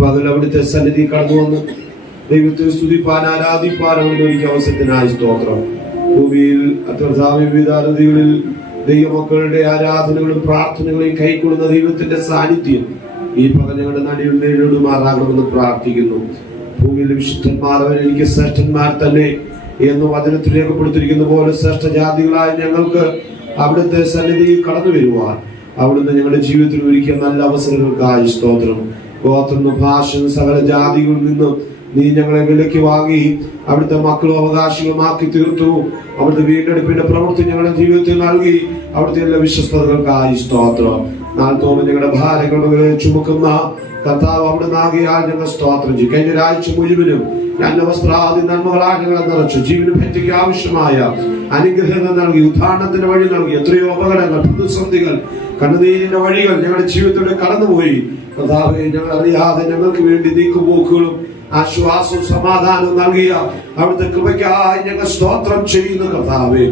പകൽ അവിടുത്തെ സന്നിധി കടന്നു വന്ന് ദൈവത്തെ സ്തുതിപ്പാൻ ആരാധിപ്പാൻ അവിടെ ഒരുക്കിയ അവസരത്തിനായി സ്തോത്രം. ഭൂമിയിൽ വിവിധ അറുതികളിൽ ദൈവമക്കളുടെ ആരാധനകളും പ്രാർത്ഥനകളെയും കൈക്കൊള്ളുന്ന ദൈവത്തിന്റെ സാന്നിധ്യം ഈ പകൽ ഞങ്ങളുടെ നടിയിൽ നേരിടുമാറാകണമെന്ന് പ്രാർത്ഥിക്കുന്നു. ഭൂമിയിലെ വിശുദ്ധന്മാർ അവരെനിക്ക് ശ്രേഷ്ഠന്മാർ തന്നെ എന്ന് വചനത്തിൽ രേഖപ്പെടുത്തിയിരിക്കുന്ന പോലെ ശ്രേഷ്ഠ ജാതികളായ ഞങ്ങൾക്ക് അവിടുത്തെ സന്നിധിയിൽ കടന്നു വരുവാൻ അവിടുന്ന് ഞങ്ങളുടെ ജീവിതത്തിൽ ഒരുക്കിയ നല്ല അവസരങ്ങൾക്കായി സ്തോത്രം. ഗോത്രനും ഭാഷനും സകല ജാതികളിൽ നിന്നും നീ ഞങ്ങളെ വിലയ്ക്ക് വാങ്ങി അവിടുത്തെ മക്കളും അവകാശികളുമാക്കി തീർത്തു. അവിടുത്തെ വീണ്ടെടുപ്പിന്റെ പ്രവൃത്തി ഞങ്ങളുടെ ജീവിതത്തിൽ നൽകി. അവിടുത്തെ എല്ലാ വിശ്വസ്തകൾക്കായി സ്തോത്രം. നാളത്തോളം ഞങ്ങളുടെ ഭാരങ്ങളെ ചുമക്കുന്ന കർത്താവ് അവിടുന്ന് ആകിയാൽ ഞങ്ങൾ സ്തോത്രം ചെയ്യും. കഴിഞ്ഞ ഒരാഴ്ച മുഴുവനും വസ്ത്രാദി നന്മകളാൽ ഞങ്ങളെ നിറച്ചു. ജീവന് പറ്റിക്ക് ആവശ്യമായ അനുഗ്രഹങ്ങൾ നൽകി, ഉദ്ധാരണത്തിന്റെ വഴി നൽകി. എത്രയോ അപകടങ്ങൾ, പ്രതിസന്ധികൾ, കണ്ണുനീരിന്റെ വഴികൾ ഞങ്ങളുടെ ജീവിതത്തിലൂടെ കടന്നുപോയി. കർത്താവേ, ഞങ്ങൾ അറിയാതെ ഞങ്ങൾക്ക് വേണ്ടി നീക്കുപോക്കുകളും ആശ്വാസവും സമാധാനവും നൽകിയ അവിടുത്തെ കൃപയ്ക്കായി ഞങ്ങൾ സ്തോത്രം ചെയ്യുന്നു. കർത്താവേ,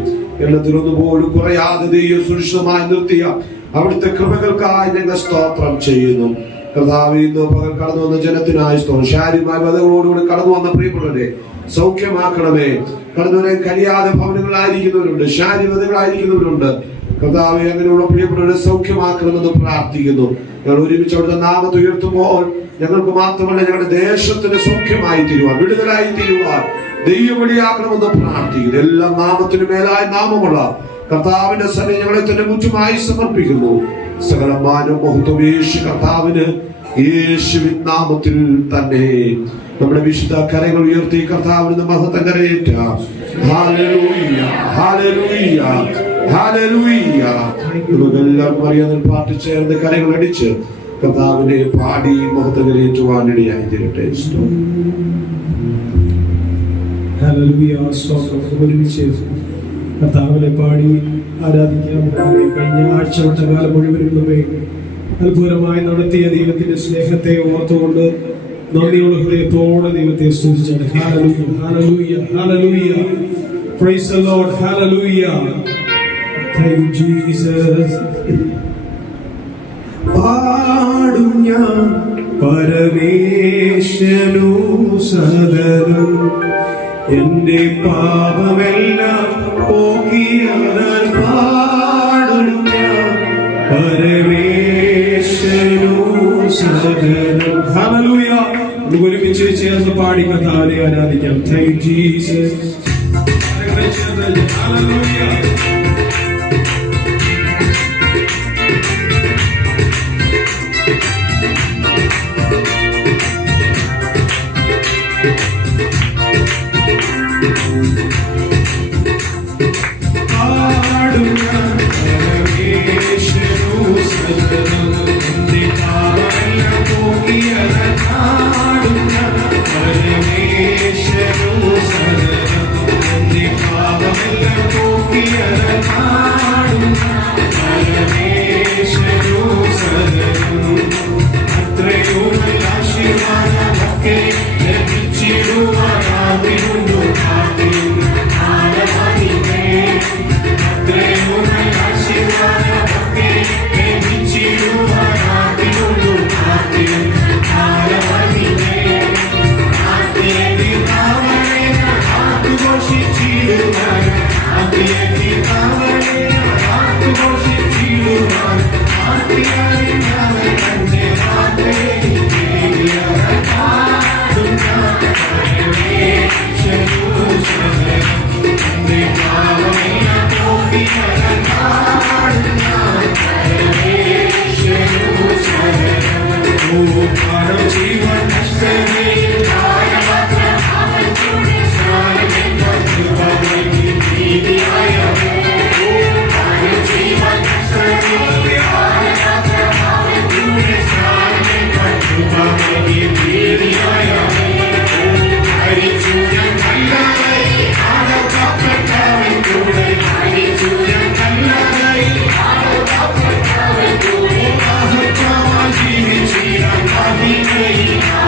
എണ്ണത്തിലൊന്നുപോലും കുറയാതെ ദൈവം സുരക്ഷിതമായി നിർത്തിയ അവിടുത്തെ കൃപകൾക്കായി ഞങ്ങൾ സ്തോത്രം ചെയ്യുന്നു. കർത്താവേ, ഇന്ന് പകൽ കടന്നു വന്ന ജനത്തിനായി സ്തോത്രം. ശാരീരികമായ ബന്ധങ്ങളോടുകൂടി കടന്നു വന്ന പ്രിയപ്പെട്ടവരെ സൗഖ്യമാക്കണമേ. കടന്നുവരാൻ കഴിയാതെ ഭവനങ്ങളായിരിക്കുന്നവരുണ്ട്, ശാരീരികതകളായിരിക്കുന്നവരുണ്ട്. കർത്താവേ, അങ്ങനെയുള്ള പ്രിയപ്പെട്ടവരെ സൗഖ്യമാക്കണമെന്ന് പ്രാർത്ഥിക്കുന്നു. ഞങ്ങൾ ഒരുമിച്ച് അവിടുത്തെ നാമത്തെ ഉയർത്തുമ്പോൾ ഞങ്ങൾക്ക് മാത്രമല്ല ഞങ്ങളുടെ ദേശത്തിന് സൗഖ്യമായി തീരുവാൻ, വിടുതലായി തീരുവാൻ ദൈവവഴിയാക്കണമെന്ന് പ്രാർത്ഥിക്കുന്നു. എല്ലാ നാമത്തിനു മേലായ നാമമുള്ള കർത്താവിന്റെ സന്നിധി ഞങ്ങളെ തന്നെ മുറ്റുമായി സമർപ്പിക്കുന്നു. സകല മാനവും മഹത്വവും യേശു കർത്താവിന്, യേശുവിൻ നാമത്തിൽ തന്നെ. നമ്മുടെ വിശുദ്ധ കരങ്ങൾ ഉയർത്തി കർത്താവിന് മഹത്വം കരയേറ്റാം. ഹല്ലേലൂയ, ഹല്ലേലൂയ, ഹല്ലേലൂയ. നമുക്കെല്ലാവർക്കും അറിയാവുന്ന പാട്ട് ചേർന്ന് കരങ്ങൾ അടിച്ച് കർത്താവിനെ പാടി മഹത്വം കരയേറ്റുവാൻ ഇടയായി തീരട്ടെ. ഹല്ലേലൂയ. ഒരുമിച്ച് കർത്താവിനെ പാടി ആരാധിക്കാം. കഴിഞ്ഞ ആഴ്ചവട്ട കാലം മുഴുവനും നമ്മെ അത്ഭുതമായി നടത്തിയ ദൈവത്തിന്റെ സ്നേഹത്തെ ഓർത്തുകൊണ്ട് നന്ദിയുള്ള ഹൃദയത്തോടെ ദൈവത്തെ സ്തുതിച്ചാണ്. ഹല്ലേലൂയ, ഹല്ലേലൂയ, ഹല്ലേലൂയ. Praise the Lord. ഹല്ലേലൂയ. Thank you Jesus. പാടും ഞാൻ പരമേശ്വരനു സദനം, എന്റെ പാപമെല്ലാം പോക്കിയാൽ പാടും ഞാൻ പരമേശ്വരനു സദനം. ഹല്ലേലൂയ. ഒരുമിച്ച് ചേർന്ന് പാടി കർത്താവിനെ ആരാധിക്കാം. Thank you Jesus. Hallelujah. Happy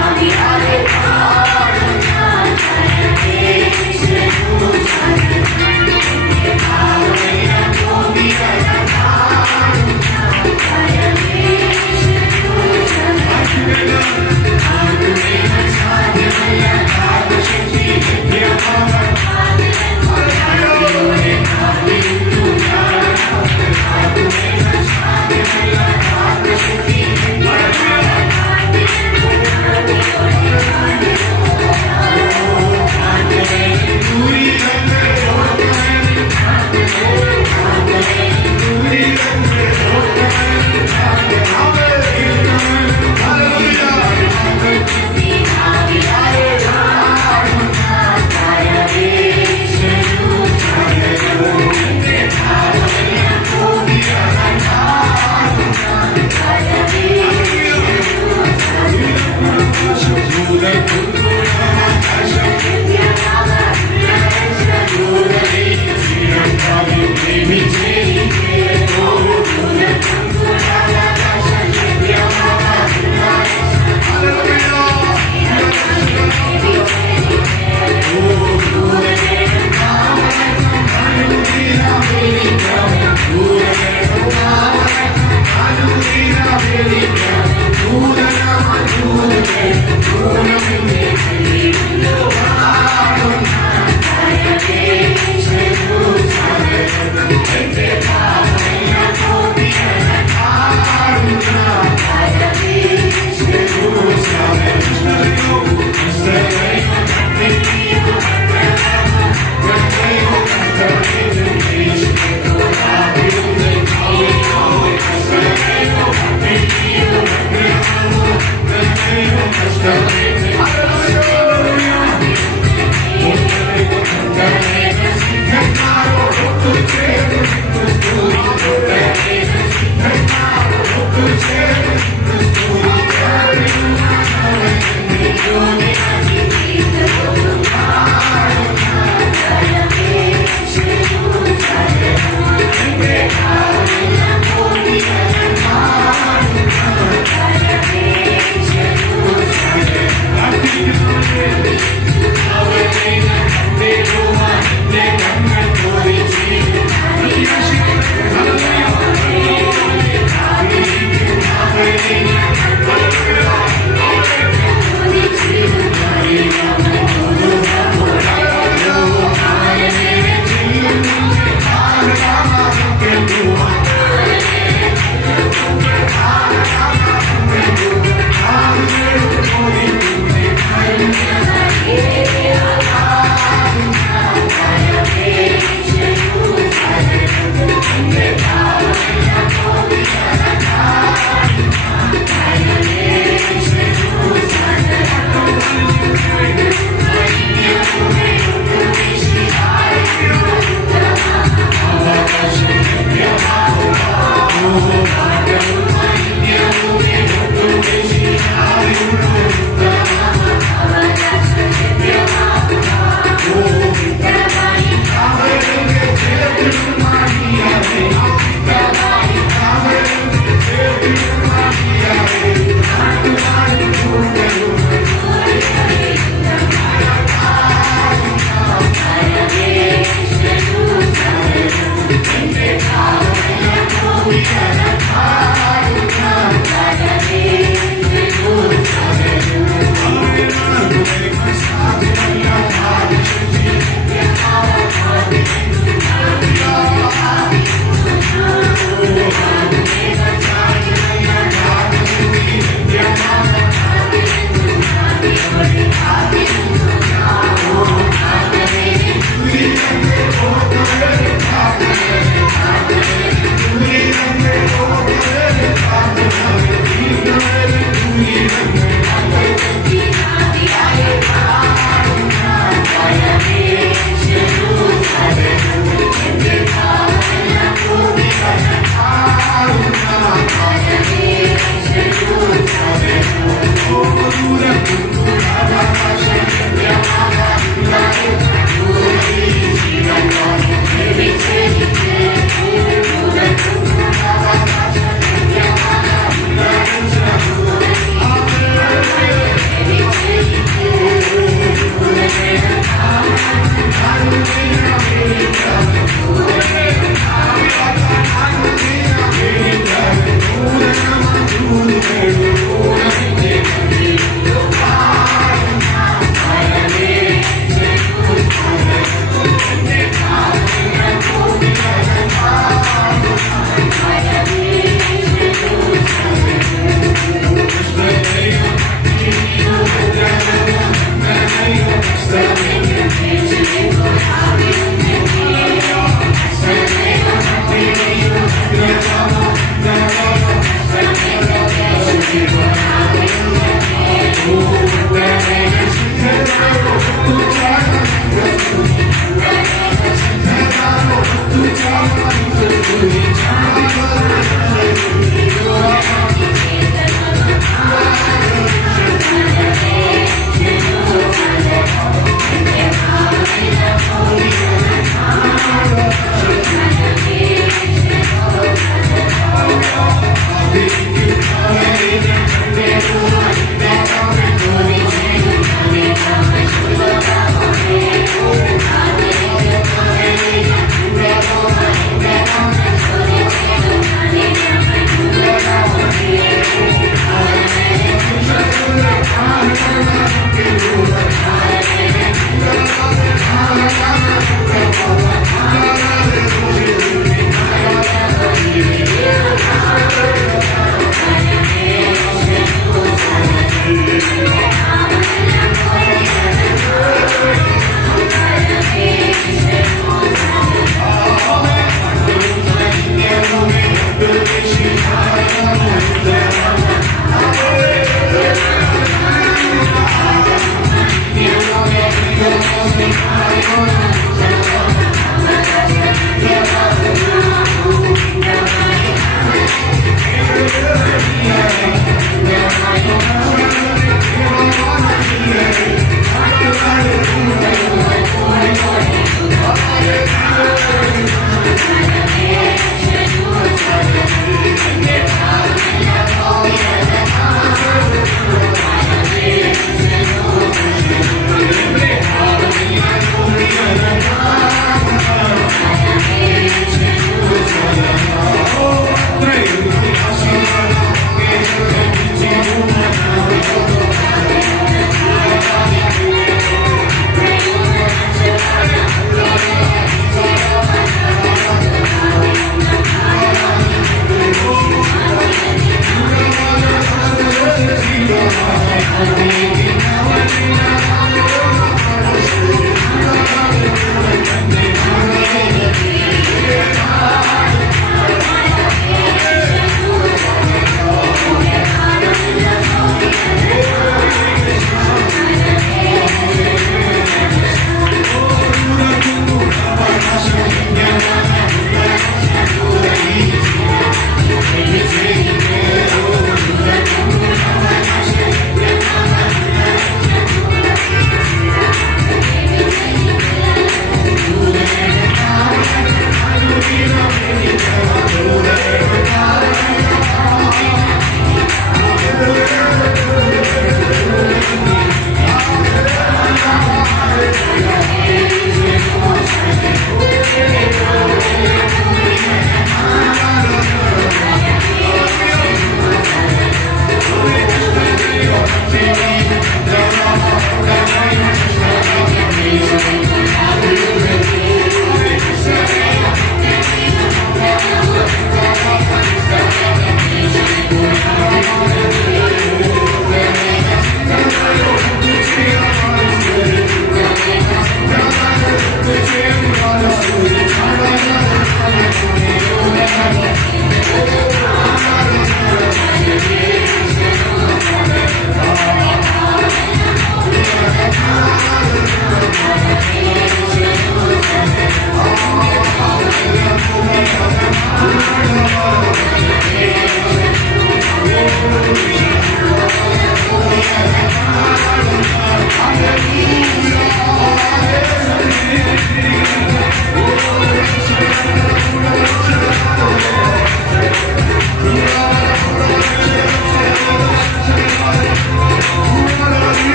Thank you.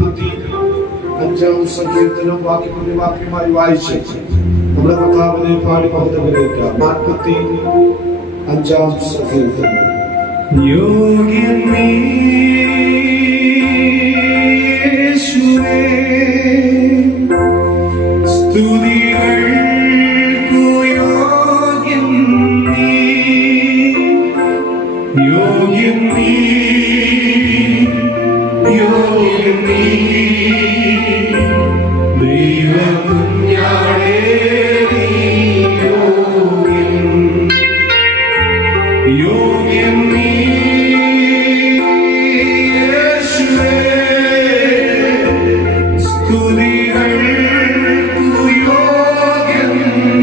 45 സങ്കീർത്തനം വാക്യമായി വായിച്ച് നമ്മുടെ കർത്താവിനെ പാടി മഹത്വപ്പെടുത്താം. 45 സങ്കീർത്തനം. യോഗ്യൻ നീ യേശുവേ, സ്തുതികൾക്കു യോഗ്യൻ നീ, യോഗ്യൻ നീ, യോഗ്യൻ നീ, ദൈവകുഞ്ഞാടേ നീ യോഗ്യൻ, യോഗ്യൻ നീ യേശുവേ, സ്തുതികൾക്കു യോഗ്യൻ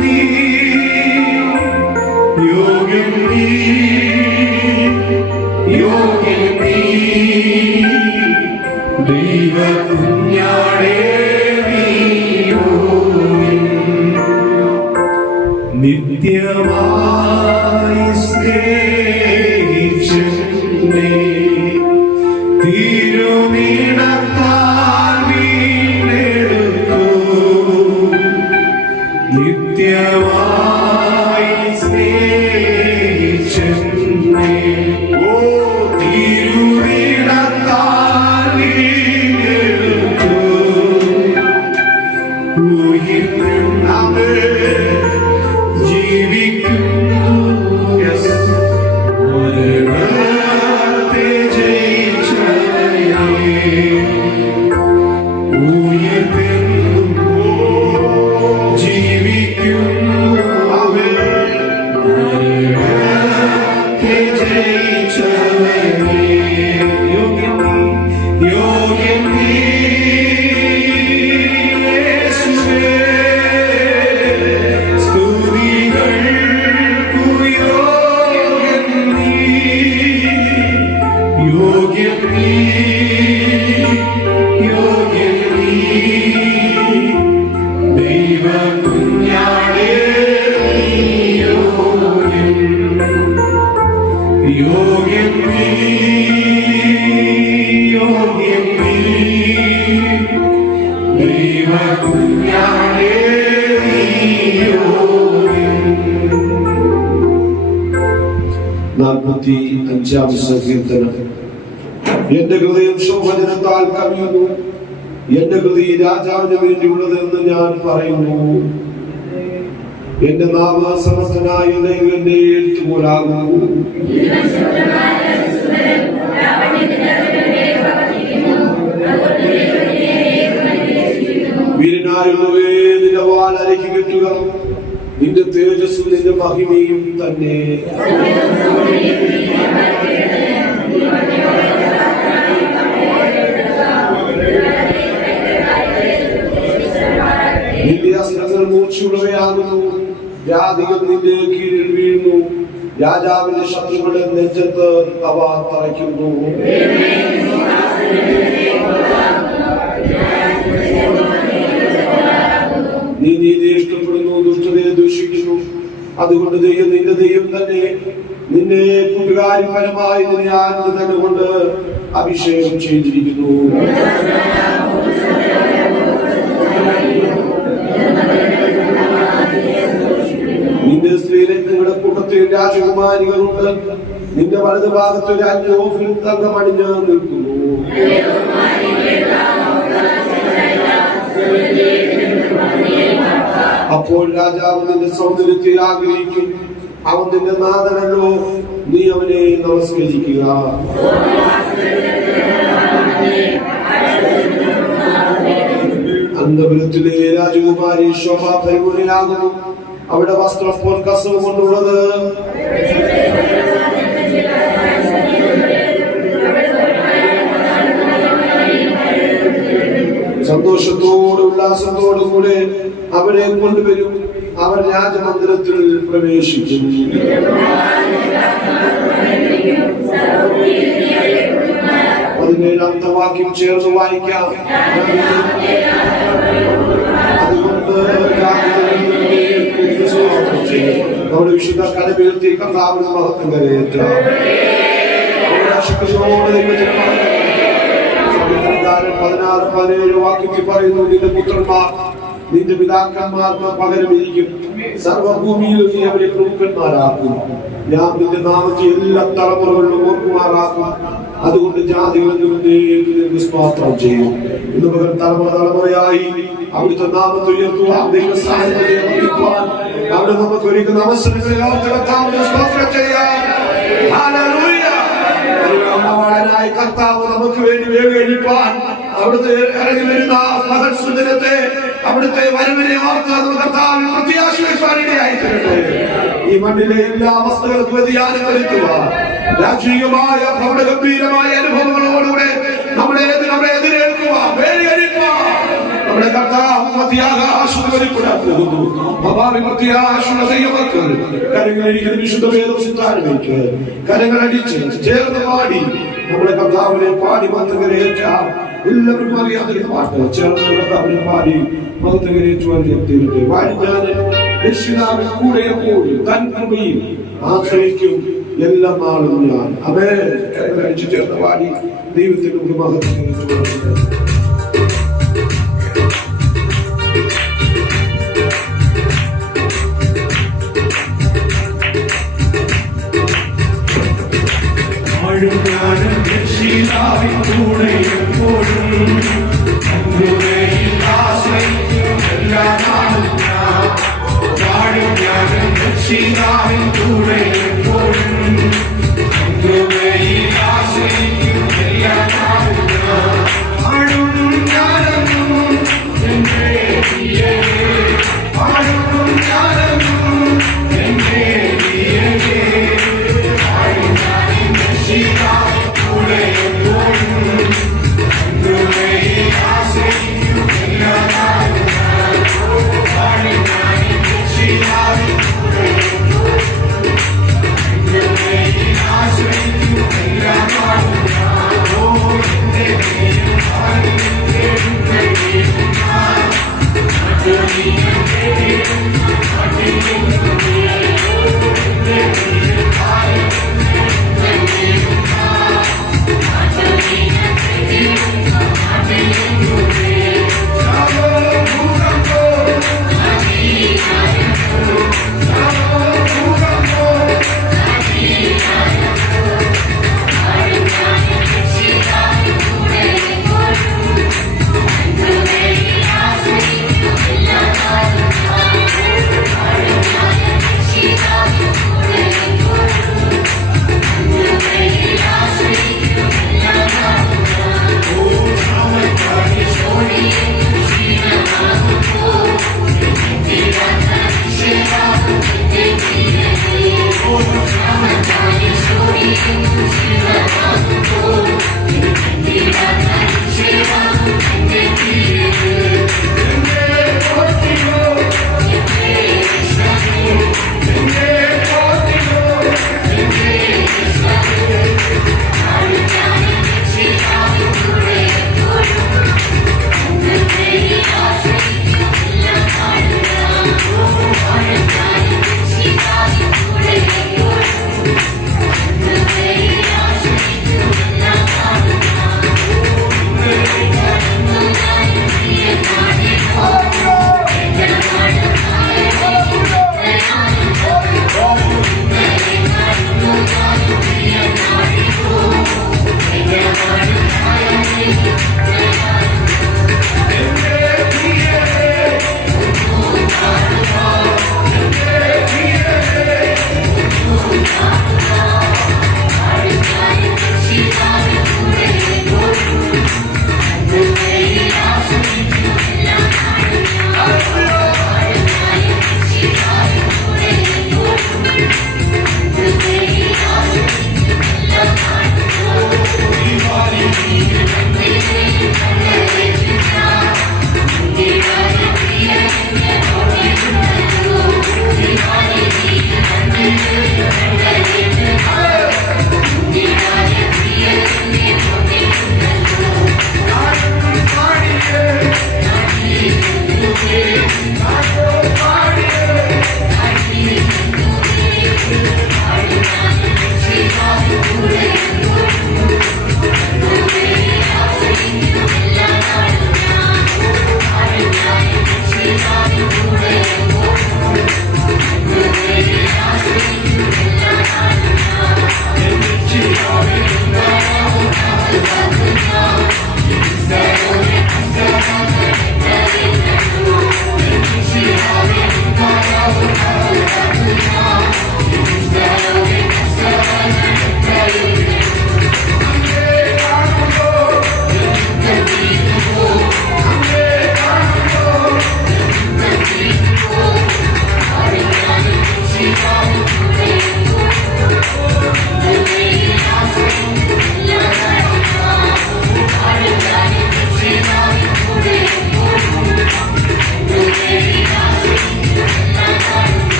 നീ, യോഗ്യൻ നീ, യോഗ്യൻ നീ, ദൈവകുഞ്ഞാടേ നീ യോഗ്യൻ, നിത്യമായി സ്നേഹിച്ചെന്നെ തിരുനിണത്താൽ വീണ്ടെടുത്തു, നിത്യമായി സ്നേഹിച്ചെന്നെ തിരുനിണത്താൽ വീണ്ടെടുത്തു, ഉയർന്നവേ ജീവിക്കുന്നു, മരണത്തെ ജയിച്ചവനേ, ഉയർന്നു ജീവിക്കുന്നു, മരണത്തെ ജയിച്ചവനേ, യോഗ്യൻ നീ, യോഗ്യൻ നീ യേശുവേ, സ്തുതികൾക്കു യോഗ്യൻ നീ, യോഗ്യൻ നീ, യോഗ്യൻ നീ, ദൈവകുഞ്ഞാടേ നീ യോഗ്യൻ, യോഗ്യൻ നീ, യോഗ്യൻ നീ, ദൈവകുഞ്ഞാടേ നീ യോഗ്യൻ. 45 സങ്കീർത്തനം. എന്റെ ഹൃദയം ശോഭജനത്താൽ കവിയുന്നു, എന്റെ ഹൃദയ രാജാവിന് വേണ്ടിയുള്ളതെന്ന് ഞാൻ പറയുന്നു. എന്റെ നാമ സമർത്ഥനായ ദൈവന്റെ എഴുത്തുപോലാകുന്നു. വീരനായുള്ളവേ, നിന്റെ വാൽ അരക്കി കെട്ടുക, നിന്റെ തേജസ്സും നിന്റെ മഹിമയും തന്നെ. നിന്റെ അസ്ത്രങ്ങൾ മൂർച്ചയുള്ളവയാകുന്നു, ജാതികൾ നിന്റെ കീഴിൽ വീഴുന്നു, രാജാവിന്റെ ശത്രുക്കളുടെ നെഞ്ചത്ത് അവ തറയ്ക്കുന്നു. നീ നീതിയെ ഇഷ്ടപ്പെടുന്നു, ദുഷ്ടതയെ ദൂഷിക്കുന്നു. അതുകൊണ്ട് ദൈവം നിന്റെ ദൈവം തന്നെ നിന്നെ കൂട്ടുകാരിപരമായി നിന്നെ ആനന്ദ തന്നെ കൊണ്ട് അഭിഷേകം ചെയ്തിരിക്കുന്നു. നിന്റെ സ്ത്രീരത്നങ്ങളുടെ കൂട്ടത്തിൽ രാജകുമാരികളുണ്ട്, നിന്റെ വലതു ഭാഗത്ത് ഒരു അന്യോഫിൽ തങ്കമണിഞ്ഞ് നിൽക്കുന്നു. അപ്പോൾ രാജാവ് നിന്റെ സൗന്ദര്യത്തെ ആഗ്രഹിക്കും, അവൻ നിന്റെ നാഥനല്ലോ, നീ അവനെ നമസ്കരിക്കുക. അന്തപുരത്തിലെ രാജകുമാരി ശോഭാപരിപൂർണയാകുന്നു, അവിടെ വസ്ത്രം പൊൻകസവ് കൊണ്ടുള്ളത്. സന്തോഷത്തോടും ഉല്ലാസത്തോടും കൂടെ അവരെ കൊണ്ടുവരും, അവർ രാജമന്ദിരത്തിൽ പ്രവേശിക്കും. 17 വാക്യം ചേർന്ന് വായിക്കാം. അതുകൊണ്ട് നമ്മുടെ വിശുദ്ധ കരപീർത്തി കർത്താവിന് മഹത്വം കരയേറ്റാം. സങ്കീർത്തനക്കാരൻ 16-17 വാക്യത്തിൽ പറയുന്നു, നിന്റെ പുത്രന്മാർ നിന്റെ പിതാക്കന്മാർക്ക് പകരമിരിക്കും, സർവഭൂമിയിലും നീ അവരെ പ്രമുഖന്മാരാക്കും. ഞാൻ നിന്റെ നാമത്തെ എല്ലാ തലമുറകളിലും ഓർക്കുമാറാക്കും. അതുകൊണ്ട് ജാതികളെങ്കിലും നിനക്ക് സ്തോത്രം ചെയ്യും. ഇന്ന് പകരം തലമുറയായി അവിടുത്തെ നാമത്തെ ഉയർത്തുക, ദൈവസാന്നിധ്യത്തെ അറിയിക്കുവാൻ അവിടെ നമുക്ക് ഒരുക്കുന്ന അവസരങ്ങളിൽ സ്തോത്രം ചെയ്യാം. ഹല്ലേലൂയ. പരിപാലനായ കർത്താവ് നമുക്ക് വേണ്ടി വേഗിപ്പാൻ അവിടുത്തെ ഇറങ്ങി വരുന്ന മഹത്സുദിനത്തെ അവിടുത്തെ വരവിനെ ഓർത്ത് കർത്താവിൽ പ്രത്യാശ വെക്കാനിടയായി തീരട്ടെ. ഈ മണ്ണിലെ എല്ലാ അവസ്ഥകൾക്കും വ്യതിയാനം വരുത്തുക. രാഷ്ട്രീയമായ പ്രൗഢഗംഭീരമായ അനുഭവങ്ങളോടുകൂടെ നമ്മളെ എതിരേൽക്കുക, വേലിയടിക്കുക. നമ്മുടെ കർത്താവ് മധ്യാകാശത്ത് വെളിപ്പെടാക്കുന്നു. കരങ്ങളിരിക്കുന്ന വിശുദ്ധ വേദോസിത്താരമേക്ക് കരങ്ങളടിച്ച് ചേർന്ന് പാടി നമ്മുടെ കർത്താവിനെ പാടി മഹത്വകരേറ്റാം. എല്ലാവർക്കും അറിയാത്തൊരു പാട്ട് ചേർന്ന് കർത്താവിനെ പാടി മഹത്വകരേറ്റുവാൻ തീരട്ടെ. പാടി ഞാൻ രക്ഷിതാവിനെ കൂടെ എപ്പോഴും തൻ കൃപയും ആശ്രയിക്കും എല്ലാ നാളും ഞാൻ. അവരെ കരങ്ങളടിച്ച് ചേർന്ന് പാടി ദൈവത്തിന് മഹത്വകരേറ്റുവാൻ. രക്ഷിതാവിൻ കൂടെ എപ്പോഴും ആശ്രയിക്കും എല്ലാ നാളും ഞാൻ രക്ഷിതാവിൻ കൂടെ എപ്പോഴും ആശ്രയിക്കും എല്ലാ നാളും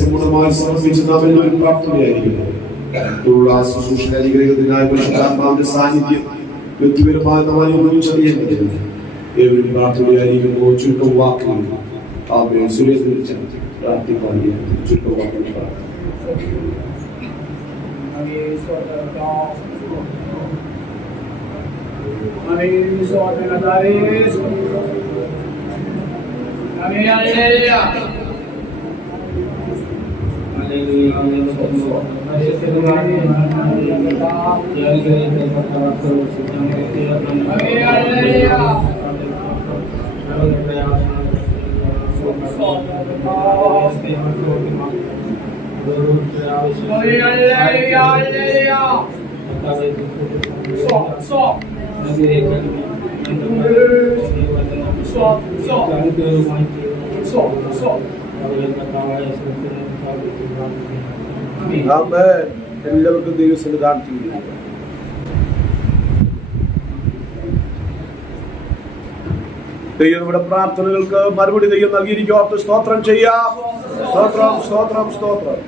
സമ്പൂർണ്ണമായി സമർപ്പിച്ച് നാം എല്ലാവരും പ്രാർത്ഥനയായിരിക്കുന്നു. ശുശ്രൂഷകാരികളിനായ പരിശുദ്ധാത്മാവിന്റെ സാന്നിധ്യം വ്യക്തിപരമായി നാം അനുഭവിച്ചറിയേണ്ടതില്ല. ഏവരും പ്രാർത്ഥനയായിരിക്കുന്നു. ചുരുക്കം വാക്കുകൾ സുരേന്ദ്രൻ പ്രാർത്ഥിക്കാൻ ചുരുക്കം വാക്കുകൾ പ്രാർത്ഥന. എല്ലാവർക്കും ദൈവസന്നിധാനത്തിൽ ദൈവം നമ്മുടെ പ്രാർത്ഥനകൾക്ക് മറുപടി ദൈവം നൽകിയിരിക്കും. സ്തോത്രം ചെയ്യാം. സ്തോത്രം സ്തോത്രം സ്തോത്രം.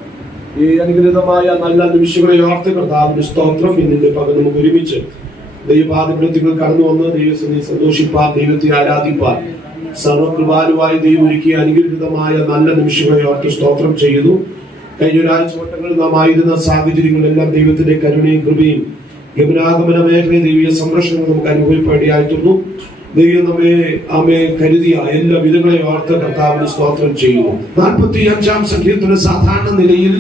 ഈ അനുഗ്രഹീതമായ നല്ല നിമിഷങ്ങളെ ഓർത്ത് കർത്താവിന്റെ സ്തോത്രം. ഇന്നിന്റെ പകൽ നമുക്ക് ഒരുമിച്ച് ദൈവപാദങ്ങൾ കടന്നു വന്ന് ദൈവത്തെ സന്തോഷിപ്പാൻ, ദൈവത്തെ ആരാധിപ്പാൻ സർവകൃപാലുവായ ദൈവം ഒരുക്കിയ അനുഗ്രഹീതമായ നല്ല നിമിഷങ്ങളെ ഓർത്ത് സ്തോത്രം ചെയ്യുന്നു. കഴിഞ്ഞ ഒരാഴ്ച വട്ടങ്ങളിൽ നാം ആയിരുന്ന സാഹചര്യങ്ങളെല്ലാം ദൈവത്തിന്റെ കരുണയും കൃപയും ഗമനാഗമന മേഖലയിൽ ദൈവീയ സംരക്ഷണം നമുക്ക് അനുഭവപ്പെടേണ്ടിയായിരുന്നു. ദൈവം നമ്മെ കരുതിയ എല്ലാ വിധങ്ങളെ ഓർത്ത് കർത്താവിന് സ്തോത്രം ചെയ്യുന്നു. 45-ാം സങ്കീർത്തനം സാധാരണ നിലയിൽ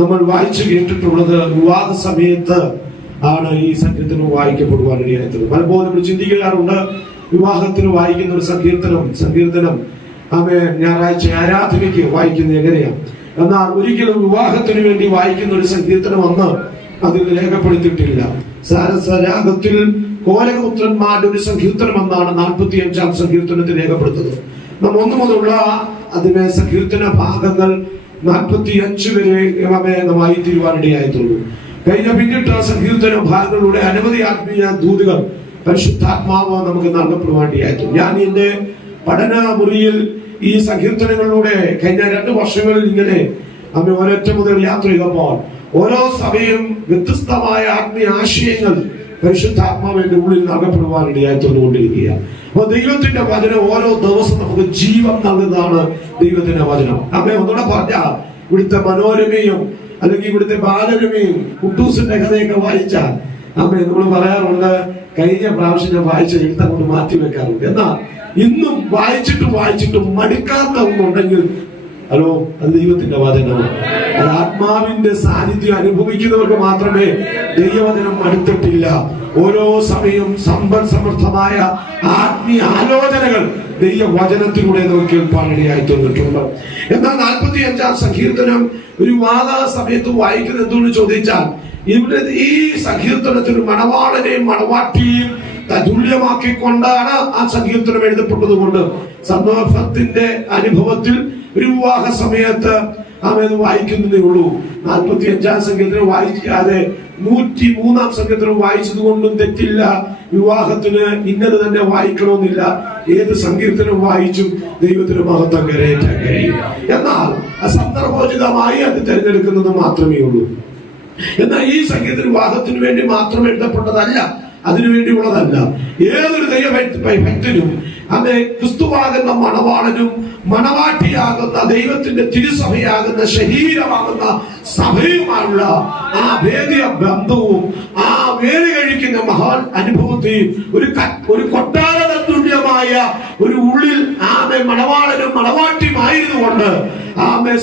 നമ്മൾ വായിച്ചു കേട്ടിട്ടുള്ളത് വിവാഹ സമയത്ത് ആണ് ഈ സങ്കീർത്തനം വായിക്കപ്പെടുവാനിടയായിട്ടുള്ളത്. പലപ്പോഴും നമ്മൾ ചിന്തിക്കാറുണ്ട്, വിവാഹത്തിന് വായിക്കുന്ന ഒരു സങ്കീർത്തനം ഞായറാഴ്ച ആരാധനയ്ക്ക് വായിക്കുന്നത് എങ്ങനെയാണ്. എന്നാൽ ഒരിക്കലും വിവാഹത്തിന് വേണ്ടി വായിക്കുന്ന ഒരു സങ്കീർത്തനം അന്ന് അതിൽ രേഖപ്പെടുത്തിയിട്ടില്ല. സാരസരാഗത്തിൽ കോലപുത്രന്മാരുടെ ഒരു സങ്കീർത്തനം എന്നാണ് 45-ാം സങ്കീർത്തനത്തിൽ രേഖപ്പെടുത്തുന്നത്. നാം 1 മുതലുള്ള അതിനെ സങ്കീർത്തന ഭാഗങ്ങൾ 45 വരെ നമായി തീരുവാനിടയായിട്ടുള്ളൂ. പിന്നിട്ട സങ്കീർത്തന ഭാഗങ്ങളുടെ അനവധി ആത്മീയ ദൂതുകൾ പരിശുദ്ധാത്മാവ് നമുക്ക് നൽകപ്പെടുവാനിടയായിട്ടുള്ളൂ. ഞാൻ എന്റെ പഠന മുറിയിൽ ഈ സങ്കീർത്തനങ്ങളിലൂടെ കഴിഞ്ഞ 2 വർഷങ്ങളിൽ ഇങ്ങനെ ഒരൊറ്റ മുതൽ യാത്ര ചെയ്തപ്പോൾ ഓരോ സമയം വ്യത്യസ്തമായ ആത്മീയ ആശയങ്ങൾ പരിശുദ്ധാത്മാവിന്റെ ഉള്ളിൽ നൽകപ്പെടുവാനിടയായി തോന്നുകൊണ്ടിരിക്കുക. അപ്പൊ ദൈവത്തിന്റെ വചനം ഓരോ ദിവസം നമുക്ക് ജീവൻ നൽകുന്നതാണ് ദൈവത്തിന്റെ വചനം. ഒന്നുകൂടെ പറഞ്ഞ ഇവിടുത്തെ മനോരമയും അല്ലെങ്കിൽ ഇവിടുത്തെ ബാലരമയും കുട്ടൂസിന്റെ കഥയൊക്കെ വായിച്ചാൽ നമ്മൾ പറയാറുണ്ട്, കഴിഞ്ഞ പ്രാവശ്യം ഞാൻ വായിച്ച എഴുത്തം കൊണ്ട് മാറ്റി വെക്കാറുണ്ട്. എന്നാൽ ഇന്നും വായിച്ചിട്ടും മടുക്കാത്ത ഒന്നുണ്ടെങ്കിൽ അത് ദൈവത്തിന്റെ വചനമാണ്. അത് ആത്മാവിന്റെ സാന്നിധ്യം അനുഭവിക്കുന്നവർക്ക് മാത്രമേ ദൈവവചനം മടുത്തിട്ടില്ല. ഓരോ സമയം സമൃദ്ധമായ ആത്മീയ ആലോചനകൾ ദൈവവചനത്തിലൂടെ നമുക്ക് കേൾപ്പാനിടയായി തോന്നിട്ടുണ്ട്. എന്നാൽ 45-ാം സങ്കീർത്തനം ഒരു വിവാഹ സമയത്ത് വായിക്കുന്നത് എന്തുകൊണ്ട് ചോദിച്ചാൽ, ഇവിടെ ഈ സങ്കീർത്തനത്തിൽ മണവാളനെയും മണവാട്ടിയും തുല്യമാക്കിക്കൊണ്ടാണ് ആ സങ്കീർത്തനം എഴുതപ്പെട്ടത്. കൊണ്ട് സന്തോഷത്തിന്റെ അനുഭവത്തിൽ ഒരു വിവാഹ സമയത്ത് വായിക്കുന്നതേ ഉള്ളൂ. 45-ാം സങ്കീർത്തനം വായിക്കാതെ 103-ാം സങ്കീർത്തനം വായിച്ചത് കൊണ്ടും തെറ്റില്ല. വിവാഹത്തിന് ഇന്നത് തന്നെ വായിക്കണമെന്നില്ല. ഏത് സങ്കീർത്തനം വായിച്ചും ദൈവത്തിന് മഹത്വം കരയേറ്റാൻ കഴിയും. എന്നാൽ സന്ദർഭോചിതമായി അത് തിരഞ്ഞെടുക്കുന്നത് മാത്രമേ ഉള്ളൂ. എന്നാൽ ഈ സങ്കീർത്തനം വിവാഹത്തിന് വേണ്ടി മാത്രം എഴുതപ്പെട്ടതല്ല, അതിനുവേണ്ടിയുള്ളതല്ല. ഏതൊരു ദൈവഭക്തനും ക്രിസ്തുവാകുന്ന മണവാളനും മണവാട്ടിയാകുന്ന ദൈവത്തിന്റെ തിരുസഭയാകുന്ന ശരീരമാകുന്ന സഭയുമായുള്ള ആ ഭേദിയ ബന്ധവും ആ വേലി കഴിക്കുന്ന മഹാൻ അനുഭവത്തെയും ഒരു കൊട്ടാര തുല്യമായ ഒരു ഉള്ളിൽ മണവാളനും മണവാട്ടിയുമായിരുന്നുകൊണ്ട്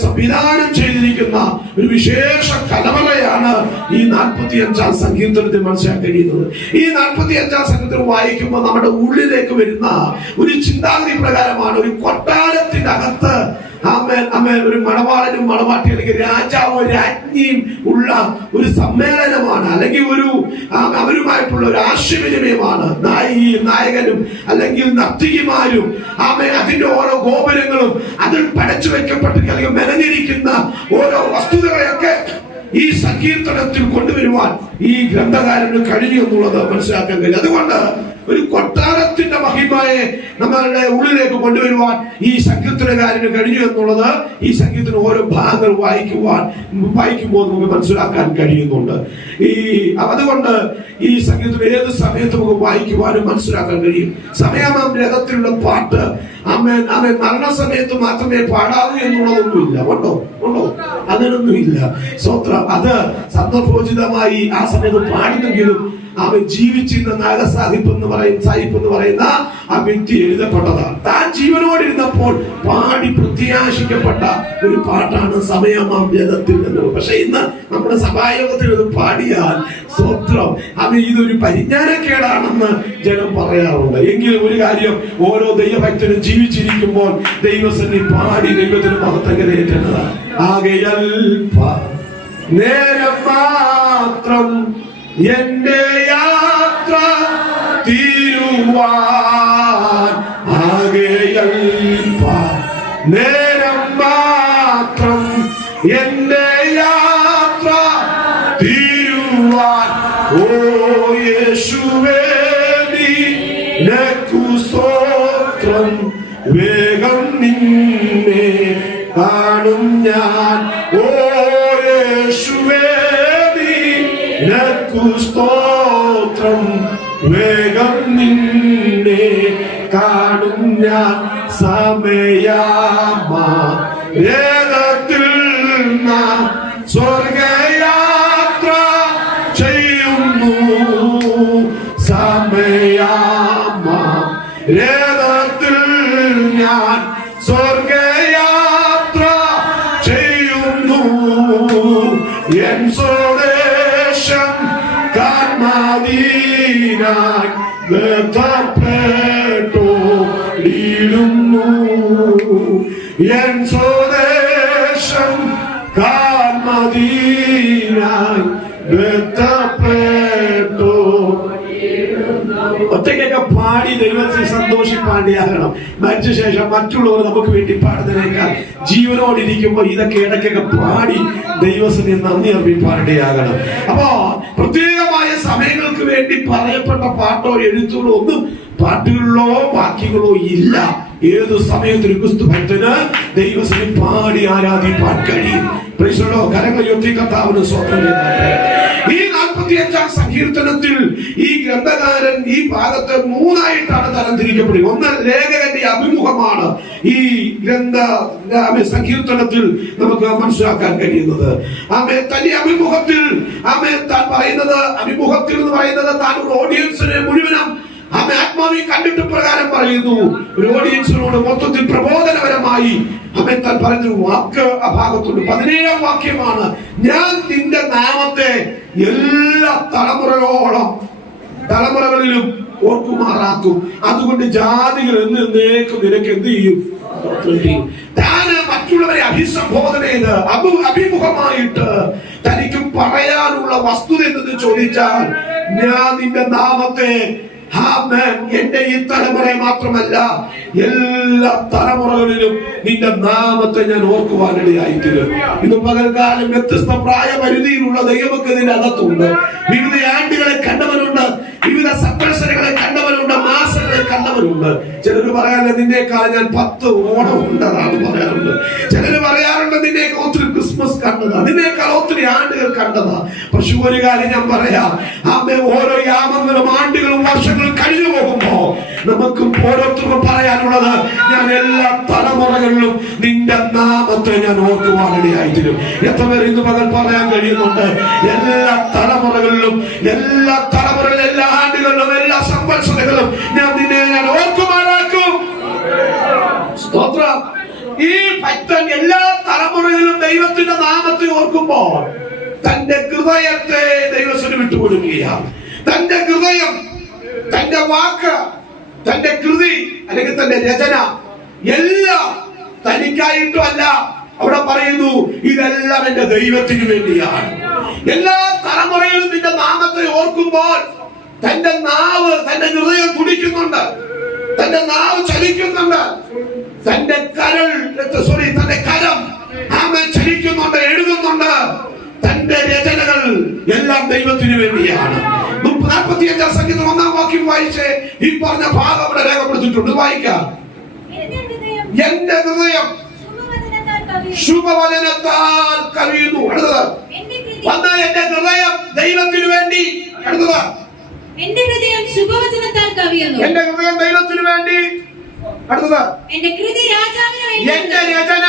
സംവിധാനം ചെയ്തിരിക്കുന്ന ഒരു വിശേഷ കലവറയാണ് ഈ 45-ാം സങ്കീർത്തനത്തിൽ മനസ്സിലാക്കാൻ കഴിയുന്നത്. ഈ 45-ാം സങ്കീർത്തനം വായിക്കുമ്പോൾ നമ്മുടെ ഉള്ളിലേക്ക് വരുന്ന ഒരു ചിന്താഗതി പ്രകാരമാണ് ഒരു കൊട്ടാരത്തിനകത്ത് ഒരു മണവാളനും മണവാട്ടി അല്ലെങ്കിൽ രാജാവും രാജ്ഞിയും ഉള്ള ഒരു സമ്മേളനമാണ്, അല്ലെങ്കിൽ അവരുമായിട്ടുള്ള ഒരു ആശയവിനിമയമാണ്. നായകനും അല്ലെങ്കിൽ നർത്തകിമാരും അതിന്റെ ഓരോ ഗോപുരങ്ങളും അതിൽ പടച്ചു വെക്കപ്പെട്ട് അല്ലെങ്കിൽ മെനഞ്ഞിരിക്കുന്ന ഓരോ വസ്തുതകളെയൊക്കെ ഈ സങ്കീർത്തനത്തിൽ കൊണ്ടുവരുവാൻ ഈ ഗ്രന്ഥകാരന് കഴിഞ്ഞു എന്നുള്ളത് മനസ്സിലാക്കാൻ കഴിയും. അതുകൊണ്ട് ഒരു കൊട്ടാരത്തിന്റെ മഹിമ മഹിമയെ നമ്മളുടെ ഉള്ളിലേക്ക് കൊണ്ടുവരുവാൻ ഈ സങ്കീർത്തനകാരന് കഴിഞ്ഞു എന്നുള്ളത് ഈ സങ്കീർത്തന ഓരോ ഭാഗങ്ങൾ വായിക്കുമ്പോൾ നമുക്ക് മനസ്സിലാക്കാൻ കഴിയുന്നുണ്ട്. അതുകൊണ്ട് ഈ സങ്കീർത്തനം ഏത് സമയത്ത് നമുക്ക് വായിക്കുവാനും മനസ്സിലാക്കാൻ കഴിയും. സമയമാം രഥത്തിലുള്ള പാട്ട് അവൻ മരണസമയത്ത് മാത്രമേ പാടാവൂ എന്നുള്ളതൊന്നുമില്ല. ഉണ്ടോ? അങ്ങനൊന്നുമില്ല. സ്തോത്രം. അത് സന്ദർഭോചിതമായി ആ സമയത്ത് പാടുന്നെങ്കിലും അവൻ ജീവിച്ചിരുന്ന നാഗസാഹിബ് എന്ന് പറയുന്ന ആ വ്യക്തി എഴുതപ്പെട്ടതാണ്. താൻ ജീവനോടിരുന്നപ്പോൾ പാടി പ്രത്യാശിക്കപ്പെട്ട ഒരു പാട്ടാണ് സമയമാം രഥത്തിൽ എന്നുള്ളത്. പക്ഷെ ഇന്ന് നമ്മുടെ സഭായോഗത്തിൽ ഇത് പാടിയാൽ സ്തോത്രം ഇതൊരു പരിജ്ഞാനക്കേടാണെന്ന് ജനം പറയാറുണ്ട്. എങ്കിലും ഒരു കാര്യം, ഓരോ ദൈവഭക്തനും ജീവിച്ചിരിക്കുമ്പോൾ ദൈവസന്നി പാടി ദൈവത്തിന് മഹത്വം കരയേറ്റതാണ്. ആകയാൽ നേരം മാത്രം എന്റെ യാത്ര തീരുവാൻ, ആകയാൽ നേരം മാത്രം എന്റെ യാത്ര തീരുവാൻ. ഓ യേശുവേ നിനക്കു സ്തോത്രം, വേഗം നിന്നെ കാണും ഞാൻ. ഓ യേശുവേ നിനക്കു സ്തോത്രം, വേഗം നിന്നെ കാണും ഞാൻ. സമയത്തിൽ നാം സ്വർഗയാത്ര ചെയ്യുന്നു. സമയത്തിൽ ഞാൻ സ്വർഗയാത്ര ചെയ്യുന്നു. എൻ സ്വദേശം കാൺമദീനായി ബന്ധപ്പെട്ടോടിടുന്നു. എൻ സ്വദേശം കാൺമദീനായി ബന്ധപ്പെട്ടോ. ഒറ്റയ്ക്കൊക്കെ പാടി ദൈവത്തെ സന്തോഷിപ്പാണ്ടിയാകണം. മരിച്ച ശേഷം മറ്റുള്ളവർ നമുക്ക് വേണ്ടി പാടുന്നതിനേക്കാൾ ജീവനോടിരിക്കുമ്പോൾ ഇതൊക്കെ ഇടയ്ക്കൊക്കെ പാടി ദൈവത്തിന് നന്ദി അർപ്പിപ്പാണ്ടിയാകണം. അപ്പോ പ്രത്യേകമായ സമയങ്ങൾക്ക് വേണ്ടി പറയപ്പെട്ട പാട്ടോ എഴുത്തുകളോ ഒന്നും പാട്ടുകളിലോ വാക്യങ്ങളോ ഇല്ല. ഏതു സമയത്തൊരു ക്രിസ്തു ഭക്തന് ദൈവത്തിന് പാടി ആരാധിപ്പാൻ കഴിയും. കരങ്ങൾ ഉയർത്തി കർത്താവിന് സ്തോത്രം ചെയ്താട്ടെ. ഈ 45-ാം സങ്കീർത്തനത്തിൽ ഈ ഗ്രന്ഥകാരൻ ഈ ഭാഗത്ത് 3ആയിട്ടാണ് തരംതിരിക്കപ്പെടുക. ഒന്ന് ലേഖകന്റെ അഭിമുഖമാണ് ഈ സങ്കീർത്തനത്തിൽ നമുക്ക് മനസ്സിലാക്കാൻ കഴിയുന്നത്. തന്റെ അഭിമുഖത്തിൽ താൻ പറയുന്നത്, അഭിമുഖത്തിൽ എന്ന് പറയുന്നത് താൻ ഒരു ഓഡിയൻസിനെ മുഴുവനും ആത്മാവി കണ്ടിട്ട് പ്രകാരം പറയുന്നു. ഒരു ഓഡിയൻസിനോട് മൊത്തത്തിൽ പ്രബോധനപരമായി താൻ പറയുന്നൊരു വാക്ക് ആ ഭാഗത്തുണ്ട്. 17-ാം വാക്യമാണ്, ഞാൻ നിന്റെ നാമത്തെ എല്ലാ തലമുറകളിലും ഓർക്കുമാറാക്കും. അതുകൊണ്ട് ജാതികൾ എന്നേക്കും നിനക്ക് എന്ത് ചെയ്യും? താന് മറ്റുള്ളവരെ അഭിസംബോധന ചെയ്ത് അഭിമുഖമായിട്ട് തനിക്ക് പറയാനുള്ള വസ്തുത എന്തെന്ന് ചോദിച്ചാൽ, ഞാൻ നിന്റെ നാമത്തെ എന്റെ ഈ തലമുറയെ മാത്രമല്ല എല്ലാ തലമുറകളിലും നിന്റെ നാമത്തെ ഞാൻ ഓർക്കുവാനിടയായിത്തീരും. ഇന്ന് പകൽക്കാലം വ്യത്യസ്ത പ്രായപരിധിയിലുള്ള ദൈവമൊക്കെ ഇതിന്റെ അകത്തുണ്ട്. വിവിധ ആണ്ടുകളെ കണ്ടവരുണ്ട്, വിവിധ സംവത്സരങ്ങളെ കണ്ടവരുണ്ട്, മാസങ്ങളെ കണ്ടവരുണ്ട്. ചിലർ പറയാറുണ്ട് നിന്നേക്കാൾ ഞാൻ 10 ഓണം ഉണ്ടതാണ് പറയാറുണ്ട്. ചിലർ പറയാറുണ്ട് നിന്നേക്കാൾ ഒത്തിരി ക്രിസ്മസ് കണ്ടതാ, നിന്നേക്കാൾ ഒത്തിരി ആണ്ടുകൾ കണ്ടതാ. പക്ഷെ ഒരു കാര്യം ഞാൻ പറയാം, ഓരോ യാമങ്ങളും ആണ്ടുകളും വർഷങ്ങളും കഴിഞ്ഞു പോകുമ്പോ നമുക്കും ഓരോരുത്തർക്കും പറയാനുള്ളത്, ഞാൻ എല്ലാ തലമുറകളിലും നിന്റെ നാമത്തെ ഞാൻ ഓർക്കുവാനിടയായിത്തീരും. എത്ര പേർ ഇന്ന് പകൽ പറയാൻ കഴിയുന്നുണ്ട്? എല്ലാ തലമുറകളിലും, എല്ലാ ആണ്ടുകളിലും, എല്ലാ സംവത്സരങ്ങളിലും ഞാൻ നിന്നെ ഞാൻ ഓർക്കുമാറാക്കും. സ്തോത്രം. ഈ ഭക്തൻ എല്ലാ തലമുറയിലും ദൈവത്തിന്റെ നാമത്തെ ഓർക്കുമ്പോൾ തന്റെ ഹൃദയത്തെ ദൈവത്തിന് വിട്ടുകൊടുക്കുകയാണ്. തന്റെ ഹൃദയം, തന്റെ വാക്ക്, തന്റെ കൃതി അല്ലെങ്കിൽ തന്റെ രചന എല്ലാം തനിക്കായിട്ടും അല്ല. അവിടെ പറയുന്നു, ഇതെല്ലാം എന്റെ ദൈവത്തിന് വേണ്ടിയാണ്. എല്ലാ തലമുറയിലും നിന്റെ നാമത്തെ ഓർക്കുമ്പോൾ തന്റെ നാവ്, തന്റെ ഹൃദയം തുടിക്കുന്നുണ്ട്, തന്റെ നാവ് ചലിക്കുന്നുണ്ട്, തന്റെ കരം ചലിക്കുന്നുണ്ട്, എഴുതുന്നുണ്ട്. തന്റെ രചനകൾ എല്ലാം ദൈവത്തിന് വേണ്ടിയാണ്. 45 സംഗീതം 1-ാം വാക്യം വായിച്ചേ. ഈ പറഞ്ഞ ഭാഗം അവിടെ രേഖപ്പെടുത്തിയിട്ടുണ്ട്. വായിക്കാം. എന്റെ ഹൃദയം ശുഭവചനത്താൽ കവിയുന്നു. അടുത്തത് വന്ന എന്റെ ഹൃദയം ദൈവത്തിനു വേണ്ടി. അടുത്തത് എന്റെ ഹൃദയം ശുഭവചനത്താൽ കവിയുന്നു. എന്റെ ഹൃദയം ദൈവത്തിനു വേണ്ടി. അടുത്തത് എന്റെ കൃതി രാജാവിന് വേണ്ടി. എന്റെ രചന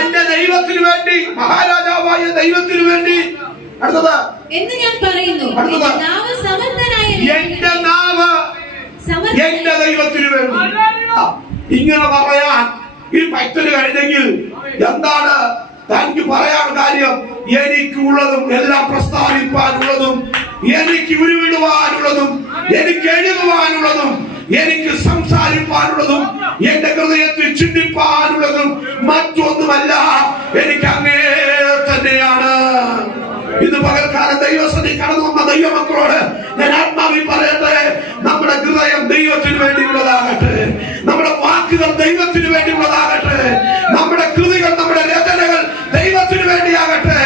എന്റെ ദൈവത്തിനു വേണ്ടി, മഹാരാജാവായ ദൈവത്തിനു വേണ്ടി. അടുത്തത് എന്ന് ഞാൻ പറയുന്നു. എന്റെ നാവ് സമർത്ഥനായ എന്റെ നാവ് എന്റെ ദൈവത്തിനു വേണ്ടി. ഇങ്ങനെ പറയാൻ ഈ ഭക്തന് കഴിഞ്ഞെങ്കിൽ എന്താണ് തനിക്ക് പറയാൻ കാര്യം? എനിക്കുള്ളതും എല്ലാം പ്രസ്താവിപ്പാനുള്ളതും എനിക്ക് ഉരുവിടുവാനുള്ളതും എനിക്ക് എഴുതുവാനുള്ളതും എനിക്ക് സംസാരിപ്പാനുള്ളതും എന്റെ ഹൃദയത്തിൽ ചിന്തിപ്പാനുള്ളതും മറ്റൊന്നുമല്ല, എനിക്ക് അങ്ങേ തന്നെയാണ്. ഇന്ന് പകൽക്കാലം ദൈവസന്നിധി കടന്നു വന്ന ദൈവമക്കളോട് ഞാൻ ആത്മാവിൽ പറയട്ടെ, നമ്മുടെ ഹൃദയം ദൈവത്തിന് വേണ്ടിയുള്ളതാകട്ടെ, നമ്മുടെ വാക്കുകൾ ദൈവത്തിന് വേണ്ടിയുള്ളതാകട്ടെ, നമ്മുടെ കൃതികൾ, നമ്മുടെ രചനകൾ ദൈവത്തിന് വേണ്ടിയാകട്ടെ.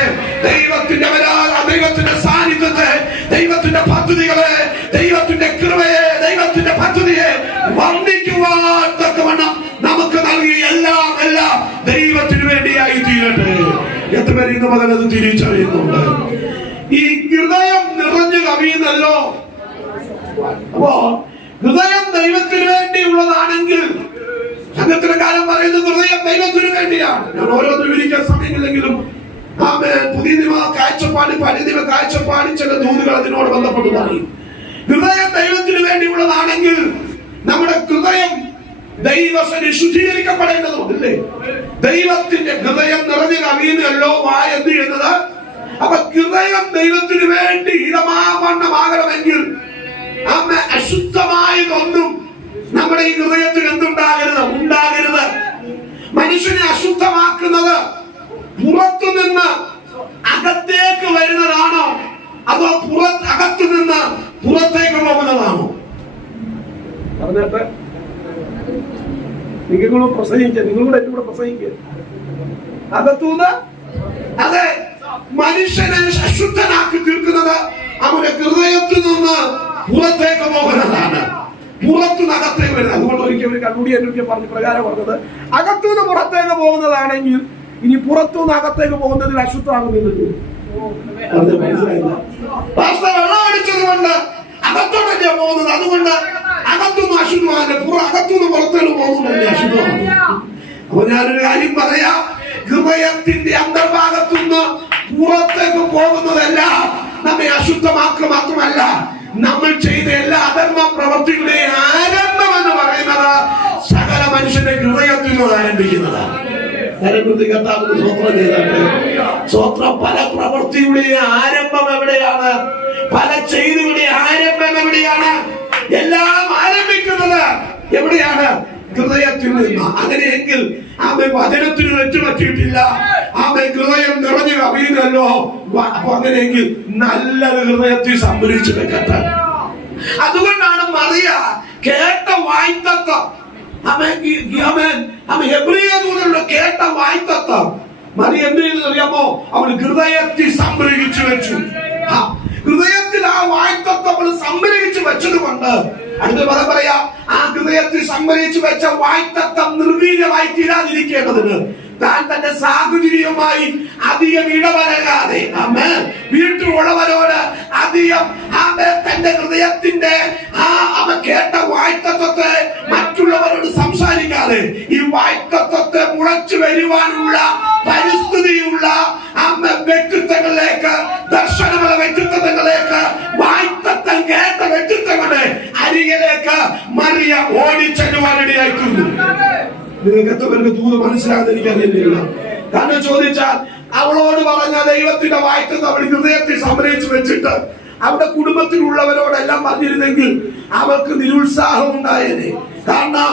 ദൈവത്തിന്റെ സാന്നിധ്യത്തെ, ദൈവത്തിന്റെ പദ്ധതികളെ, ദൈവത്തിന്റെ കൃപയെ, ദൈവത്തിന്റെ പദ്ധതിയെ വർണ്ണിക്കുവാൻ തക്കവണ്ണം നമുക്ക് നൽകിയ എല്ലാം ദൈവത്തിന് വേണ്ടിയായി തീരട്ടെ. എത്ര പേര് ഇന്ന് പകൽ അത് തിരിച്ചറിയുന്നുണ്ട്? ഈ ഹൃദയം നിറഞ്ഞു കവിയുന്നല്ലോ. അപ്പോ ഹൃദയം ദൈവത്തിന് വേണ്ടിയുള്ളതാണെങ്കിൽ സംഘത്തിന് കാലം പറയുന്നത് ഹൃദയം ദൈവത്തിന് വേണ്ടിയാണ്. ഞാൻ ഓരോന്നും വിവരിക്കാൻ സമയമില്ലെങ്കിലും പുതിയ നിയമ കാഴ്ചപ്പാട്, പഴയ നിയമ കാഴ്ചപ്പാട് ചില ദൂതുകൾ അതിനോട് ബന്ധപ്പെട്ട് പറയും. ഹൃദയം ദൈവത്തിന് വേണ്ടിയുള്ളതാണെങ്കിൽ നമ്മുടെ ഹൃദയം ദൈവത്തിന് ശുദ്ധീകരിക്കപ്പെടേണ്ടതുണ്ടല്ലേ? ദൈവത്തിന്റെ ഹൃദയം നിറഞ്ഞു കവിയുന്നല്ലോ വായ എന്ത് ചെയ്യുന്നത്? അപ്പൊ ഹൃദയം ദൈവത്തിന് വേണ്ടി ഹിതമാവണ്ണമാകണമെങ്കിൽ അശുദ്ധമായതൊന്നും നമ്മുടെ ഈ ഹൃദയത്തിൽ ഉണ്ടാകരുത്. മനുഷ്യനെ അശുദ്ധമാക്കുന്നത് പുറത്തുനിന്ന് അകത്തേക്ക് വരുന്നതാണോ അതോ അകത്തുനിന്ന് പുറത്തേക്ക് പോകുന്നതാണോ? പറഞ്ഞിട്ട് നിങ്ങളും പ്രസംഗിക്കുക, നിങ്ങളുടെ എന്റെ കൂടെ പ്രസംഗിക്കുക. അകത്തുനിന്ന്, അതെ, മനുഷ്യനെ അശുദ്ധനാക്കി തീർക്കുന്നത് അവന്റെ ഹൃദയത്തിൽ നിന്ന് പുറത്തേക്ക് പോകുന്നതാണ്, പുറത്തുനിന്ന് അകത്തേക്ക് വരുന്നത്. അതുകൊണ്ട് ഒരിക്കലും കണ്ണൂടി എന്നൊക്കെ പറഞ്ഞ പ്രകാരം പറഞ്ഞത് അകത്തുനിന്ന് പുറത്തേക്ക് പോകുന്നതാണെങ്കിൽ ഇനി പുറത്തുനിന്ന് അകത്തേക്ക് പോകുന്നതിൽ അശുദ്ധമാകുന്നില്ല. വെള്ളം അടിച്ചത് കൊണ്ട് അകത്തോട്ടല്ലേ പോകുന്നത്, അതുകൊണ്ട് അകത്തുനിന്ന് അശുദ്ധമാണ്, അകത്തുനിന്ന് പുറത്തേക്ക് പോകുന്നതല്ലേ അശുദ്ധമാണ്. അപ്പൊ ഞാനൊരു കാര്യം പറയാം, ഹൃദയത്തിന്റെ അന്തർഭാഗത്തുനിന്ന് പുറത്തേക്ക് പോകുന്നതല്ല നമ്മെ അശുദ്ധമാക്കുക മാത്രമല്ല, നമ്മൾ ചെയ്ത എല്ലാ അധർമ്മ പ്രവൃത്തികളുടെയും ആരംഭം എന്ന് പറയുന്നത് സകല മനുഷ്യന്റെ ഹൃദയത്തിൽ നിന്ന് ആരംഭിക്കുന്നതാണ്. പല പ്രവൃത്തിയുടെ ആരംഭം എവിടെയാണ്? പല ചെയ്തിയുടെ ആരംഭം എവിടെയാണ്? എല്ലാം ആരംഭിക്കുന്നത് എവിടെയാണ്? ഹൃദയത്തിൽ നിന്ന്. അങ്ങനെയെങ്കിൽ ആമേ വചനത്തിന് തെറ്റുപറ്റിയിട്ടില്ല, ആമേ ഹൃദയം നിറഞ്ഞു കവിയുന്നല്ലോ. അപ്പൊ അങ്ങനെയെങ്കിൽ നല്ലത് ഹൃദയത്തിൽ സംഭരിച്ചു വെക്കട്ടെ. അതുകൊണ്ടാണ് മറിയ കേട്ട വായ്ത്തത്വം, ഹെബ്രീയ ദൂതരുടെ കേട്ട വായ്ത്തത്വം മറിയ എന്ത് ചെയ്തറിയാമോ? അവൾ ഹൃദയത്തിൽ സംഭരിച്ചു വെച്ചു. ഹൃദയത്തിൽ ആ വായ്ത്തത്വം അവൾ സംഭരിച്ചു വെച്ചത് കൊണ്ട് അടുത്ത പദം പറയാ, ആ ഹൃദയത്തിൽ സംഭരിച്ചു വെച്ച വായ്ത്തത്വം നിർവീര്യമായി തീരാതിരിക്കേണ്ടതിന് താൻ തന്റെ സാഹചര്യവുമായി അധികം ഇടപഴകാതെ വീട്ടിലുള്ളവരോട് അധികം തന്റെ ഹൃദയത്തിന്റെ കേട്ട വായ്ത്തത്വത്തെ മറ്റുള്ളവരോട് സംസാരിക്കാതെ ഈ വായ്ത്തത്വത്തെ മുളച്ചു വരുവാനുള്ള പരിസ്ഥിതിയുള്ള വ്യക്തിത്വങ്ങളിലേക്ക്, ദർശനമുള്ള വ്യക്തിത്വങ്ങളിലേക്ക്, വായ്ത്തത്വം കേട്ട വ്യക്തിത്വങ്ങളുടെ അരികിലേക്ക് മറിയ ഓടിച്ചെല്ലുവാനിടയായിട്ടുണ്ട്. നിങ്ങൾക്ക് എത്ര പേർക്ക് ദൂത് മനസ്സിലാകാതെ എനിക്കറിയില്ല. കാരണം ചോദിച്ചാൽ അവളോട് പറഞ്ഞ ദൈവത്തിന്റെ വായ്ത്തത്വം അവൾ ഹൃദയത്തിൽ സംഭരിച്ചു വെച്ചിട്ട് അവിടെ കുടുംബത്തിലുള്ളവരോടെല്ലാം പറഞ്ഞിരുന്നെങ്കിൽ അവൾക്ക് നിരുത്സാഹം ഉണ്ടായേനെ. കാരണം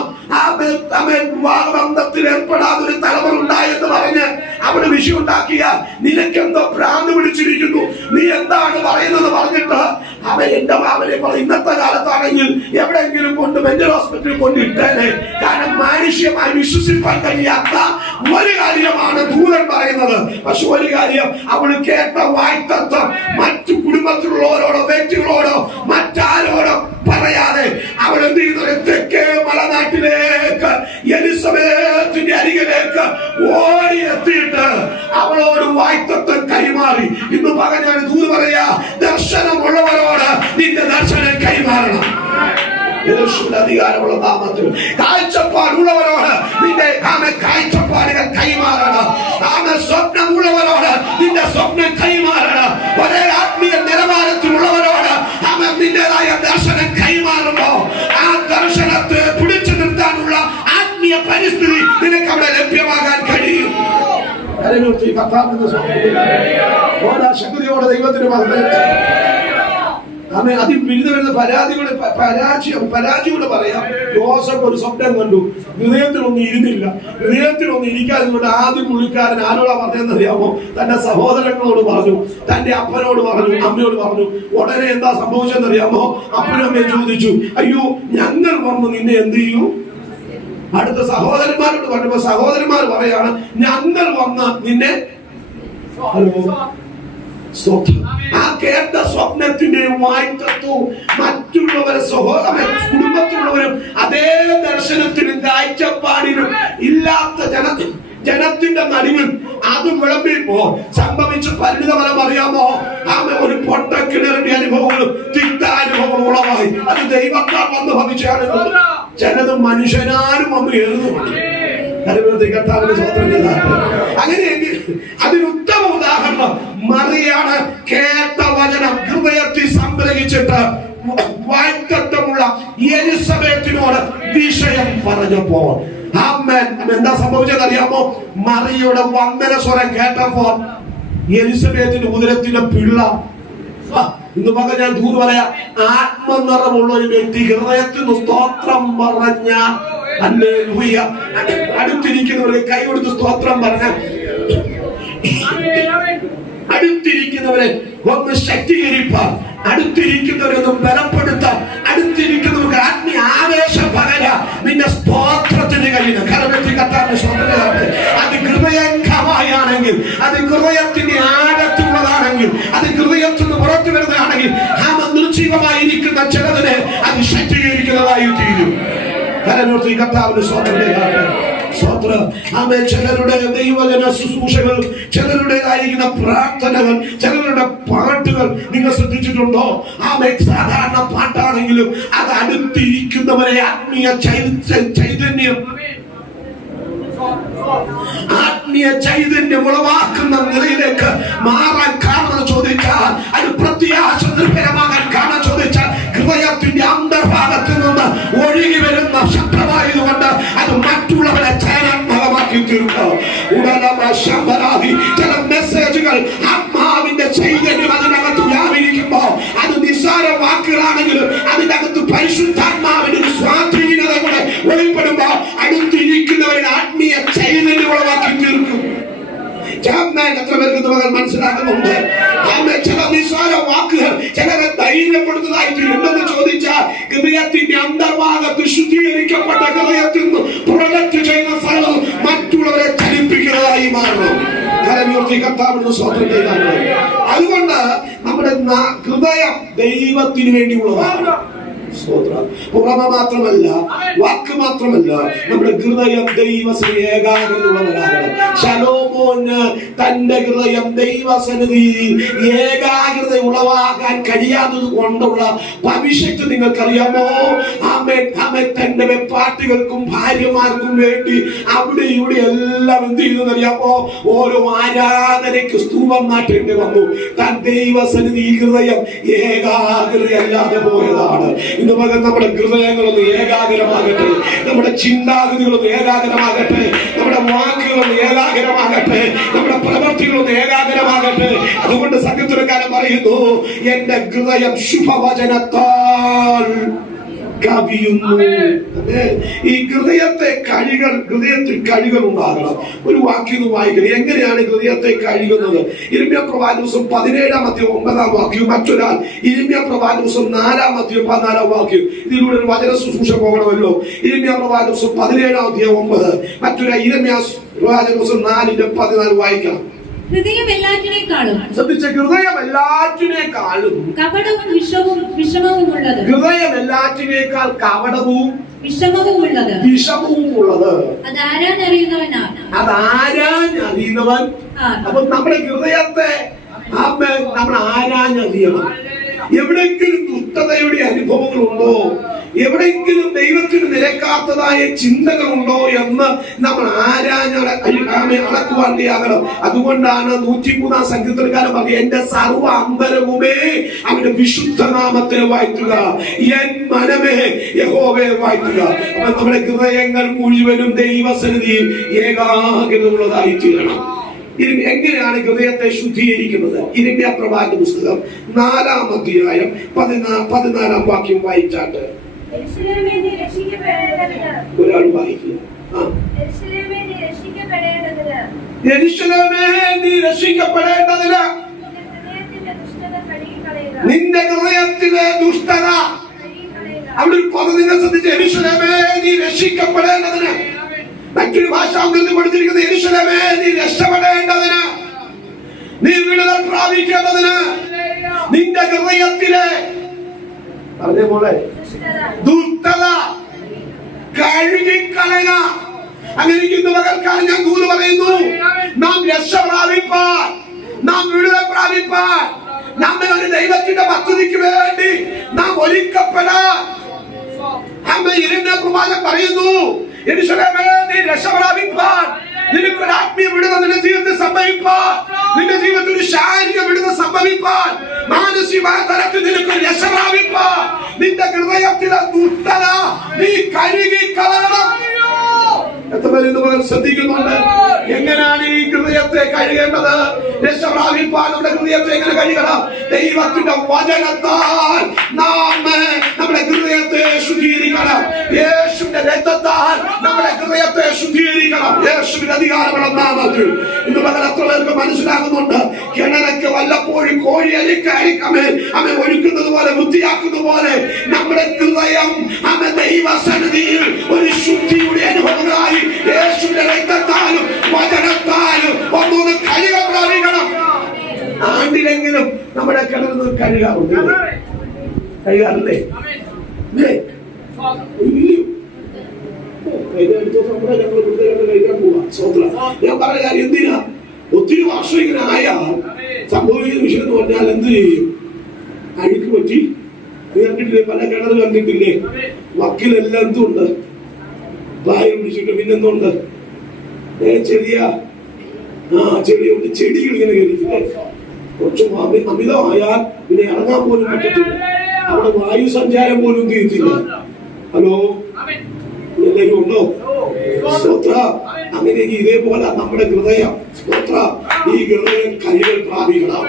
ബന്ധത്തിൽ ഏർപ്പെടാതെ ഒരു തലമുറ ഉണ്ടായെന്ന് പറഞ്ഞ് അവിടെ വിഷയം ഉണ്ടാക്കിയാൽ നിനക്കെന്തോ ഭ്രാന്ത് പിടിച്ചിരിക്കുന്നു, നീ എന്താണ് പറയുന്നത് പറഞ്ഞിട്ട് എന്റെ മാവനെ പറയും. ഇന്നത്തെ കാലത്താണെങ്കിൽ എവിടെയെങ്കിലും കൊണ്ട് മെന്റൽ ഹോസ്പിറ്റലിൽ കൊണ്ടിട്ടേനെ. കാരണം മാനുഷ്യമായി വിശ്വസിക്കാൻ കഴിയാത്ത ഒരു കാര്യമാണ് ദൂതൻ പറയുന്നത്. പക്ഷെ ഒരു കാര്യം, അവൾ കേട്ട വായ്ത്തത്വം മറ്റു കുടുംബത്തിലുള്ളവരോടോ വ്യക്തികളോടോ മറ്റാരോടോ പറയാതെ അവൾ എന്ത് ചെയ്യുന്നത്, തെക്കേ മലനാട്ടിലേക്ക് എലിസബത്തിന്റെ അരികിലേക്ക് ഓടിയെത്തിയിട്ട് അവളോട് വായ്ത്തത്വം കൈമാറി. ഇന്ന് പകൽ ഞാൻ ദൂത് പറയാ, ദർശനമുള്ളവരോട് നിന്റെ ദർശനം കൈമാറണം. അധികാരമുള്ള നാമത്തിൽ കാഴ്ചപ്പാടുള്ളവരോട് നിന്റെ കാഴ്ചപ്പാടുകൾ കൈമാറണം. സ്വപ്നമുള്ളവരോട് നിന്റെ സ്വപ്നം കൈമാറണം. ഒരേ ആത്മീയ നിലവാരത്തിലുള്ളവരോട് നിന്റേതായ ദർശനം കൈമാറുമ്പോ ആ ദർശനത്തെ പിടിച്ചു നിർത്താനുള്ള ആത്മീയ പരിസ്ഥിതി നിനക്ക് അവിടെ ലഭ്യമാകാൻ കഴിയും. ശക്തിയോടെ ദൈവത്തിന് അതിൽ വരുന്ന പരാജയോട് പറയാം. യോസഫ് ഒരു സ്വപ്നം കണ്ടു, ഹൃദയത്തിലൊന്നും ഇരുന്നില്ല. ഹൃദയത്തിലൊന്നും ഇരിക്കാതെ ആദ്യം പുള്ളിക്കാരൻ ആരോടാ പറഞ്ഞതെന്ന് അറിയാമോ? തന്റെ സഹോദരങ്ങളോട് പറഞ്ഞു, തന്റെ അപ്പനോട് പറഞ്ഞു, അമ്മയോട് പറഞ്ഞു. ഉടനെ എന്താ സംഭവിച്ചെന്ന് അറിയാമോ? അപ്പനും അമ്മയും ചോദിച്ചു, അയ്യോ ഞങ്ങൾ വന്ന് നിന്നെ എന്ത് ചെയ്യൂ? അടുത്ത സഹോദരന്മാരോട് പറഞ്ഞപ്പോ സഹോദരന്മാർ പറയാണ്, ഞങ്ങൾ വന്ന് നിന്നെ. ആ കേട്ട സ്വപ്നത്തിന്റെയും വായ്ത്തത്വവും മറ്റുള്ളവരെ കുടുംബത്തിലുള്ളവരും അതേ ദർശനത്തിനും കാഴ്ചപ്പാടിനും ഇല്ലാത്ത ജനത്തിന്റെ നടുവിൽ അത് വിളമ്പിപ്പോ സംഭവിച്ച പരിണിതഫലം അറിയാമോ? ഒരു പൊട്ടക്കിണറിന്റെ അനുഭവങ്ങളും തിക്താനുഭവങ്ങളും ഉളവായി. അത് ദൈവത്താൽ വന്ന് ഭവിച്ചാണ്. ചിലത് മനുഷ്യനാരും വന്ന് എഴുതുന്നുണ്ട്. അങ്ങനെയെങ്കിൽ അതിനുത്തമ ഉദാഹരണം മറിയാണ്. കേട്ട വചനം ഹൃദയത്തിൽ സംഗ്രഹിച്ചിട്ട് വായ്ത്തത്വമുള്ള എലിസബത്തിനോട് വിഷയം പറഞ്ഞപ്പോൾ എന്താ സംഭവിച്ചത് അറിയാമോ? മറിയുടെ വന്ദന സ്വരം കേട്ടപ്പോ എലിസബത്തിന്റെ ഉദരത്തിന്റെ പിള്ള. ഇന്ന് പകൽ ഞാൻ ദൂത് പറയാം, ആത്മനിറമുള്ള ഒരു വ്യക്തി ഹൃദയത്തിന് സ്തോത്രം പറഞ്ഞ ഹല്ലേലൂയ, അടുത്തിരിക്കുന്നവരെ കൈ കൊടുത്ത് സ്തോത്രം പറഞ്ഞ, അടുത്തിരിക്കുന്നവരെ ഒന്ന് ശക്തീകരിപ്പാൻ, അടുത്തിരിക്കുന്നവരെ ഒന്ന് ബലപ്പെടുത്താൻ, അടുത്തിരിക്കുന്നവർക്ക് ആത്മീയ ആവേശം പകരാൻ നിന്റെ സ്തോത്രത്തിന് കഴിയുന്നു. കരമെത്തി കത്താന്റെ സ്വന്തം അത് ഹൃദയംഗമായാണെങ്കിൽ, അത് ഹൃദയത്തിന്റെ ആഴത്തുള്ളതാണെങ്കിൽ, അത് ഹൃദയത്തിൽ നിന്ന് പുറത്തു വരുന്നതാണെങ്കിൽ നിർജീവമായിരിക്കുന്ന ചിലതിനെ അത് ശക്തീകരിക്കുന്നതായി തീരും. കരനോർത്തി കർത്താവിന്റെ സ്വത്രം. ചിലരുടെ ദൈവജന ശുശ്രൂഷകൾ, ചിലരുടേതായിരിക്കുന്ന പ്രാർത്ഥനകൾ, ചിലരുടെ പാട്ടുകൾ നിങ്ങൾ ശ്രദ്ധിച്ചിട്ടുണ്ടോ? സാധാരണ പാട്ടാണെങ്കിലും അത് അടുത്തിരിക്കുന്നവരെ ആത്മീയ ചൈതന്യം ഉളവാക്കുന്ന നിലയിലേക്ക് മാറാൻ കാരണം ചോദിച്ചാൽ, അത് പ്രത്യാശ നിർഭരമാകാൻ കാരണം ചോദിച്ചാൽ, ഹൃദയത്തിന്റെ അന്തർഭാഗത്ത് നിന്ന് ഒഴുകി വരുന്ന ശബ്ദമായതുകൊണ്ട് അത് മറ്റുള്ളവരെ ചലനാത്മകമാക്കി തീർക്കും. ചില മെസ്സേജുകൾ ആത്മാവിന്റെ ചൈതന്യം അതിനകത്ത് വ്യാപരിക്കുമ്പോ അത് നിസ്സാര വാക്കുകളാണെങ്കിലും അതിനകത്ത് പരിശുദ്ധാത്മാവിന്റെ സ്വാധീനത കൂടെ വെളിപ്പെടുമ്പോ അടുത്തിരിക്കുന്നവരുടെ ആത്മീയ ചൈതന്യം ഉളവാക്കി തീർക്കും. എത്ര പേർക്ക് മകൾ മനസ്സിലാക്കുന്നുണ്ട്? ചില നിസ്സാര വാക്കുകൾ ചിലരെ ധൈര്യപ്പെടുന്നതായിട്ട് ഉണ്ടെന്ന് ചോദിച്ചാൽ, ഹൃദയത്തിന്റെ അന്തർഭാഗത്ത് ശുദ്ധീകരിക്കപ്പെട്ട ഹൃദയത്തിൽ നിന്ന് പ്രൊഡക്റ്റ് ചെയ്യുന്ന സ്ഥലം മറ്റുള്ളവരെ ചലിപ്പിക്കുന്നതായി മാറണം. കർത്താവിന് സ്വന്തം ചെയ്താണ്. അതുകൊണ്ട് നമ്മുടെ ഹൃദയം ദൈവത്തിന് വേണ്ടിയുള്ളതാണ്. പുറമെ മാത്രമല്ല, വാക്ക് മാത്രമല്ല, നമ്മുടെ ഹൃദയം ദൈവത്തിന് ഏകാഗ്രതയുള്ളവരാണ്. ശലോമോന് തന്റെ ഹൃദയം ദൈവസന്നിധിയിൽ ഏകാഗ്രത ഉളവാക്കാൻ കഴിയാത്തത് കൊണ്ടുള്ള ഭവിഷ്യത്ത് നിങ്ങൾക്കറിയാമോ? തന്റെ വെപ്പാട്ടികൾക്കും ഭാര്യമാർക്കും വേണ്ടി അവിടെ ഇവിടെ എല്ലാം എന്ത് ചെയ്തെന്നറിയാമോ? ഓരോ ആരാധനയ്ക്ക് സ്തൂപം നാട്ടേണ്ടി വന്നു. താൻ ദൈവസന്നിധി ഹൃദയം ഏകാഗ്രതയല്ലാതെ പോയതാണ്. ഇന്ന് മകൻ നമ്മുടെ ഹൃദയങ്ങളൊന്ന് ഏകാഗ്രമാകട്ടെ, നമ്മുടെ ചിന്താഗതികളൊന്ന് ഏകാഗ്രമാകട്ടെ, നമ്മുടെ വാക്കുകളൊന്ന് ഏകാഗ്രമാകട്ടെ, നമ്മുടെ പ്രവൃത്തികളൊന്ന് ഏകാഗ്രമാകട്ടെ. അതുകൊണ്ട് സങ്കീർത്തനക്കാരൻ പറയുന്നു, എന്റെ ഹൃദയം ശുഭവചനത്താൽ കവിയുന്നു. ഈ ഹൃദയത്തിൽ കഴികൾ ഉണ്ടാകണം. ഒരു വാക്യം വായിക്കണം. എങ്ങനെയാണ് ഹൃദയത്തെ കഴുകുന്നത്? യിരെമ്യാ പ്രവാചക പുസ്തകം 17-ാം അധ്യായം 9-ാം വാക്യം. മറ്റൊരാൾ യിരെമ്യാ പ്രവാചക പുസ്തകം 4-ാം അധ്യായം 14-ാം വാക്യം. ഇതിലൂടെ ഒരു വചന ശുശ്രൂഷ പോകണമല്ലോ. യിരെമ്യാ പ്രവാചക പുസ്തകം 17-ാം അധ്യായം 9, മറ്റൊരാൾ യിരെമ്യാ പ്രവാചക പുസ്തകം 4-14 വായിക്കണം. ഹൃദയം എല്ലാറ്റിനേക്കാളും, ശ്രദ്ധിച്ച, ഹൃദയം എല്ലാറ്റിനേക്കാളും കപടവും വിഷമവും ഉള്ളത്. ഹൃദയം എല്ലാറ്റിനേക്കാൾ കപടവും വിഷമവും ഉള്ളത്. അതാരാഞ്ഞറിയുന്നവൻ. അപ്പൊ നമ്മുടെ ഹൃദയത്തെ നമ്മൾ ആരാഞ്ഞറിയണം. എവിടെയെങ്കിലും ദുഷ്ടതയുടെ അനുഭവങ്ങളുണ്ടോ, എവിടെയെങ്കിലും ദൈവത്തിന് നിരക്കാത്തതായ ചിന്തകളുണ്ടോ എന്ന് നമ്മൾ അളക്കുവാൻ തയ്യാറാകണം. അതുകൊണ്ടാണ് 103-ാം സങ്കീർത്തനക്കാരൻ പറഞ്ഞത്, എന്റെ സർവ്വ അന്തരവുമേ അവന്റെ വിശുദ്ധ നാമത്തെ വാഴ്ത്തുക, എൻ മനമേ യഹോവയെ വാഴ്ത്തുക. അപ്പൊ നമ്മുടെ ഹൃദയങ്ങൾ മുഴുവനും ദൈവസന്നിധിയിൽ ഏകാഗ്രതയുള്ളതായി തീരണം. എങ്ങനെയാണ് ഹൃദയത്തെ ശുദ്ധീകരിക്കുന്നത്? യിരെമ്യാ പ്രവാചക പുസ്തകം 4-ാം അധ്യായം 14-ാം വാക്യം വായിച്ചാട്ട് ഒരാൾ വായിക്കുക. യെരൂശലേമേ, നീ രക്ഷിക്കപ്പെടേണ്ടതിന് നിന്റെ ഹൃദയത്തിലെ ദുഷ്ടത. അവിടെ ഒരു പദം നിങ്ങൾ ശ്രദ്ധിച്ച്, യെരൂശലേമേ, നീ രക്ഷിക്കപ്പെടേണ്ടതിന്. മറ്റൊരു ഭാഷാന്തരത്തിൽ കൊടുത്തിരിക്കുന്നത്, യെരൂശലേമേ, നീ രക്ഷപ്പെടേണ്ടതിന്, നീ വിടുതൽ പ്രാപിക്കേണ്ടതിന് നിന്റെ ഹൃദയത്തിലെ പറഞ്ഞ പോലെ ദുഷ്ടത കഴുകിക്കളയുക. അങ്ങനെ ഇരിക്കുന്ന പകൽക്കാലം ഞാൻ ദൂത് പറയുന്നു, നാം രക്ഷ പ്രാപിപ്പാൻ, നാം വിടുതൽ പ്രാപിപ്പാൻ, നമ്മെ ഒരു ദൈവത്തിന്റെ പദ്ധതിക്ക് വേണ്ടി നാം ഒരുക്കപ്പെടാൻ യിരെമ്യാ പ്രവാചകൻ പറയുന്നു, യെരൂശലേമേ, നീ രക്ഷ പ്രാപിപ്പാൻ, നിനക്കൊരു ആത്മീയ വിടുതൽ നിന്റെ ജീവിതത്തിൽ സംഭവിപ്പാൻ, നിന്റെ ജീവിതത്തിൽ ഒരു ശാരീരിക വിടുതൽ സംഭവിപ്പാൻ, മാനസികമായ തലത്തിൽ നിനക്കൊരു രക്ഷ പ്രാപിപ്പാൻ, നിന്റെ ഹൃദയത്തിലെ ദുഷ്ടത നീ കഴുകി കളയണം. എത്ര പേര് ഇന്ന് മുതൽ ശ്രദ്ധിക്കുന്നുണ്ട്? എങ്ങനെയാണ് ഈ ഹൃദയത്തെ കഴുകേണ്ടത്? രക്ഷ പ്രാപിപ്പാൻ നമ്മുടെ ഹൃദയത്തെ എങ്ങനെ കഴുകണം? ദൈവത്തിന്റെ വചനത്താൽ നാം നമ്മുടെ ഹൃദയത്തെ ശുദ്ധീകരിക്കണം. യേശുവിന്റെ രക്തത്താൽ നമ്മുടെ ഹൃദയത്തെ ശുദ്ധീകരിക്കണം. യേശുവിന്റെ അധികാരമുള്ള നാമത്തിൽ ഇന്ന് മുതൽ എത്ര പേർക്ക് മനസ്സിലാകുന്നുണ്ട്? കിണറൊക്കെ വല്ലപ്പോഴും കോഴി അരിക്കമേ അമ്മ ഒഴുക്കുന്നത് പോലെ, വൃത്തിയാക്കുന്ന പോലെ നമ്മുടെ ഹൃദയം അമ്മ ദൈവസന്നിധിയിൽ ഒരു ശുദ്ധിയുടെ അനുഭവങ്ങളായി യേശുവിന്റെ രക്തത്താലും വചനത്താലും ഒന്നൊന്ന് കഴുകാൻ പ്രാപിക്കണം. ആണ്ടിലെങ്കിലും നമ്മുടെ കിണറിന് കഴുകാറുണ്ട്, കഴുകാറില്ലേ? ഞാൻ പറഞ്ഞ കാര്യം എന്തിനാ? ഒത്തിരി വർഷം ഇങ്ങനെ ആയാൽ സംഭവിക്കുന്ന വിഷയം എന്ന് പറഞ്ഞാൽ എന്ത് ചെയ്യും? അഴുക്ക് പറ്റി കണ്ടിട്ടില്ലേ? പല കിണറ് കണ്ടിട്ടില്ലേ? വക്കിലെല്ലാം എന്തുണ്ട്? വായു പിടിച്ചിട്ട് പിന്നെന്തുണ്ട്? ചെടിയാ, ചെടിയുണ്ട്. ചെടികൾ ഇങ്ങനെ കയറിയില്ലേ? കുറച്ച് അമിതമായാൽ പിന്നെ ഇറങ്ങാൻ പോലും പറ്റത്തില്ല. അവിടെ വായു സഞ്ചാരം പോലും തീർത്തില്ല. ഹലോ, എല്ലാവരും ഉണ്ടോ? സ്തോത്ര. അങ്ങനെ ഇതേപോലെ നമ്മുടെ ഹൃദയം, സ്തോത്ര, ഈ ഹൃദയം കൈകൾ പ്രാപിക്കണം.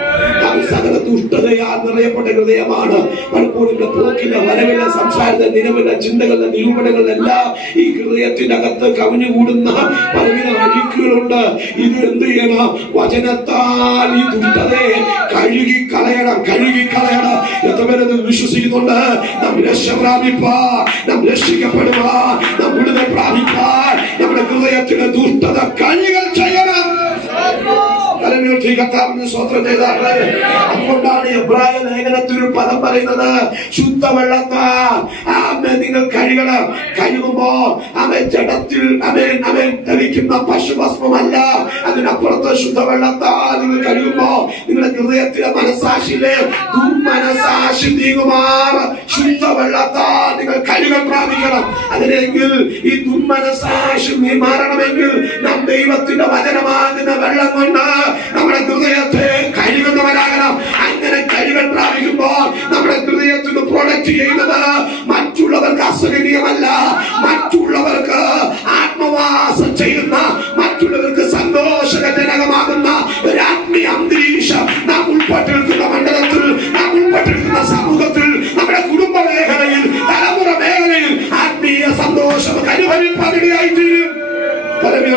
സകല ദുഷ്ടതയാൽ നിറയപ്പെട്ട ഹൃദയമാണ്. പലപ്പോഴും പോക്കില്ല, വരവില്ല, സംസാരത്തെ നിലവില്ല, ചിന്തകളുടെ നിരൂപണങ്ങളിലെല്ലാം ഈ ഹൃദയത്തിന്റെ അകത്ത് കവിഞ്ഞുകൂടുന്ന പലവിധ അഴുക്കുകളുണ്ട്. ഇത് എന്ത് ചെയ്യണം? വചനത്താൽ ഈ ദുഷ്ടതയെ കഴുകി കളയണം. എത്ര പേരത് വിശ്വസിക്കുന്നുണ്ട്? നാം രക്ഷ പ്രാപിപ്പാൻ, നാം രക്ഷിക്കപ്പെടുവാൻ, നാം വിടുതൽ പ്രാപിപ്പാൻ നമ്മുടെ ഹൃദയത്തിലെ ദുഷ്ടത കഴുകൽ ചെയ്യണം. സ്വത്രം ചെയ്താൽ അതുകൊണ്ടാണ് എബ്രായ ലേഖനത്തിൽ ഒരു പദം പറയുന്നത്, ശുദ്ധവെള്ളത്താൽ നിങ്ങൾ കഴുകണം. കഴുകുമ്പോ ജഡത്തിൽ ധരിക്കുന്ന പശുഭസ്മമല്ല, അതിനപ്പുറത്ത് ശുദ്ധവെള്ളത്താൽ നിങ്ങൾ കഴുകുമ്പോ നിങ്ങളുടെ ഹൃദയത്തിലെ മനസാക്ഷിയിലെ ദുർമനസാക്ഷി നീങ്ങുമാർ ശുദ്ധവെള്ളത്താൽ നിങ്ങൾ കഴുകൽ പ്രാപിക്കണം. അതിനെങ്കിൽ ഈ ദുർമനസാക്ഷി മാറണമെങ്കിൽ നാം ദൈവത്തിന്റെ വചനമാകുന്ന വെള്ളം കൊണ്ട് നമ്മുടെ ഹൃദയത്തെ കഴുകുന്നവരാകണം. അങ്ങനെ കഴുകൽ പ്രാപിക്കുമ്പോൾ നമ്മുടെ ഹൃദയത്തിന് പ്രൊഡക്റ്റ് ചെയ്യുന്നത് മറ്റുള്ളവർക്ക് അസഹനീയമല്ല, മറ്റുള്ളവർക്ക് ആത്മവാസം ചെയ്യുന്ന, മറ്റുള്ളവർക്ക് സന്തോഷജനകമാകുന്ന ഒരു ആത്മീയ അന്തരീക്ഷം നാം ഉൾപ്പെട്ടിരിക്കുന്ന മണ്ഡലത്തിൽ, നാം ഉൾപ്പെട്ടിരിക്കുന്ന സമൂഹത്തിൽ, നമ്മുടെ കുടുംബ മേഖലയിൽ, തലമുറ മേഖല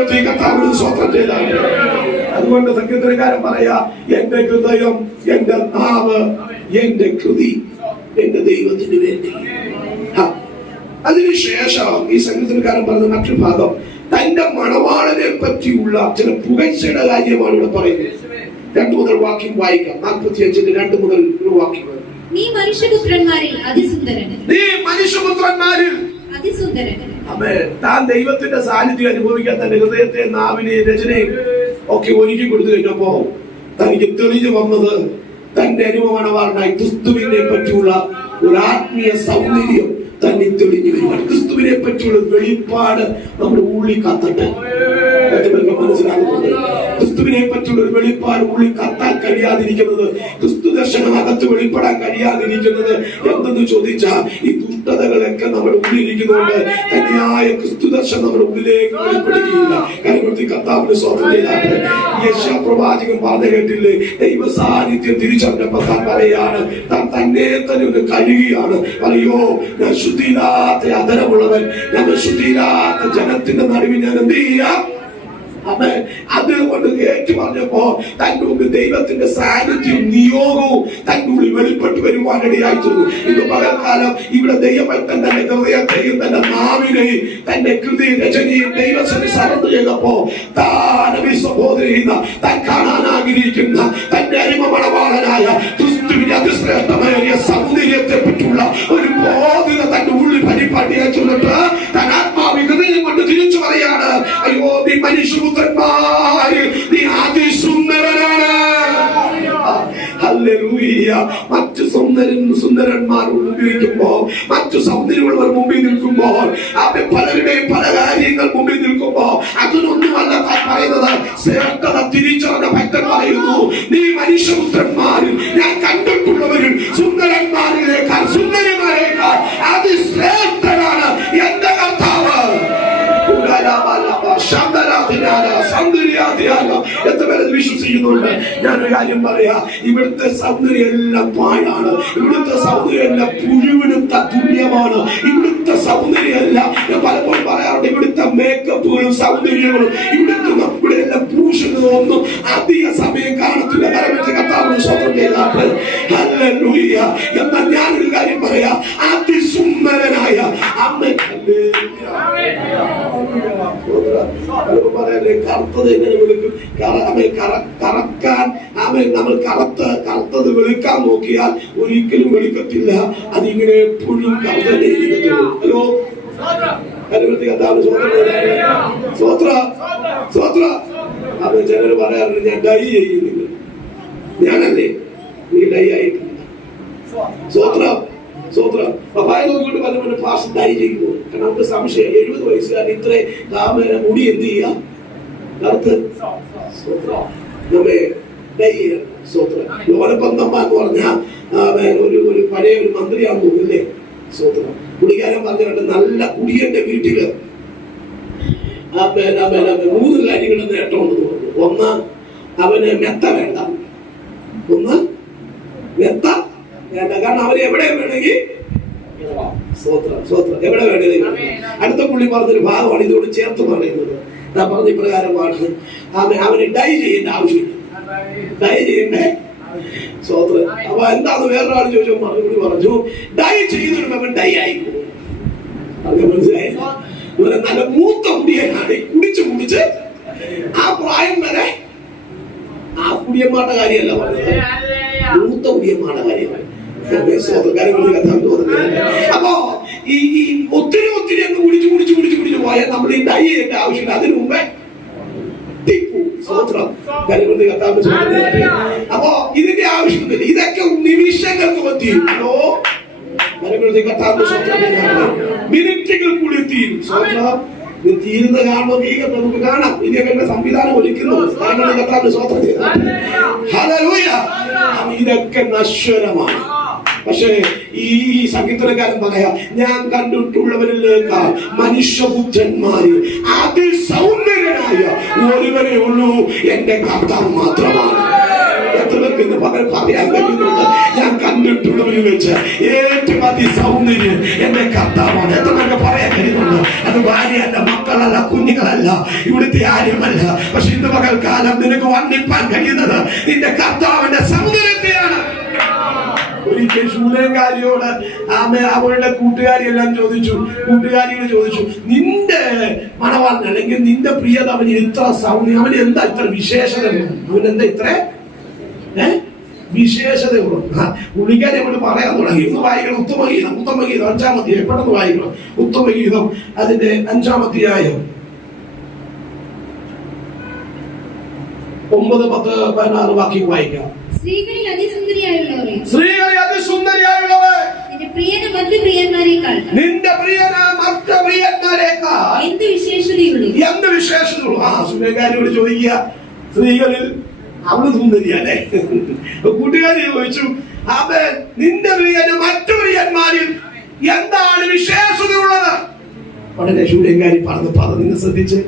കരമൊത്തി കർത്താവിന് സ്വന്തം ചെയ്താണ്. അതുകൊണ്ട് സങ്കീർത്തനക്കാരൻ പറയാ, എന്റെ ഹൃദയം, എന്റെ നാവ്, എന്റെ കൃതി എന്റെ ദൈവത്തിന് വേണ്ടി. അതിനുശേഷം ഈ സങ്കീർത്തനക്കാരൻ പറഞ്ഞ മറ്റൊരു ഭാഗം തന്റെ മണവാളനെ പറ്റിയുള്ള ചില പുകഴ്ചയുടെ കാര്യമാണ് ഇവിടെ പറയുന്നത്. 2 മുതൽ വാക്യം വായിക്കാം. 45 2 മുതൽ വാക്യം. നീ മനുഷ്യപുത്രന്മാരിൽ അതിസുന്ദരൻ, നീ മനുഷ്യപുത്രന്മാരിൽ അതിസുന്ദരൻ. താൻ ദൈവത്തിന്റെ സാന്നിധ്യം അനുഭവിക്കാൻ തന്റെ ഹൃദയത്തെ, നാവിനെ, രചനയും ഒക്കെ ഒരുക്കി കൊടുത്തു കഴിഞ്ഞപ്പോ തനിക്ക് തെളിഞ്ഞു വന്നത് തന്റെ അനുഭവമാണവാനായി ക്രിസ്തുവിനെ പറ്റിയുള്ള ഒരു ആത്മീയ സൗന്ദര്യം തന്നെ തെളിഞ്ഞു വരുവാണ്. ക്രിസ്തുവിനെ പറ്റിയുള്ള വെളിപ്പാട് നമ്മുടെ ഉള്ളിൽ കത്തട്ടെ. മനസ്സിലാകുന്നത് ക്രിസ്തുവിനെ പറ്റിയുള്ള ഒരു വെളിപ്പാട് ഉള്ളിൽ കത്താൻ കഴിയാതിരിക്കുന്നത്, ക്രിസ്തു ദർശനമകത്ത് വെളിപ്പെടാൻ കഴിയാതിരിക്കുന്നത് എന്തെന്ന് ചോദിച്ചാൽ ഈ ദുഷ്ടതകളൊക്കെ നമ്മുടെ ഉള്ളിലിരിക്കുന്നതുകൊണ്ട് തന്നെയായ ക്രിസ്തു ദർശനം നമ്മുടെ ഉള്ളിലേക്ക് വെളിപ്പെടുകയില്ല. കരമൊത്തി കർത്താവിന് സ്വന്തം ചെയ്താട്ടെ. യെശയ്യാ പ്രവാചകൻ പറഞ്ഞു കേട്ടില്ലേ, ദൈവ സാന്നിധ്യം തിരിച്ചറിഞ്ഞപ്പോൾ താൻ പറയാണ്, താൻ തന്നെ തന്നെ ഒന്ന് കഴുകുകയാണ്. പറയോ, ഞാൻ ശുദ്ധിയില്ലാത്ത അധരമുള്ളവൻ, ഞാൻ ശുദ്ധിയില്ലാത്ത ജനത്തിന്റെ നടുവിൽ ഞാൻ എന്ത് ചെയ്യാം? അതുകൊണ്ട് ഏറ്റു പറഞ്ഞപ്പോ തന്റെ മുമ്പിൽ ദൈവത്തിന്റെ സാന്നിധ്യവും നിയോഗവും തന്റെ ഉള്ളിൽ വെളിപ്പെട്ട് വരുവാനിടയായി തീർന്നു. ഇന്ന് പകൽക്കാലം ഇവിടെ ദൈവഭക്തൻ തന്റെ ഹൃദയത്തെയും തന്റെ നാവിനെയും തന്റെ കൃതി രചനയും ദൈവത്തിന് സമർപ്പണം ചെയ്തപ്പോ താൻ അഭിസംബോധന ചെയ്യുന്ന, താൻ കാണാൻ ആഗ്രഹിക്കുന്ന തന്റെ അരിമമണവാളനായ ക്രിസ്തുവിന്റെ അതിശ്രേഷ്ഠമേറിയ സൗന്ദര്യത്തെ പറ്റിയുള്ള ഒരു ബോധ്യത തന്റെ ഉള്ളിൽ പരിപാടിയായി ചെന്നിട്ട് താൻ ആത്മാവി ഹൃദയം കൊണ്ട് തിരിച്ചു പറയാണ്, അയ്യോ നീ മനുഷ്യപുത്രന്മാരിൽ നീ അതിസുന്ദരനാണ്. ഹല്ലേലൂയ. മറ്റു സുന്ദരന്മാർ ഉപയോഗിക്കുമ്പോ, മറ്റു സൗന്ദര്യമുള്ളവർ മുമ്പിൽ നിൽക്കുമ്പോൾ, പലരുടെയും പല കാര്യങ്ങൾ മുമ്പിൽ നിൽക്കുമ്പോ അതിനൊന്നുമല്ല താൻ പറയുന്നത്. ശ്രേഷ്ഠത തിരിച്ചറിഞ്ഞ ഭക്തൻ പറയുന്നു, നീ മനുഷ്യപുത്രന്മാരിൽ ഞാൻ കണ്ടിട്ടുള്ളവരിൽ സുന്ദരന്മാരിലേക്കാൾ സുന്ദരിമാരേക്കാൾ അതിശ്രേഷ്ഠനാണ് എന്റെ കർത്താവ്. വിശ്വസിക്കുന്നുണ്ട്. ഞാനൊരു കാര്യം പറയാ, ഇവിടുത്തെ സൗന്ദര്യം എല്ലാം പാഴാണ്. ഇവിടുത്തെ സൗന്ദര്യം എല്ലാം പുഴുവിടുത്ത തുല്യമാണ്. ഇവിടുത്തെ സൗന്ദര്യം എല്ലാം ഞാൻ പലപ്പോഴും പറയാറുണ്ട്, ഇവിടുത്തെ മേക്കപ്പുകളും സൗന്ദര്യങ്ങളും ഇവിടുത്തെ നമ്മുടെ എല്ലാം പൂഷണവും ഒന്നും അധിക സമയം കാണത്തില്ല. കരമൊത്തി കർത്താവിന് സ്വന്തം ചെയ്താട്ട്. ഹല്ലേലൂയ. എന്നാൽ ഞാനൊരു കാര്യം പറയാ, അതിസുന്ദരനായ അമ്മ കറുത്തത് എങ്ങനെ വെളുക്കും? കറക്കാൻ നമ്മൾ കറുത്തത് വെളുക്കാൻ നോക്കിയാൽ ഒരിക്കലും വെളുക്കത്തില്ല. അതിങ്ങനെ എപ്പോഴും കറുത്തന്നെ ഇരിക്കത്തുള്ളൂ. ഹലോ, ചിലര് പറയാറുണ്ട്, ഞാൻ ഡൈ ചെയ്യുന്നില്ല. ഞാനല്ലേ, നീ ഡൈ ആയിട്ടില്ല. പപ്പായ നോക്കിയിട്ട് പലപ്പോഴും ഫാസ്റ്റ് ഡൈ ചെയ്യുന്നു. കാരണം നമുക്ക് സംശയം, 70 വയസ്സുകാരൻ ഇത്രയും താമര മുടി എന്ത് ചെയ്യാം? കറുത്ത് നമ്മെ ഡൈ ചെയ്യണം. ലോലപ്പന്തമ്മ എന്ന് പറഞ്ഞാൽ ഒരു പഴയ ഒരു മന്ത്രിയാണെന്ന് തോന്നില്ലേ? കുടിക്കാരൻ പറഞ്ഞിട്ടുണ്ട്, നല്ല കുടിയന്റെ വീട്ടില് 3 കാര്യങ്ങളുടെ നേട്ടമുണ്ടെന്ന് തോന്നുന്നു. ഒന്ന്, അവന് മെത്ത വേണ്ട. കാരണം അവന് എവിടെ വേണമെങ്കിൽ എവിടെ വേണമെങ്കിൽ. അടുത്ത പുള്ളി പറഞ്ഞൊരു ഭാഗമാണ് ഇതോട് ചേർത്ത് പറയുന്നത്. ഞാൻ പറഞ്ഞ ഇപ്രകാരമാണ്, അവന് ഡൈ ചെയ്യേണ്ട ആവശ്യമില്ല. ഡൈ ചെയ്യണ്ടേ? അപ്പൊ എന്താന്ന് വേറൊരാൾ ചോദിച്ചു, മറുപടി പറഞ്ഞു, ഡൈ ചെയ്തിട്ട് അവൻ ഡൈ ആയിപ്പോകും. മനസ്സിലായില്ല? ഇവരെ നല്ല മൂത്ത കുടിയനാണ്. കുടിച്ച് ആ പ്രായം വരെ ആ കുടിയന്മാരുടെ കാര്യമല്ല പറഞ്ഞത്, മൂത്ത കുടിയന്മാരുടെ കാര്യമാണ്. അപ്പോ ഈ ഒത്തിരി അങ്ങ് കുടിച്ചു പോയാൽ നമ്മൾ ഈ ഡൈ ചെയ്യേണ്ട ആവശ്യമില്ല. അതിനു മുമ്പേ അപ്പോ ഇതിന്റെ ആവശ്യമില്ല. ഇതൊക്കെ നിമിഷങ്ങൾക്ക് പറ്റിയും മിനിറ്റുകൾ കൂടി തീരും. തീരുന്ന കാണുമ്പോൾ നമുക്ക് കാണാം. ഇതിന്റെ സംവിധാനം ഒലിക്കുന്നു. ഇതൊക്കെ നശ്വരമാണ്. പക്ഷേ ഈ സങ്കീർത്തനക്കാരൻ പറയാ, ഞാൻ കണ്ടിട്ടുള്ളവരിലേക്കാൾ മനുഷ്യപുത്രന്മാരിൽ അതിസൗന്ദര്യനായ ഒരുവനേ ഉള്ളൂ, എന്റെ കർത്താവ് മാത്രമാണ്. എത്രപേർക്ക് ഇന്ന് പകരം പറയാൻ കഴിയുന്നുണ്ട്, ഞാൻ കണ്ടിട്ടുള്ളവരിൽ വെച്ച് ഏറ്റവും അതിസൗന്ദര്യം എന്റെ കർത്താവാണ്? എത്രപേർക്ക് പറയാൻ കഴിയുന്നുണ്ട്? അത് ഭാര്യ, എന്റെ മക്കളല്ല, ഭംഗികളല്ല, ഇവിടുത്തെ കാര്യമല്ല. പക്ഷെ ഇന്ന് പകൽക്കാലം നിനക്ക് വർണ്ണിപ്പാൻ കഴിയുന്നത് നിന്റെ കർത്താവിന്റെ സൗന്ദര്യത്തെയാണ്. ഒരിക്കൽ ശൂലേംകാരിയോട് അവളുടെ കൂട്ടുകാരിയെല്ലാം കൂട്ടുകാരികൾ ചോദിച്ചു, നിന്റെ മണവാളൻ അല്ലെങ്കിൽ നിന്റെ പ്രിയതമന് ഇത്ര സൗന്ദര്യം, അവന് എന്താ ഇത്ര വിശേഷത? അവനെന്താ ഇത്ര വിശേഷതയുള്ളൂ? പുള്ളിക്കാരി അവിടെ പറയാൻ തുടങ്ങി. ഒന്ന് വായിക്കണം, ഉത്തമഗീതം 5-ാം അധ്യായം. പെട്ടെന്ന് വായിക്കണം. ഉത്തമഗീതം അതിന്റെ 5-ാം അധ്യായം 9, 10, 16 വാക്യം വായിക്കാം. സ്ത്രീകളിൽ അതിസുന്ദരിയായുള്ളവരെ, നിന്റെ പ്രിയന് മറ്റു പ്രിയന്മാരെക്കാൾ എന്ത് വിശേഷതയുള്ളൂ? സുരേഖാരിയോട് ചോദിക്കുക, സ്ത്രീകളിൽ അവള് സുന്ദരിയല്ലേ? കൂട്ടുകാരി ചോദിച്ചു, അവൻ നിന്റെ പ്രിയന് മറ്റു പ്രിയന്മാരിൽ എന്താണ് വിശേഷതയുള്ളത്? ഉടനെ ശൂലേംകാരി പറഞ്ഞ പദം നിങ്ങൾ ശ്രദ്ധിച്ച്,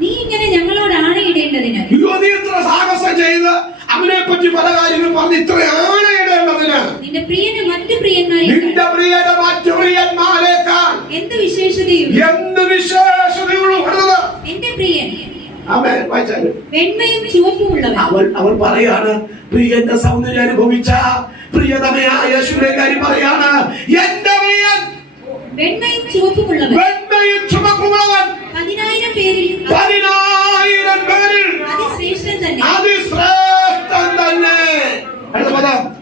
നീ ഇങ്ങനെ ഞങ്ങളോട് ആണയിടേണ്ടതിന്, നീ ഇത്ര സാഹസം ചെയ്ത് അവനെ പറ്റി പല കാര്യങ്ങൾ പറഞ്ഞ് ഇത്ര ആണയിടേണ്ടതിന് നിന്റെ പ്രിയന് മറ്റു പ്രിയന്മാരെക്കാൾ എന്ത് വിശേഷതയുള്ളൂ? എന്റെ പ്രിയൻ വെണ്മയും ചുവപ്പുമുള്ളവൻ. അവൾ പറയാണ്, പ്രിയന്റെ സൗന്ദര്യം അനുഭവിച്ച പ്രിയതമയായ ശൂലേംകാരി പറയാണ്, എന്റെ പ്രിയൻ വെണ്മയും ചുവപ്പുമുള്ളവൻ. 10,000 പേരിൽ അതിശ്രേഷ്ഠൻ തന്നെ.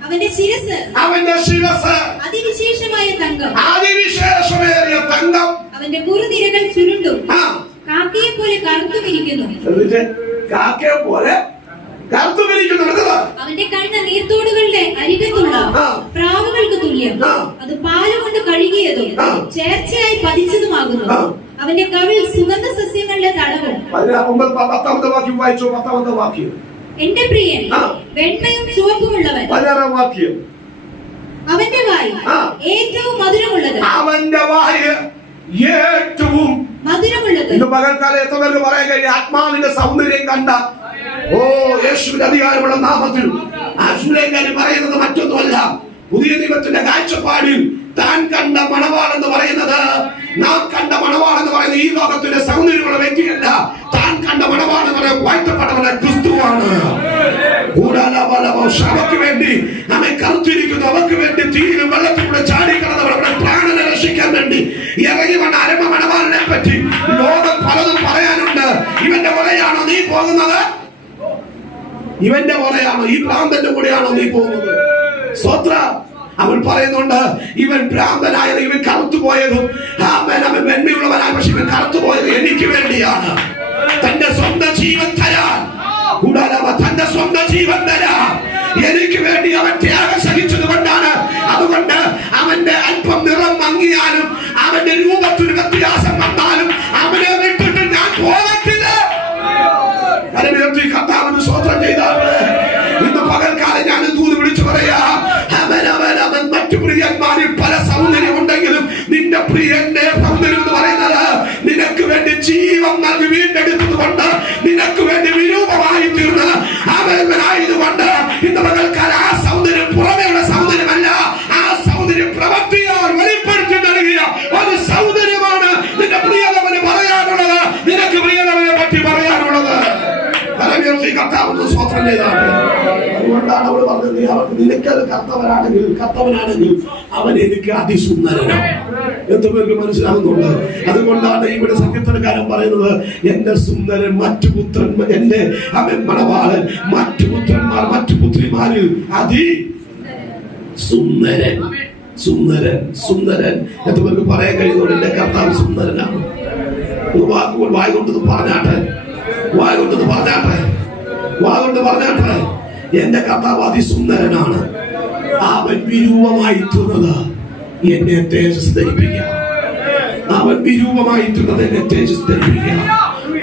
അവന്റെ ശിരസ് അതിവിശേഷമായ തങ്കം. അവന്റെ കുറുനിരകൾ ചുരുണ്ടും കാക്കയെ പോലെ കറുത്തുമിരിക്കുന്നു. അവന്റെ കണ്ണ് നീർത്തോടുകളുടെ അരികത്തുള്ള പ്രാവുകൾക്ക് തുല്യം. അത് പാലുകൊണ്ട് കഴുകിയതും ചേർച്ചയായി പതിച്ചതുമാകുന്നു. അവന്റെ കവിൾ സുഗന്ധ സസ്യങ്ങളുടെ തടവും. 10-ാമത്തെ വാക്യം വായിച്ചോ. 10-ാമത്തെ വാക്യം. എന്റെ പ്രിയൻ വെണ്മയും ചുവപ്പുമുള്ളവൻ. 16-ാം വാക്യം. അവന്റെ വായ് ഏറ്റവും മധുരമുള്ളത്. അവന്റെ വായ് ഏറ്റവും മധുരമുള്ളത്. ഇന്ന് പകൽക്കാലം എത്ര പേർക്ക് പറയാൻ കഴിയും, ആത്മാവിന്റെ സൗന്ദര്യം കണ്ട യേശുവിന്റെ അധികാരമുള്ള നാമത്തിൽ ശൂലേംകാരി പറയുന്നത് മറ്റൊന്നുമല്ല. പുതിയ നിയമത്തിന്റെ കാഴ്ചപ്പാടിൽ താൻ കണ്ട മണവാളെന്ന് പറയുന്നത്, നാം കണ്ട മണവാളെന്ന് പറയുന്നത് ഈ ലോകത്തിന്റെ സൗന്ദര്യമുള്ള വ്യക്തിയല്ല. താൻ കണ്ട മണവാളെന്ന് പറയുന്നത് വാഴ്ത്തപ്പെട്ടവനെ ക്രിസ്തുവാണ്. അവർക്ക് വേണ്ടി നമ്മെ കറുത്തിരിക്കുന്നു, അവർക്ക് വേണ്ടി തീരും വെള്ളത്തിലൂടെ ചാടിക്കടന്നവരുടെ പ്രാണനെ രക്ഷിക്കാൻ വേണ്ടി ഇറങ്ങി വന്ന അരമ മണവാളനെ പറ്റി ലോകം പലതും പറയാനുണ്ട്. ഇവന്റെ പുറയാണോ നീ പോകുന്നത്? ഇവന്റെ പുറയാണോ, ഈ ഭ്രാന്തന്റെ കൂടെയാണോ നീ പോകുന്നത്? സ്വത്ര അവൻ പറയുന്നുണ്ട്, ഇവൻ ഭ്രാന്തനായത്, ഇവൻ കറുത്തുപോയതും അവൻ വെണ്മയുള്ളവനായ, പക്ഷെ ഇവൻ കറുത്തുപോയത് എനിക്ക് വേണ്ടിയാണ്. തന്റെ സ്വന്തം ജീവൻ തരാൻ, തന്റെ സ്വന്തം ജീവൻ തരാൻ എനിക്ക് വേണ്ടി അവൻ ത്യാഗം സഹിച്ചത് കൊണ്ടാണ്. അതുകൊണ്ട് അവന്റെ അല്പം നിറം മങ്ങിയാലും അവന്റെ രൂപത്തിന് വ്യത്യാസം വന്നാലും അവനെ വിട്ടിട്ട് ഞാൻ പോകത്തില്ല. കർത്താവിന് സ്വന്തം ചെയ്താണ്. ഇന്ന് പകൽക്കാലം ഞാൻ ദൂത് വിളിച്ചു പറയാ, അവൻ മറ്റു പ്രിയന്മാരിൽ പല സൗന്ദര്യമുണ്ടെങ്കിലും നിന്റെ പ്രിയന്റെ സൗന്ദര്യം എന്ന് പറയുന്നത് നിനക്ക് വേണ്ടി ജീവൻ നൽകി വീണ്ടെടുത്തത് കൊണ്ട്, നിനക്ക് വേണ്ടി വിരൂപമായി തീർന്ന അവനായതുകൊണ്ട് ഇന്ന് പകൽക്കാലം ആ സൗന്ദര്യം പുറമേയുള്ള സൗന്ദര്യമല്ല, ആ സൗന്ദര്യം പ്രവൃത്തിയാൽ വെളിപ്പെടുത്തി നൽകിയ ഒരു സൗന്ദര്യമാണ് നിന്റെ പ്രിയതമന് പറയാനുള്ളത്, നിനക്ക് പ്രിയതമനെ പറ്റി പറയാനുള്ളത്. കർത്താവെന്ന് സ്വത്രം ചെയ്താണ്. അതുകൊണ്ടാണ് അവൾ പറഞ്ഞത്, നിനക്കത് കർത്തവനാണെങ്കിൽ അവൻ എനിക്ക് അതിസുന്ദരനാണ്. എത്ര പേർക്ക് മനസ്സിലാകുന്നുണ്ട്? അതുകൊണ്ടാണ് ഇവിടെ സംഗീതക്കാരൻ പറയുന്നത്, എന്റെ സുന്ദരൻ മറ്റു പുത്രന്മാർ, എന്റെ അവൻ മണവാളൻ മറ്റു പുത്രന്മാർ മറ്റു പുത്രിമാരിൽ സുന്ദരൻ. എത്ര പേർക്ക് പറയാൻ കഴിയുന്നുണ്ട് എന്റെ കർത്താവ് സുന്ദരനാണ്? വായിക്കൊണ്ടത് പറഞ്ഞാട്ടെ. എന്റെ കർത്താവ് അതിസുന്ദരനാണ്. അവൻ വിരൂപമായി തീർന്നത് എന്നെ തേജസ് ധരിപ്പിക്കുക.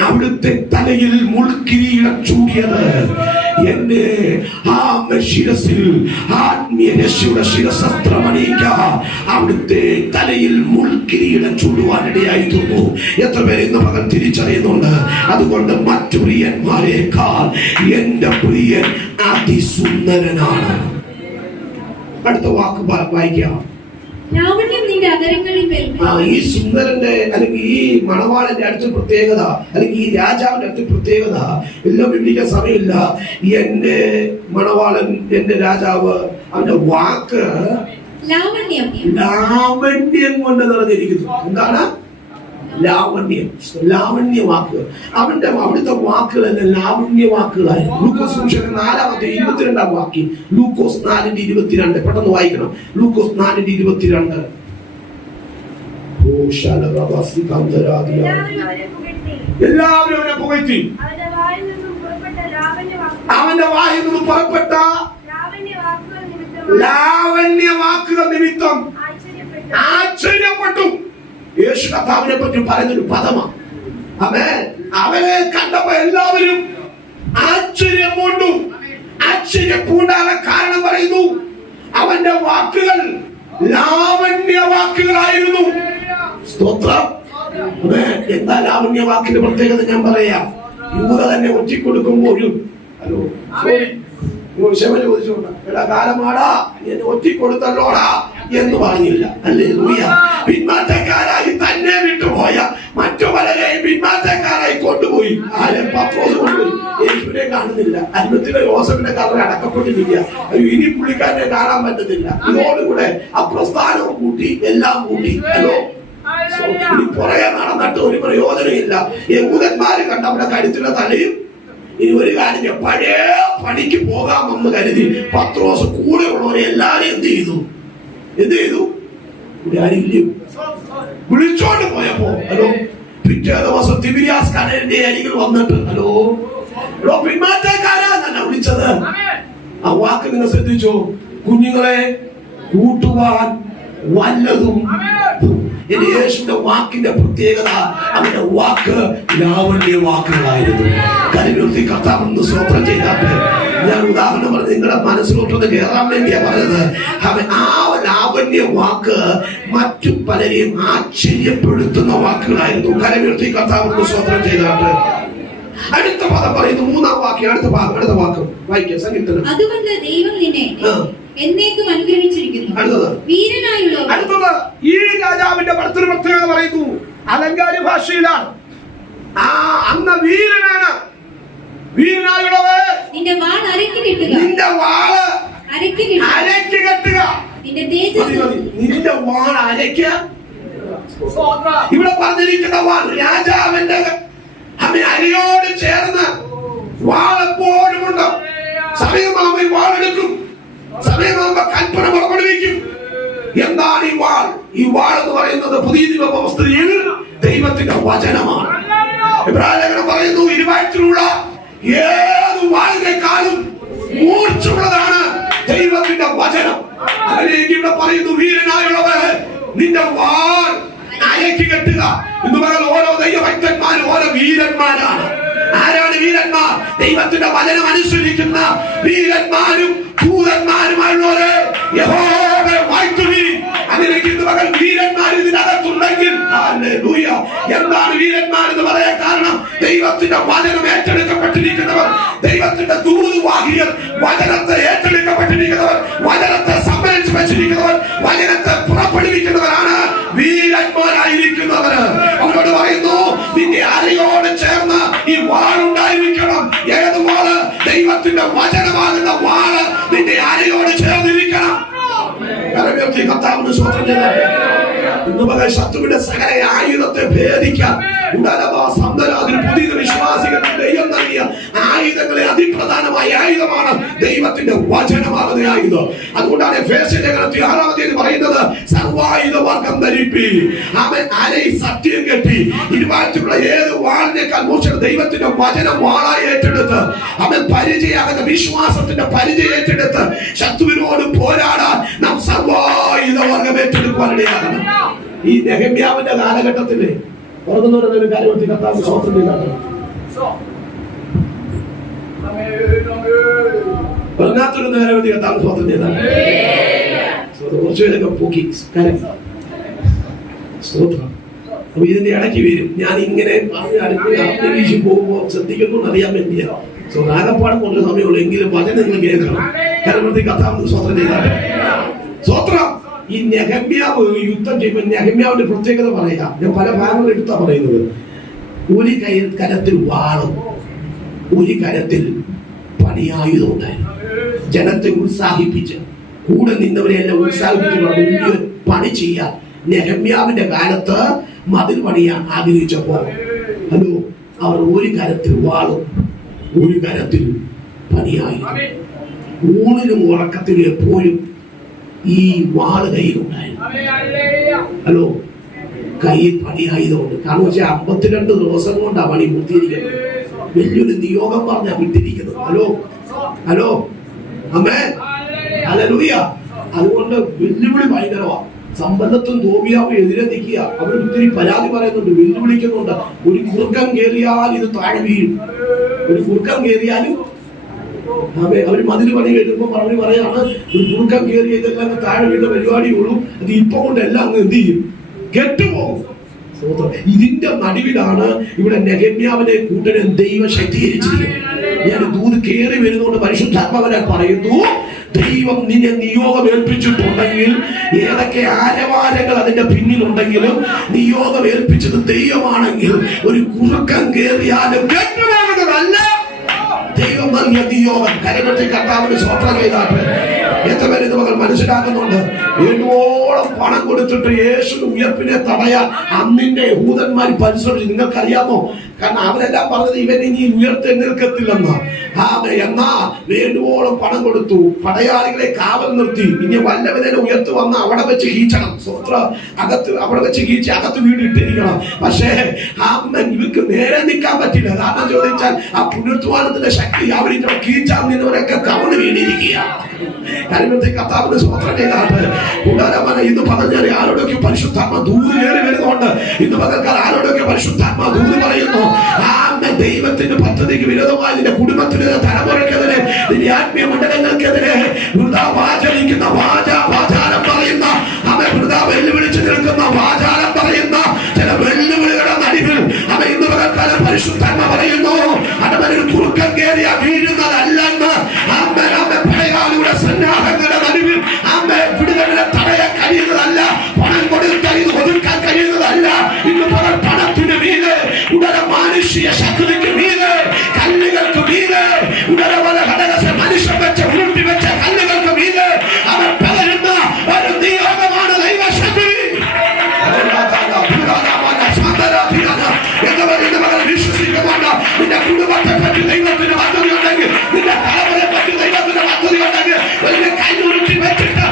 അവിടുത്തെ തലയിൽ മുൾക്കിരീടം ചൂടിയത് എന്റെ ശിരസിൽ ആത്മീയ രക്ഷയുടെ ശിരസസ്ത്രമണിയിക്കുക. അവിടുത്തെ തലയിൽ മുൾക്കിരീടം ചൂടുവാനിടയായിരുന്നു. എത്ര പേര് ഇന്ന് മകൻ തിരിച്ചറിയുന്നുണ്ട്? അതുകൊണ്ട് മറ്റു പ്രിയന്മാരെക്കാൾ എന്റെ പ്രിയൻ അതിസുന്ദരനാണ്. അടുത്ത വാക്ക് വായിക്കാം. ലാവണ്യം നിന്റെ അധരങ്ങളിൽ മേൽ. ഈ സുന്ദരന്റെ അല്ലെങ്കിൽ ഈ മണവാളന്റെ അടുത്ത പ്രത്യേകത, അല്ലെങ്കിൽ ഈ രാജാവിന്റെ അടുത്ത പ്രത്യേകത എല്ലാം വിവരിക്കാൻ സമയമില്ല. എന്റെ മണവാളൻ, എന്റെ രാജാവ്, അവന്റെ വാക്ക് ലാവണ്യം കൊണ്ട് നിറഞ്ഞിരിക്കുന്നു. എന്താണ് ലാവണ്യം? ലാവണ്യ വാക്കുകൾ. അവിടുത്തെ വാക്കുകൾ തന്നെ ലാവണ്യ വാക്കുകളായിരുന്നു. ലൂക്കോസ് 4:22 വാക്യം. ലൂക്കോസ് 4:22 പെട്ടെന്ന് വായിക്കണം. ലൂക്കോസ് 4:22. എല്ലാവരും അവനെ പുകഴ്ത്തി. അവന്റെ വായിൽ നിന്ന് പുറപ്പെട്ട ലാവണ്യ വാക്കുകൾ നിമിത്തം ആശ്ചര്യപ്പെട്ടു. യേശു കർത്താവിനെ പറ്റി പറയുന്നൊരു പദമാണ്. അവനെ കണ്ടപ്പോ എല്ലാവരും ആശ്ചര്യം പൂണ്ടു. ആശ്ചര്യം പൂണ്ടാനുള്ള കാരണം പറയുന്നു, അവന്റെ വാക്കുകൾ ലാവണ്യ വാക്കുകളായിരുന്നു. സ്തോത്രം. എന്താ ലാവണ്യ വാക്കിന്റെ പ്രത്യേകത ഞാൻ പറയാം. യൂദ തന്നെ ഒറ്റിക്കൊടുക്കുമ്പോഴും കാലമാടാ എന്നെ ഒറ്റിക്കൊടുത്തല്ലോടാ എന്ന് പറഞ്ഞില്ല. ഹല്ലേലൂയ. പിന്മാറ്റക്കാരായി തന്നെ വിട്ടുപോയ മറ്റു പലരെയും പിന്മാറ്റക്കാരായി കൊണ്ടുപോയി. പത്രോസ് കൊണ്ടുപോയി. യേശുവിനെ കാണുന്നില്ല. അരുമത്തിലെ യോസഫിന്റെ കഥ അടക്കപ്പെട്ടിരിക്കുക. ഇനി പുള്ളിക്കാരനെ കാണാൻ പറ്റുന്നില്ല. ഇതോടുകൂടെ ആ പ്രസ്ഥാനവും കൂട്ടി, എല്ലാം കൂട്ടി. പുറകെ നടന്നിട്ട് ഒരു പ്രയോജനമില്ല. യഹൂദന്മാര് കണ്ട അവിടെ കരുത്തിന്റെ തലയും. ഇനി ഒരു കാര്യം, പഴയ പണിക്ക് പോകാമെന്ന് കരുതി പത്രോസ് കൂടെ ഉള്ളവരെ എല്ലാരും എന്ത് ചെയ്തു? വിളിച്ചോണ്ട് പോയപ്പോ പിറ്റേ ദിവസം തിബിരിയാസ് കടലിന്റെ അരികിൽ വന്നിട്ട് പിന്മാറ്റക്കാരാന്നല്ല വിളിച്ചത്. ആ വാക്ക് നിങ്ങൾ ശ്രദ്ധിച്ചോ? കുഞ്ഞുങ്ങളെ കൂട്ടുവാൻ വല്ലതും. യേശുവിന്റെ വാക്കിന്റെ പ്രത്യേകത, അവന്റെ വാക്ക് ലാവണ്യ വാക്കുകളായിരുന്നു. കരയുയർത്തി കർത്താവിന് സ്തോത്രം ചെയ്താട്ട് ഞാൻ ഉദാഹരണം പറഞ്ഞ് നിങ്ങളുടെ മനസ്സിലോട്ടൊന്ന് കയറാൻ വേണ്ടിയാ പറഞ്ഞത്. അവൻ ആ ലാവണ്യ വാക്ക് മറ്റു പലരെയും ആശ്ചര്യപ്പെടുത്തുന്ന വാക്കുകളായിരുന്നു. കരയുയർത്തി കർത്താവിന് സ്തോത്രം ചെയ്താട്ട് അടുത്ത പദം പറയുന്നു. 3-ാം വാക്യം. അടുത്ത വാക്യം വായിക്കാം. സംഗീതം. അതുകൊണ്ട് ദൈവം നിന്നെ എന്നേക്കും അനുഗ്രഹിച്ചിരിക്കുന്നു. അടുത്തത് ഈ രാജാവിന്റെ മറ്റൊരു പ്രത്യേകത പറയുന്നു. അലങ്കാര ഭാഷയിലാണ്. അന്ന് വീരനാണ്. വീരനായുള്ളവേ, നിന്റെ വാൾ അരക്കി കെട്ടുക. നിന്റെ വാള് അരക്കി കെട്ടുക. നിന്റെ തേജസ്. നിന്റെ വാൾ അരയ്ക്ക. ഇവിടെ പറഞ്ഞിരിക്കുന്ന വാൾ രാജാവിന്റെ അരയോട് ചേർന്ന് വാളെപ്പോഴും ഉണ്ട്. സമയമാകുമ്പോൾ വാളെടുക്കും. സമയമാകുമ്പോൾ കൽപ്പന പുറപ്പെടുവിക്കും. എന്താണ് ഈ വാൾ? ഈ വാൾ എന്ന് പറയുന്നത് പുതിയ നിയമവ്യവസ്ഥയിൽ ദൈവത്തിന്റെ വചനമാണ്. ഇബ്രാഹിം പറയുന്നു, ഇരുവാഴ്ചയിലുള്ള ഏത് വാളിനേക്കാളും മൂർച്ചയുള്ളതാണ് ദൈവത്തിന്റെ വചനം. അതിലേക്ക് ഇവിടെ പറയുന്നു, വീരനായുള്ളവർ നിന്റെ വാൾ അരക്കി കെട്ടുക എന്ന് പറഞ്ഞാൽ ഓരോ ദൈവഭക്തന്മാരും ഓരോ വീരന്മാരാണ്. ആരാണ് വീരന്മാർ? ദൈവത്തിന്റെ വചനം അനുസരിക്കുന്ന വീരന്മാരും ദൂതന്മാരുമായുള്ളവരെ യഹോവയെ വാഴ്ത്തുവിൻ. അതിലേക്ക് വീരന്മാർ ഇതിനകത്തുണ്ടെങ്കിൽ എന്താണ് വീരന്മാർ എന്ന് പറയാൻ കാരണം? ദൈവത്തിന്റെ വചനം ഏറ്റെടുക്കപ്പെട്ടിരിക്കുന്നവർ, ദൈവത്തിന്റെ ദൂതുവാഹികൾ, വചനത്തെ ഏറ്റെടുക്കപ്പെട്ടിരിക്കുന്നവർ, വചനത്തെ സംഭരിച്ചു വെച്ചിരിക്കുന്നവർ, വചനത്തെ പുറപ്പെടുവിക്കുന്നവരാണ് വീരന്മാരായിരിക്കുന്നവര്. അവരോട് പറയുന്നു, നിന്റെ അരയോട് ചേർന്ന് ഈ വാളുണ്ടായിരിക്കണം. ഏത് വാള്? ദൈവത്തിന്റെ വചനമാകുന്ന വാള് നിന്റെ അരയോട് ചേർന്നിരിക്കണം. ഇന്ന് പകൽ ശത്രുവിന്റെ സകല ആയുധത്തെ ഭേദിക്കാൻ പുതിയ വിശ്വാസികൾക്ക് ദൈവം നൽകിയ ആയുധങ്ങളെ അതിപ്രധാനമായ ആയുധമാണ് ദൈവത്തിന്റെ വചനമാകുന്ന ആയുധം. അതുകൊണ്ടാണ് എഫേസ്യർ ലേഖനത്തിൽ 6-ാം അധ്യായം പറയുന്നത്, സർവായുധ വർഗം ധരിപ്പി. അവൻ അരയിൽ സത്യം കെട്ടി ഇരുവാറ്റുള്ള ഏത് വാളിനേക്കാൾ മൂർച്ച ദൈവത്തിന്റെ വചനം വാളായി ഏറ്റെടുത്ത് അവൻ പരിചയാകുന്ന വിശ്വാസത്തിന്റെ പരിചയം ഏറ്റെടുത്ത് ശത്രുവിനോട് പോരാടാൻ നാം സർവായുധ വർഗം ഏറ്റെടുക്കുവാനിടയാകണം. ഈ നെഹെമ്യാവിന്റെ കാലഘട്ടത്തില് ഒരു കാര്യത്തിൽ കർത്താവ് സ്തോത്രം ചെയ്താണ്. പറഞ്ഞാത്തൊരു നേരവധി കർത്താവ് സ്തോത്രം ചെയ്താണ്. കുറച്ചുപേരൊക്കെ പൊക്കി സ്തോത്രം. അപ്പൊ ഇതിന്റെ ഇടയ്ക്ക് വരും. ഞാൻ ഇങ്ങനെ പറഞ്ഞ് പോകുമ്പോ ശ്രദ്ധിക്കുന്നു അറിയാൻ വേണ്ടിയാ. ആകപ്പാടും കൊണ്ട് സമയമുള്ളൂ. എങ്കിലും വചനം നിങ്ങൾ കേൾക്കണം. കരമത്തി കർത്താവ് സ്തോത്രം ചെയ്താണ്. സ്തോത്രം. ഈ നെഹമ്യാവ് യുദ്ധം ചെയ്യുമ്പോൾ നെഹമ്യാവിന്റെ പ്രത്യേകത പറയാം. ഞാൻ പല ഭാഗങ്ങൾ എടുത്താ പറയുന്നത്. ഒരു കരത്തിൽ വാളും ഒരു കരത്തിൽ പണിയായുധം ഉണ്ടായിരുന്നു. ജനത്തെ ഉത്സാഹിപ്പിച്ച്, കൂടെ നിന്നവരെല്ലാം ഉത്സാഹിപ്പിച്ച് വലിയ പണി ചെയ്യാൻ നെഹമ്യാവിന്റെ കാലത്ത് മതിൽ പണിയാൻ ആഗ്രഹിച്ചപ്പോ അവർ ഒരു കരത്തിൽ വാളും ഒരു കരത്തിൽ പണിയായുധം. ഊണിലും ഉറക്കത്തിലും എപ്പോഴും ഈ വാള് കയ്യിലുണ്ടായിരുന്നു. കയ്യിൽ പണിയായതുകൊണ്ട്. കാരണം വെച്ചാൽ 52 ദിവസം കൊണ്ടാണ് പണി പൂർത്തീകരിക്കുന്നത്. വലിയൊരു നിയോഗം പറഞ്ഞാ വിട്ടിരിക്കുന്നത്. അമ്മേ ഹല്ലേലൂയ. അതുകൊണ്ട് വെല്ലുവിളി ഭയങ്കരമാണ്. സമ്പന്നത്തും തോബിയാവും എതിരെ നിൽക്കുക. അവർ ഒത്തിരി പരാതി പറയുന്നുണ്ട്, വെല്ലുവിളിക്കുന്നുണ്ട്. ഒരു കുറുക്കം കയറിയാൽ ഇത് താഴെ വീഴും. ഒരു കുറുക്കം കയറിയാലും അവര് മതിൽ പണി കഴിയുമ്പോൾ മറുപടി പറയാണ്, ഒരു കുറുക്കം കയറിയ ഇതെല്ലാം താഴെ വീഴുന്ന പരിപാടിയുള്ളൂ. അത് ഇപ്പൊ കൊണ്ടെല്ലാം അങ്ങ് എന്ത് ചെയ്യും? കെട്ടുപോകും. ഇതിന്റെ നടുവിലാണ് ഇവിടെ നെഹമ്യാവിനെ കൂട്ടനെ ദൈവം ശക്തീകരിച്ചിരിക്കുന്നത്. ഞാൻ ദൂത് കയറി വരുന്നതുകൊണ്ട് പരിശുദ്ധാത്മാവിനെ പറയുന്നു, ദൈവം നിന്നെ നിയോഗം ഏൽപ്പിച്ചിട്ടുണ്ടെങ്കിൽ, ഏതൊക്കെ ആരവാരങ്ങൾ അതിന്റെ പിന്നിലുണ്ടെങ്കിലും നിയോഗം ഏൽപ്പിച്ചത് ദൈവമാണെങ്കിൽ ഒരു കുറുക്കം കയറിയാലും കെട്ടുപോകുന്നതല്ല. ദൈവം നൽകിയ നിയോഗം. കരകെട്ടി കർത്താവിന് സ്വപ്നം ചെയ്താട്ട് എത്ര പേര് ഇത് മകൾ മനസ്സിലാക്കുന്നുണ്ട്? എന്നോളം പണം കൊടുത്തിട്ട് യേശു ഉയർപ്പിനെ തടയാൻ അന്നിന്റെ യഹൂദന്മാർ പരിശ്രമിച്ചു. നിങ്ങൾക്കറിയാമോ? കാരണം അവരെല്ലാം പറഞ്ഞത് ഇവൻ ഇനി ഉയർത്തെഴുന്നേൽക്കത്തില്ലെന്ന്. എന്നാ വേണ്ടുവോളം പണം കൊടുത്തു, പടയാളികളെ കാവൽ നിർത്തി. ഇനി വല്ലവനെ ഉയർത്ത് വന്ന് അവിടെ വെച്ച് ഹീച്ചണം. അവിടെ വെച്ച് ഹീച്ച് അകത്ത് വീട് ഇട്ടിരിക്കണം. പക്ഷേ ഇവർക്ക് നേരെ നിൽക്കാൻ പറ്റില്ല. കാരണം ചോദിച്ചാൽ ആ പുനരുത്ഥാനത്തിന്റെ ശക്തി അവരിന്റെ കീച്ചാൻ നിന്നവരൊക്കെ കവണ് വീണിരിക്കുക. കാര്യത്തിൽ കർത്താവിന് സ്വതന്ത്രം ചെയ്താട്ട് കൂടാരമാണ് ഇന്ന് പറഞ്ഞാൽ ആരോടൊക്കെ പരിശുദ്ധാത്മ ദൂത് കയറി വരുന്നുണ്ട്. ഇന്ന് പകൽക്കാർ ആരോടൊക്കെ പരിശുദ്ധാത്മ ദൂത് പറയുന്നു. ദൈവത്തിന്റെ പദ്ധതിക്ക് വിരോധമായി നിന്റെ കുടുംബത്തിന്, തലമുറയ്ക്കെതിരെ, നിന്റെ ആത്മീയ മണ്ഡലങ്ങൾക്കെതിരെ വാചരിക്കുന്ന വാചാരം പറയുന്ന, വെല്ലുവിളിച്ച് നിൽക്കുന്ന വാചാരം പറയുന്ന ചില വെല്ലുവിളികളുടെ നടുവിൽ ഇന്ന് പകൽക്കാലം പരിശുദ്ധാത്മ പറയുന്നു, അടവരിൽ കുറുക്കം കയറിയ വീഴുന്നതല്ലെന്ന്. പടയാളിയുടെ സന്നാഹങ്ങളുടെ നടുവിൽ വിടുതലിനെ തടയാൻ കഴിയുന്നതല്ല. പണം കൊടുത്താൽ ഇത് ഒതുക്കാൻ കഴിയുന്നതല്ല. ഇന്ന് പകൽ പണത്തിന് മീതെ, മാനുഷ്യ ശക്തിക്ക് മീതെ, കല്ലുകൾക്ക് മീതെ, മനുഷ്യൻ വെച്ച് ഉരുട്ടി വെച്ച കല്ലുകൾക്ക് മീതെ അവർ പകരുന്ന ഒരു നിയോഗമാണ് ദൈവശക്തി. വിശ്വസിക്കുന്നുണ്ട്. നിന്റെ കുടുംബത്തെ പറ്റി ദൈവത്തിന് പദ്ധതി ഉണ്ടെങ്കിൽ, നിന്റെ തലമുറയെ പറ്റി ദൈവത്തിന്റെ പദ്ധതി ഉണ്ടെങ്കിൽ, കൈനുരുട്ടി വെച്ചിട്ട്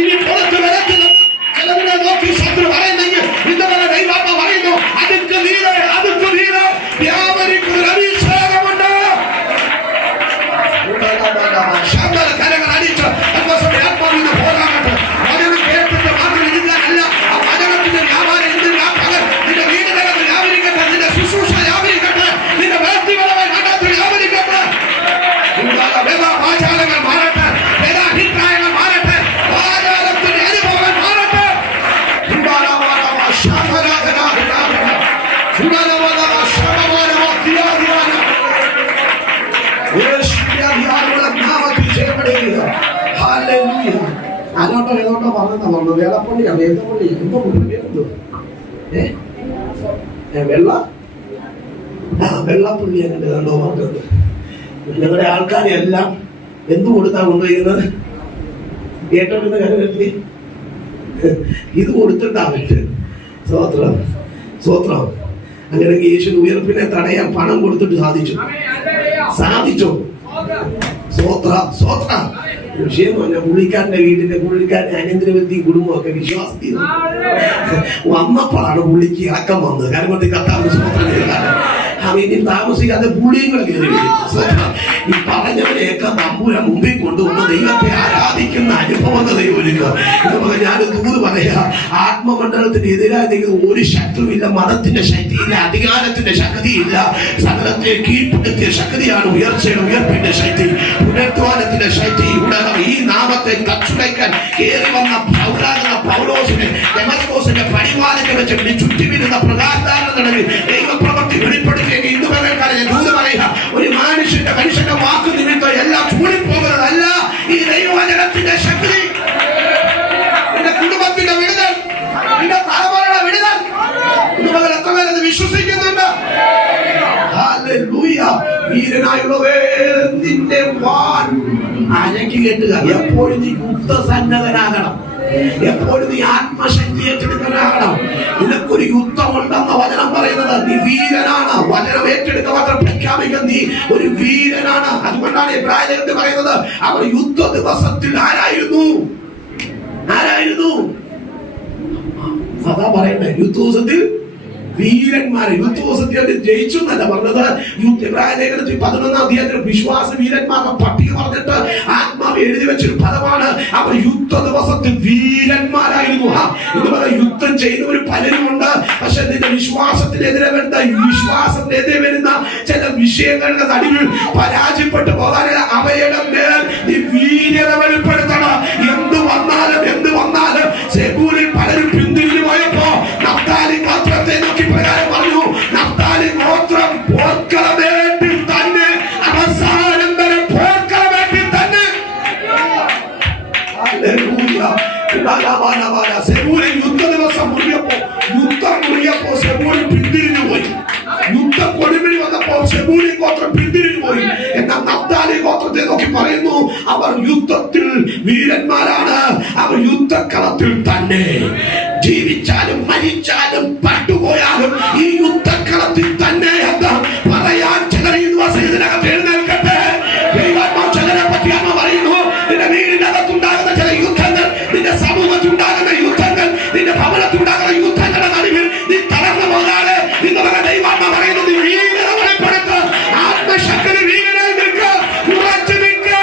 ഇനി പുറത്ത് വരത്തില്ല ചിലതിനെ നോക്കി ശത്രു പറയുന്നെങ്കിൽ ഇന്നലെ ദൈവാത്മ പറയുന്നു, അതുക്ക് നീരെ വ്യാപരിക്കുന്ന അഭിഷേകമുണ്ട്. ശബ്ദ കരങ്ങൾ അടിച്ച് ആത്മാവിന് പോരാകട്ടെ. വചനം കേട്ടിട്ട് മാത്രം ഇരിക്കാനല്ല, ആ വചനത്തിന്റെ വ്യാപാരം എന്തിനാ പകൽ നിന്റെ വീടിനകത്ത് വ്യാപരിക്കട്ടെ, നിന്റെ ശുശ്രൂഷ വ്യാപരിക്കട്ടെ, നിന്റെ വ്യക്തിപരമായി കണ്ടെത്തി വ്യാപരിക്കട്ടെ. വാചാലങ്ങൾ മാറട്ടെ, അഭിപ്രായങ്ങൾ മാറട്ടെ, വാചാലത്തിന്റെ അനുഭവങ്ങൾ മാറട്ടെ. അതോട്ടോ ഏതോട്ടോ പറഞ്ഞെന്നാ പറഞ്ഞു. വേളപ്പള്ളിയാണ്, ഏതപ്പള്ളി, എന്തോ പേരെന്തോ വെള്ളപ്പള്ളി അങ്ങനെ കണ്ടോ പറഞ്ഞത്. ഞങ്ങളുടെ ആൾക്കാരെ എല്ലാം എന്തു കൊടുത്താ കൊണ്ടുപോയിരുന്നത്? കേട്ടോടുന്ന കരകെട്ടി ഇത് കൊടുത്തിട്ടാവില്ല. സ്വത്രം അങ്ങനെ യേശു ഉയർപ്പിനെ തടയാൻ പണം കൊടുത്തിട്ട് സാധിച്ചോ? സ്വത്രം വിഷയം പറഞ്ഞ പുള്ളിക്കാരന്റെ വീട്ടിന്റെ പുള്ളിക്കാരൻ അനന്തരവൃത്തി കുടുംബമൊക്കെ വിശ്വാസത്തിൽ വന്നപ്പോഴാണ് പുള്ളിക്ക് ഇറക്കം വന്നത്. കാരണം കർത്താവിന് സ്വത്രം ചെയ്താണ്. ഇനി താമസിക്കാതെ പുള്ളിയും കൂടെ കയറി വരും. ഈ പറഞ്ഞവരെയൊക്കെ തമ്പുരാൻ മുമ്പിൽ കൊണ്ടുവന്ന് ദൈവത്തെ ആരാധിക്കുന്ന അനുഭവം ദൈവം. ഞാൻ ദൂത് പറയാ, ആത്മമണ്ഡലത്തിന് എതിരായി നിൽക്കുന്ന ഒരു ശത്രുവില്ല. മതത്തിന്റെ ശക്തിയില്ല, അധികാരത്തിന്റെ ശക്തിയില്ല. സകലത്തെ കീഴ്പ്പെടുത്തിയ ശക്തിയാണ് ഉയർപ്പിന്റെ ശക്തി, പുനരുത്ഥാനത്തിന്റെ ശക്തി. ഈ നാമത്തെ കച്ചുടയ്ക്കാൻ കയറി വന്ന പൗലോസിനെ ഡെമസ്കോസിന്റെ പടിവാലൊക്കെ വെച്ച് ചുറ്റിവിരുന്ന പ്രകാശാരണ ദൈവപ്രവൃത്തി വെളിപ്പെടുത്തിയെങ്കിൽ ഇന്ന് ദൂത് പറയുക, ഒരു മനുഷ്യന്റെ വാക്കു നിമിത്തം എല്ലാം ചൂടിപ്പോകുന്നതല്ല ഈ ദൈവവചനത്തിന്റെ ശക്തി. വിശ്വസിക്കുന്നുണ്ട്. ഹല്ലേലൂയ. വീരനായുള്ളവേ, നിന്റെ വാൻ അരക്കി കെട്ടുക. എപ്പോഴും നീ യുദ്ധസന്നദ്ധനാകണം. എപ്പോഴും നീ ആത്മശക്തി ഏറ്റെടുക്കാനാകണം. നിനക്കൊരു യുദ്ധമുണ്ടെന്ന വചനം പറയുന്നത്. നീ വീരനാണ്. വചനം ഏറ്റെടുക്കുക, വചനം പ്രഖ്യാപിക്കുക. നീ ഒരു വീരനാണ്. അതുകൊണ്ടാണ് എബ്രായർ പറയുന്നത്, അവർ യുദ്ധ ദിവസത്തിൽ ആരായിരുന്നു? അതാ പറയണ്ടേ, യുദ്ധ ദിവസത്തിൽ വീരന്മാരെ. യുദ്ധ ദിവസത്തിൽ അവർ ജയിച്ചു എന്നല്ല പറഞ്ഞത്. ലേഖനത്തിൽ 11-ാം അധ്യായത്തിൽ വിശ്വാസ വീരന്മാരുടെ പട്ടിക പറഞ്ഞിട്ട് ആത്മാവ് എഴുതി വെച്ചൊരു പദമാണ്. അവർ യുദ്ധ ദിവസത്തിൽ വീരന്മാരായിരുന്നു. ഇതുപോലെ യുദ്ധം ചെയ്യുന്നവർ പലരുമുണ്ട്. പക്ഷെ നിന്റെ വിശ്വാസത്തിനെതിരെ വരുന്ന, വിശ്വാസത്തിനെതിരെ വരുന്ന ചില വിഷയങ്ങളുടെ നടുവിൽ പരാജയപ്പെട്ടു പോകാനുള്ള അവയുടെ മേൽ നീ വീര്യത വെളിപ്പെടുത്തണം. എന്ത് വന്നാലും സെബൂലിൽ പലരും പിന്തിരിഞ്ഞു പോയപ്പോ നഫ്താലി ഗോത്രത്തെ നോക്കി പ്രകാരം പറഞ്ഞു, നഫ്താലി ഗോത്രം പോർക്കളമേറ്റിൽ തന്നെ, അവസാനം വരെ പോർക്കളമേറ്റിൽ തന്നെ. സെബൂലിൽ യുദ്ധ ദിവസം മുറിയപ്പോ സെബൂലിൽ പിന്തിരിഞ്ഞു പോയി. യുദ്ധം കൊടുമിഴി വന്നപ്പോൾ സെബൂലി ഗോത്രം പിന്തിരിഞ്ഞു പോയി. എന്നാൽ നഫ്താലി ഗോത്രത്തെ നോക്കി പറയുന്നു, അവർ യുദ്ധത്തിൽ വീരന്മാരാണ്. അവർ യുദ്ധക്കളത്തിൽ തന്നെ. ജീവിച്ചാലും മരിച്ചാലും പട്ടുപോയാലും ഈ യുദ്ധക്കളത്തിൽ തന്നെ എന്ന് പറയാൻ ചിലർ ഈ ദിവസം ഇതിനകത്ത് എഴുന്നേൽക്കട്ടെ. ദൈവാത്മാവ് ചിലരെ പറ്റി അമ്മ പറയുന്നു, നിന്റെ വീടിനകത്തുണ്ടാകുന്ന ചില യുദ്ധങ്ങൾ, നിന്റെ സമൂഹത്തിലുണ്ടാകുന്ന യുദ്ധങ്ങൾ, നിന്റെ ഭവനത്തിലുണ്ടാകുന്ന യുദ്ധങ്ങളുടെ നടുവിൽ നീ തളർന്നു പോകാതെ ഇന്ന് വരെ ദൈവാത്മാവ് പറയുന്നത്, വീരത വെളിപ്പെടുത്ത്. ആത്മശക്തി വീരനായി നിൽക്കുക, ഉറച്ചു നിൽക്കുക.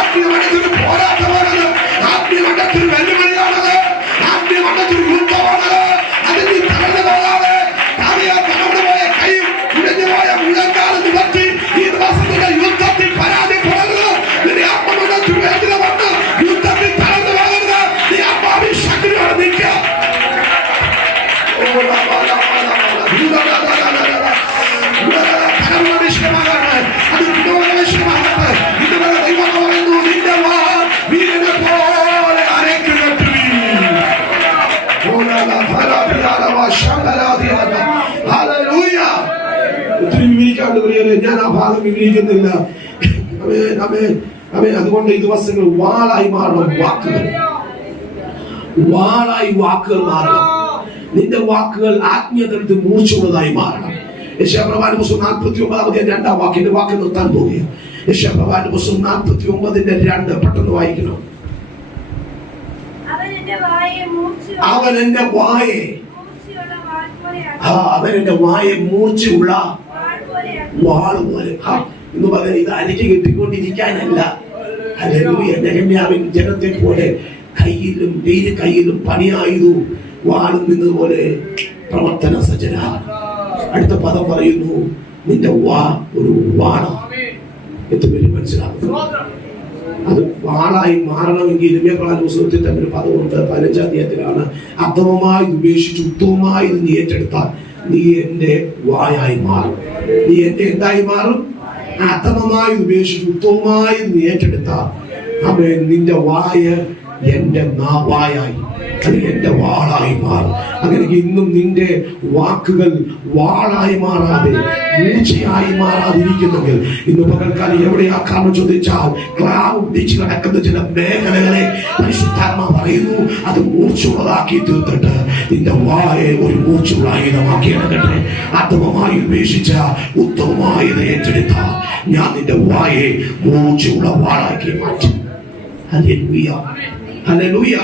ആത്മീയമണ്ഡത്തിൽ പോരാട്ടമാണത്. ആത്മീയമണ്ഡത്തിൽ വെല്ലുവിളിയാണത്. ആത്മീയമണ്ഡത്തിൽ യുദ്ധമാണത്. അതിൽ നീ തകർന്നു പോകാതെ തകർന്നു പോയ കൈയും കുഴഞ്ഞുപോയ മുഴങ്കാലും നിവർത്തി ഈ ദിവസത്തിന്റെ യുദ്ധത്തിൽ പരാജയപ്പെടരുത്. നിന്റെ ആത്മമണ്ഡലത്തിൽ വേദന വന്ന് യുദ്ധത്തിൽ തകർന്നു പോകരുത്. നീ ആത്മാവിൽ ശക്തിയോടെ നിൽക്കുക. അത് വിനോദമാകട്ടെ. ഇതുവരെ ദൈവം പറയുന്നു, നിന്റെ വാൾ വീരനെ പോലെ അരയ്ക്ക് കെട്ടി. ഒത്തിരി വിവരിക്കാണ്ട് പ്രിയരെ, ഞാൻ ആ ഭാഗം വിവരിക്കുന്നില്ല. അതുകൊണ്ട് ഈ ദിവസങ്ങൾ വാളായി മാറണം. വാക്കുകൾ മാറണം. നിന്റെ വാക്കുകൾ ആത്മീയതലത്തിൽ മൂർച്ചയുള്ളതായി മാറണം. യെശയ്യാപ്രവാചകന്റെ പുസ്തകം 49-ാം വാക്യം നിർത്താൻ പോവുകയാണ്. യെശയ്യാപ്രവാചകന്റെ പുസ്തകം 49-2 പെട്ടെന്ന് വായിക്കണം. അവൻ എന്റെ വായെ മൂർച്ചയുള്ള വാൾ പോലെ. എന്ന് പറയാൻ ഇത് അരക്കി കെട്ടിക്കൊണ്ടിരിക്കാനല്ല. നെഹമ്യാവിൻ ജനത്തെ പോലെ കയ്യിലും പണിയായതു വാളും നിന്നതുപോലെ പ്രവർത്തന സജ്ജനാണ്. അടുത്ത പദം പറയുന്നു, നിന്റെ വാ ഒരു വാളാണ്. എത്തുപേര് മനസ്സിലാക്കുന്നു. അത് വാളായി മാറണമെങ്കിൽ ഇരമ്യാപ്രവാചകന്റെ പുസ്തകത്തിൽ തന്നെ ഒരു പദമുണ്ട്. 15-ാം അധ്യായത്തിലാണ്. അധമമായി ഉപേക്ഷിച്ച് ഉത്തമമായി നീ ഏറ്റെടുത്താൽ നീ എന്റെ വായായി മാറും. നീ എന്റെ എന്തായി മാറും? അധമമായി ഉപേക്ഷിച്ച് ഉത്തമമായി നീ ഏറ്റെടുത്താൽ അവൻ നിന്റെ വായ എന്റെ വായായി, അത് എന്റെ വാളായി മാറും. അങ്ങനെ ഇന്നും നിന്റെ വാക്കുകൾ വാളായി മാറാതെ മൂർച്ചയായി മാറാതിരിക്കുന്നെങ്കിൽ ഇന്ന് പകൽക്കാലം എവിടെയാക്കാന്ന് ചോദിച്ചാൽ ക്ലാവ് പിടിച്ച് നടക്കുന്ന ചില മേഖലകളെ പരിശുദ്ധാത്മാ പറയുന്നു, അത് മൂർച്ചയുള്ളതാക്കി തീർത്തിട്ട് നിന്റെ വായെ ഒരു മൂർച്ചയുള്ള ആയുധമാക്കി എടുക്കട്ടെ. അധമമായി ഉപേക്ഷിച്ച ഉത്തമമായി ഏറ്റെടുത്ത ഞാൻ നിന്റെ വായെ മൂർച്ചയുള്ള വാളാക്കി മാറ്റും. Hallelujah, hallelujah.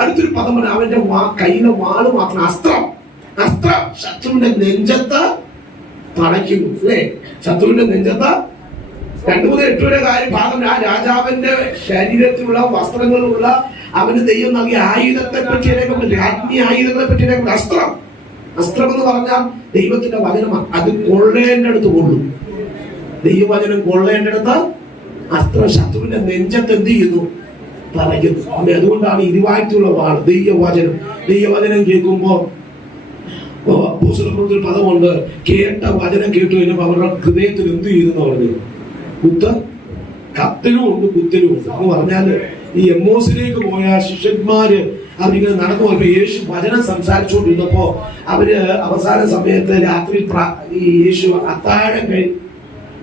അടുത്തൊരു പദം പറഞ്ഞ അവന്റെ കയ്യിലെ വാള് മാത്രം. അസ്ത്രം ശത്രുവിന്റെ നെഞ്ചത്ത് തളയ്ക്കുന്നു. അല്ലേ? ശത്രുവിന്റെ നെഞ്ചത്ത് 2-8 വരെ ഭാഗം ആ രാജാവിന്റെ ശരീരത്തിലുള്ള വസ്ത്രങ്ങളുള്ള അവന് ദൈവം നൽകിയ ആയുധത്തെ പറ്റി, ആത്മീയ ആയുധങ്ങളെ പറ്റി അസ്ത്രം എന്ന് പറഞ്ഞാൽ ദൈവത്തിന്റെ വചനമാണ്. അത് കൊള്ളേണ്ടടുത്ത് കൊള്ളും. ദൈവവചനം കൊള്ളേണ്ടടുത്ത് അസ്ത്രം ശത്രുവിന്റെ നെഞ്ചത്ത് എന്ത് ചെയ്യുന്നു? തറയ്ക്കുന്നു. അതുകൊണ്ടാണ് ഇരുവാഴ്ചയുള്ള വാൾ ദൈവവചനം കേൾക്കുമ്പോ പദമുണ്ട്, കേട്ട വചനം കേട്ടു കഴിഞ്ഞപ്പോ അവരുടെ ഹൃദയത്തിൽ എന്ത് ചെയ്തെന്ന് പറഞ്ഞു? കത്തലും ഉണ്ട് കുത്തലും ഉണ്ട് എന്ന് പറഞ്ഞാല് ഈ എമ്മോസിലേക്ക് പോയ ശിഷ്യന്മാര് അവരിങ്ങനെ നടന്നു പോയപ്പോ യേശു വചനം സംസാരിച്ചുകൊണ്ടിരുന്നപ്പോ അവര് അവസാന സമയത്ത് രാത്രി ഈ യേശു അത്താഴം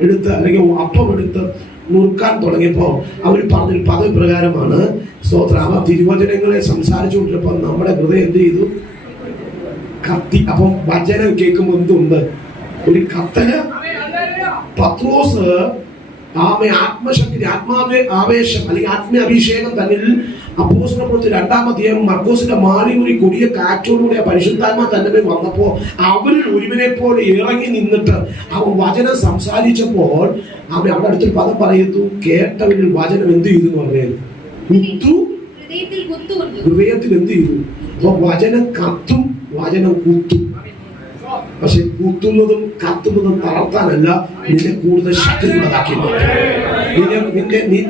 എടുത്ത് അല്ലെങ്കിൽ അപ്പം എടുത്ത് മുറുക്കാൻ തുടങ്ങിയപ്പോ അവർ പറഞ്ഞൊരു പദവി പ്രകാരമാണ് സ്തോത്രം. അവ തിരുവചനങ്ങളെ സംസാരിച്ചുകൊണ്ടിരുന്നപ്പോ നമ്മുടെ ഹൃദയം എന്ത് ചെയ്തു? കത്തി. അപ്പം വചനം കേൾക്കുമ്പോൾ എന്തുണ്ട്? ഒരു കത്തന്. പത്രോസ് ആത്മശക്തി, ആവേശം അല്ലെങ്കിൽ ആത്മീയ അഭിഷേകം തന്നിൽ അപ്പോസ്തലപ്രവൃത്തി 2-ാം അധ്യായം മർക്കോസിന്റെ മാറിമുറി കൊടിയ കാറ്റോടുകൂടി പരിശുദ്ധാത്മാ തന്നെ വന്നപ്പോ അവരിൽ ഒരുവനെ പോലെ ഇറങ്ങി നിന്നിട്ട് അവൻ വചനം സംസാരിച്ചപ്പോൾ അവൻ അവിടെ അടുത്തൊരു പദം പറയുന്നു, കേട്ടവരിൽ വചനം എന്ത് ചെയ്തു എന്ന് പറഞ്ഞാൽ കുത്തു, ഹൃദയത്തിൽ എന്ത് ചെയ്തു? അപ്പൊ വചനം കത്തും, വചനം കുത്തും. പക്ഷെ കുത്തുന്നതും കത്തുന്നതും തളർത്താനല്ല, നിന്നെ കൂടുതൽ ശക്തിയുള്ളതാക്കി മാറ്റാം,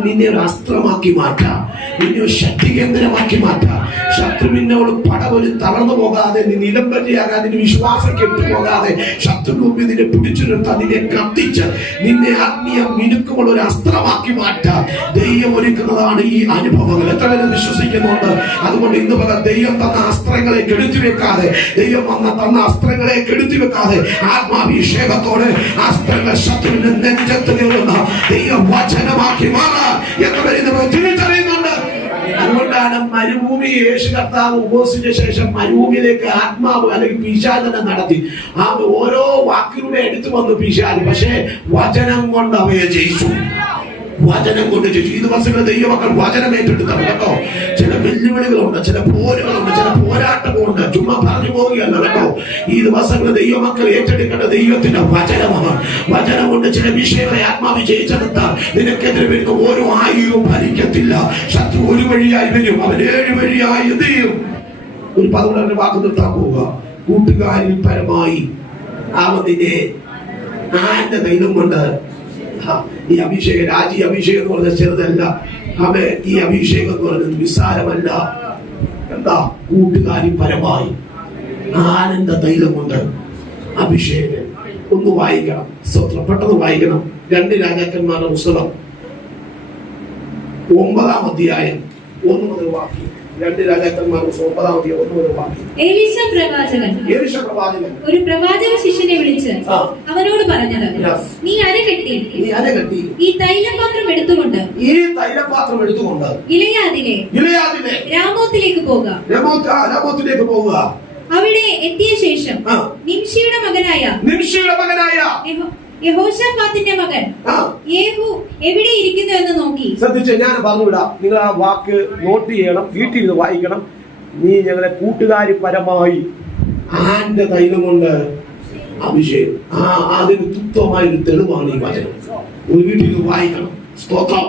നിന്നെ ഒരു അസ്ത്രമാക്കി മാറ്റാം, നിന്നെ ഒരു ശക്തി കേന്ദ്രമാക്കി മാറ്റാം. ശത്രുവിനോട് പടവൊരു തളർന്നു പോകാതെ, നീ നിലംപരിയാകാതെ, നിന്റെ വിശ്വാസം കെട്ടുപോകാതെ, ശത്രു മുമ്പിൽ നിന്നെ പിടിച്ചു നിർത്താൻ, നിന്നെ കത്തിച്ച് നിന്നെ ആത്മീയ മിനുക്കുമുള്ള ഒരു അസ്ത്രമാക്കി മാറ്റാം. ദൈവം ഒരുക്കുന്നതാണ് ഈ അനുഭവങ്ങൾ. എത്ര പേര് വിശ്വസിക്കുന്നുണ്ട്? അതുകൊണ്ട് ഇന്ന് പല ദൈവം തന്ന അസ്ത്രങ്ങളെ കെടുത്തി വെക്കാതെ, ദൈവം തന്ന അസ്ത്രങ്ങളെ കെടുത്തി വെക്കാതെ ആത്മാഭിഷേകത്തോടെ അസ്ത്രങ്ങൾ ശത്രുവിന്റെ നെഞ്ചത്ത് കയറുന്ന ദൈവം വചനമാക്കി മാറാൻ എത്ര പേര് തിരിച്ചറിയുന്നുണ്ട്? അതുകൊണ്ടാണ് മരുഭൂമി യേശു കർത്താവ് ഉപവസിച്ച ശേഷം മരുഭൂമിയിലേക്ക് ആത്മാവ് അല്ലെങ്കിൽ പിശാചനെ നടത്തി. ആ ഓരോ വാക്കിലൂടെ എടുത്തു വന്നു പിശാച്, പക്ഷേ വചനം കൊണ്ട് അവയെ ജയിച്ചു. വചനം കൊണ്ട് ജയിച്ചു. ഈ ദിവസങ്ങളിൽ ദൈവമക്കൾ വചനം ഏറ്റെടുക്കണം കേട്ടോ. ചില വെല്ലുവിളികളുണ്ട്, ചില പോരുകളുണ്ട്, ചില പോരാട്ടങ്ങളുണ്ട്. ചുമ്മാ പറഞ്ഞു പോവുകയല്ല കേട്ടോ. ഈ ദിവസങ്ങളിൽ ദൈവമക്കൾ ഏറ്റെടുക്കേണ്ട ദൈവത്തിന്റെ വചനമാണ്. വചനം കൊണ്ട് ചില വിഷയങ്ങളെ ആത്മാവ് ജയിച്ചെടുത്താൽ നിനക്കെതിരെ വരുന്ന ഓരോ ആയുധവും ഫലിക്കത്തില്ല. ശത്രു ഒരു വഴിയായി വരും, അവൻ 7 വഴിയായി എന്ത് ചെയ്യും? ഒരു 11 വാക്ക് നിർത്താൻ പോവുക. കൂട്ടുകാരിൽ പരമായി അവന്റെ ആന്റെ ദൈവം കൊണ്ട് ഈ അഭിഷേകം, രാജി അഭിഷേകം എന്ന് പറഞ്ഞാൽ ചെറുതല്ല. ഈ അഭിഷേകം എന്ന് പറയുന്നത് നിസ്സാരമല്ല. എന്താ? കൂട്ടുകാരി പരമായി ആനന്ദ തൈലം കൊണ്ട് അഭിഷേകം. ഒന്ന് വായിക്കണം, സ്തോത്രം, പെട്ടെന്ന് വായിക്കണം. 2 രാജാക്കന്മാരുടെ പുസ്തകം 9-ാം അധ്യായം 1 മുതൽ വാക്യം. 2 രാജാക്കന്മാരുടെ 9-ാം അധ്യായം 1 മുതൽ വാക്യം. എലീശ പ്രവാചകൻ ഒരു പ്രവാചക ശിഷ്യനെ വിളിച്ച് അവനോട് പറഞ്ഞത്, നീ അരകെട്ടി ഈ തൈലപാത്രം എടുത്തുകൊണ്ട് ഗിലെയാദിലെ രാമോത്തിലേക്ക് പോകുക. അവിടെ എത്തിയ ശേഷം നിംഷിയുടെ മകനായ യഹോശാഫാത്തിന്റെ മകൻ യേഹൂ എവിടെ ഇരിക്കുന്നു എന്ന് നോക്കി. ശ്രദ്ധിച്ച് ഞാൻ പറഞ്ഞുവിടാം, നിങ്ങൾ ആ വാക്ക് നോട്ട് ചെയ്യണം, വീട്ടിൽ നിന്ന് വായിക്കണം. നീ ഞങ്ങളെ കൂട്ടുകാരി പരമായി ആന്റെ തൈലം കൊണ്ട് അഭിഷേകം. അതിന് തുപ്തമായൊരു തെളിവാണ് ഈ വചനം. ഒരു വീട്ടിൽ നിന്ന് വായിക്കണം. സ്തോത്രം.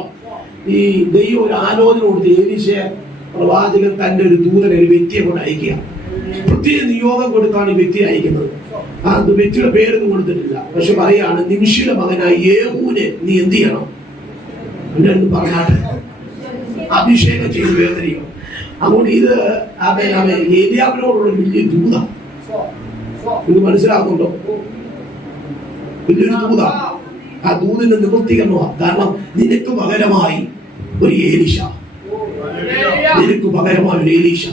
ഈ ദൈവം ഒരു ആലോചന കൊടുത്ത് ഏലീശ പ്രവാചകൻ തന്റെ ഒരു ദൂതനെ, ഒരു വ്യക്തിയെ കൊണ്ട് അയക്കുക. പ്രത്യേക നിയോഗം കൊടുത്താണ് ഈ വ്യക്തിയെ അയക്കുന്നത്. ആ വ്യക്തിയുടെ പേരൊന്നും കൊടുത്തിട്ടില്ല, പക്ഷെ പറയാണ്, നിമിഷിയുടെ മകനായ യേഹൂനെ നീ എന്ത് ചെയ്യണം? എന്ന് പറഞ്ഞാട്ട് അഭിഷേകം ചെയ്ത് വേദനയും. അതുകൊണ്ട് ഇത് ഏലിയാവിനോടുള്ള വലിയ ദൂത. ഇത് മനസ്സിലാക്കുന്നുണ്ടോ? വലിയൊരു ദൂത. ആ ദൂതിന്റെ നിവൃത്തികരണമാണ്. കാരണം നിനക്ക് പകരമായി ഒരു ഏലീശ, നിനക്ക് പകരമായി ഒരു ഏലീശ.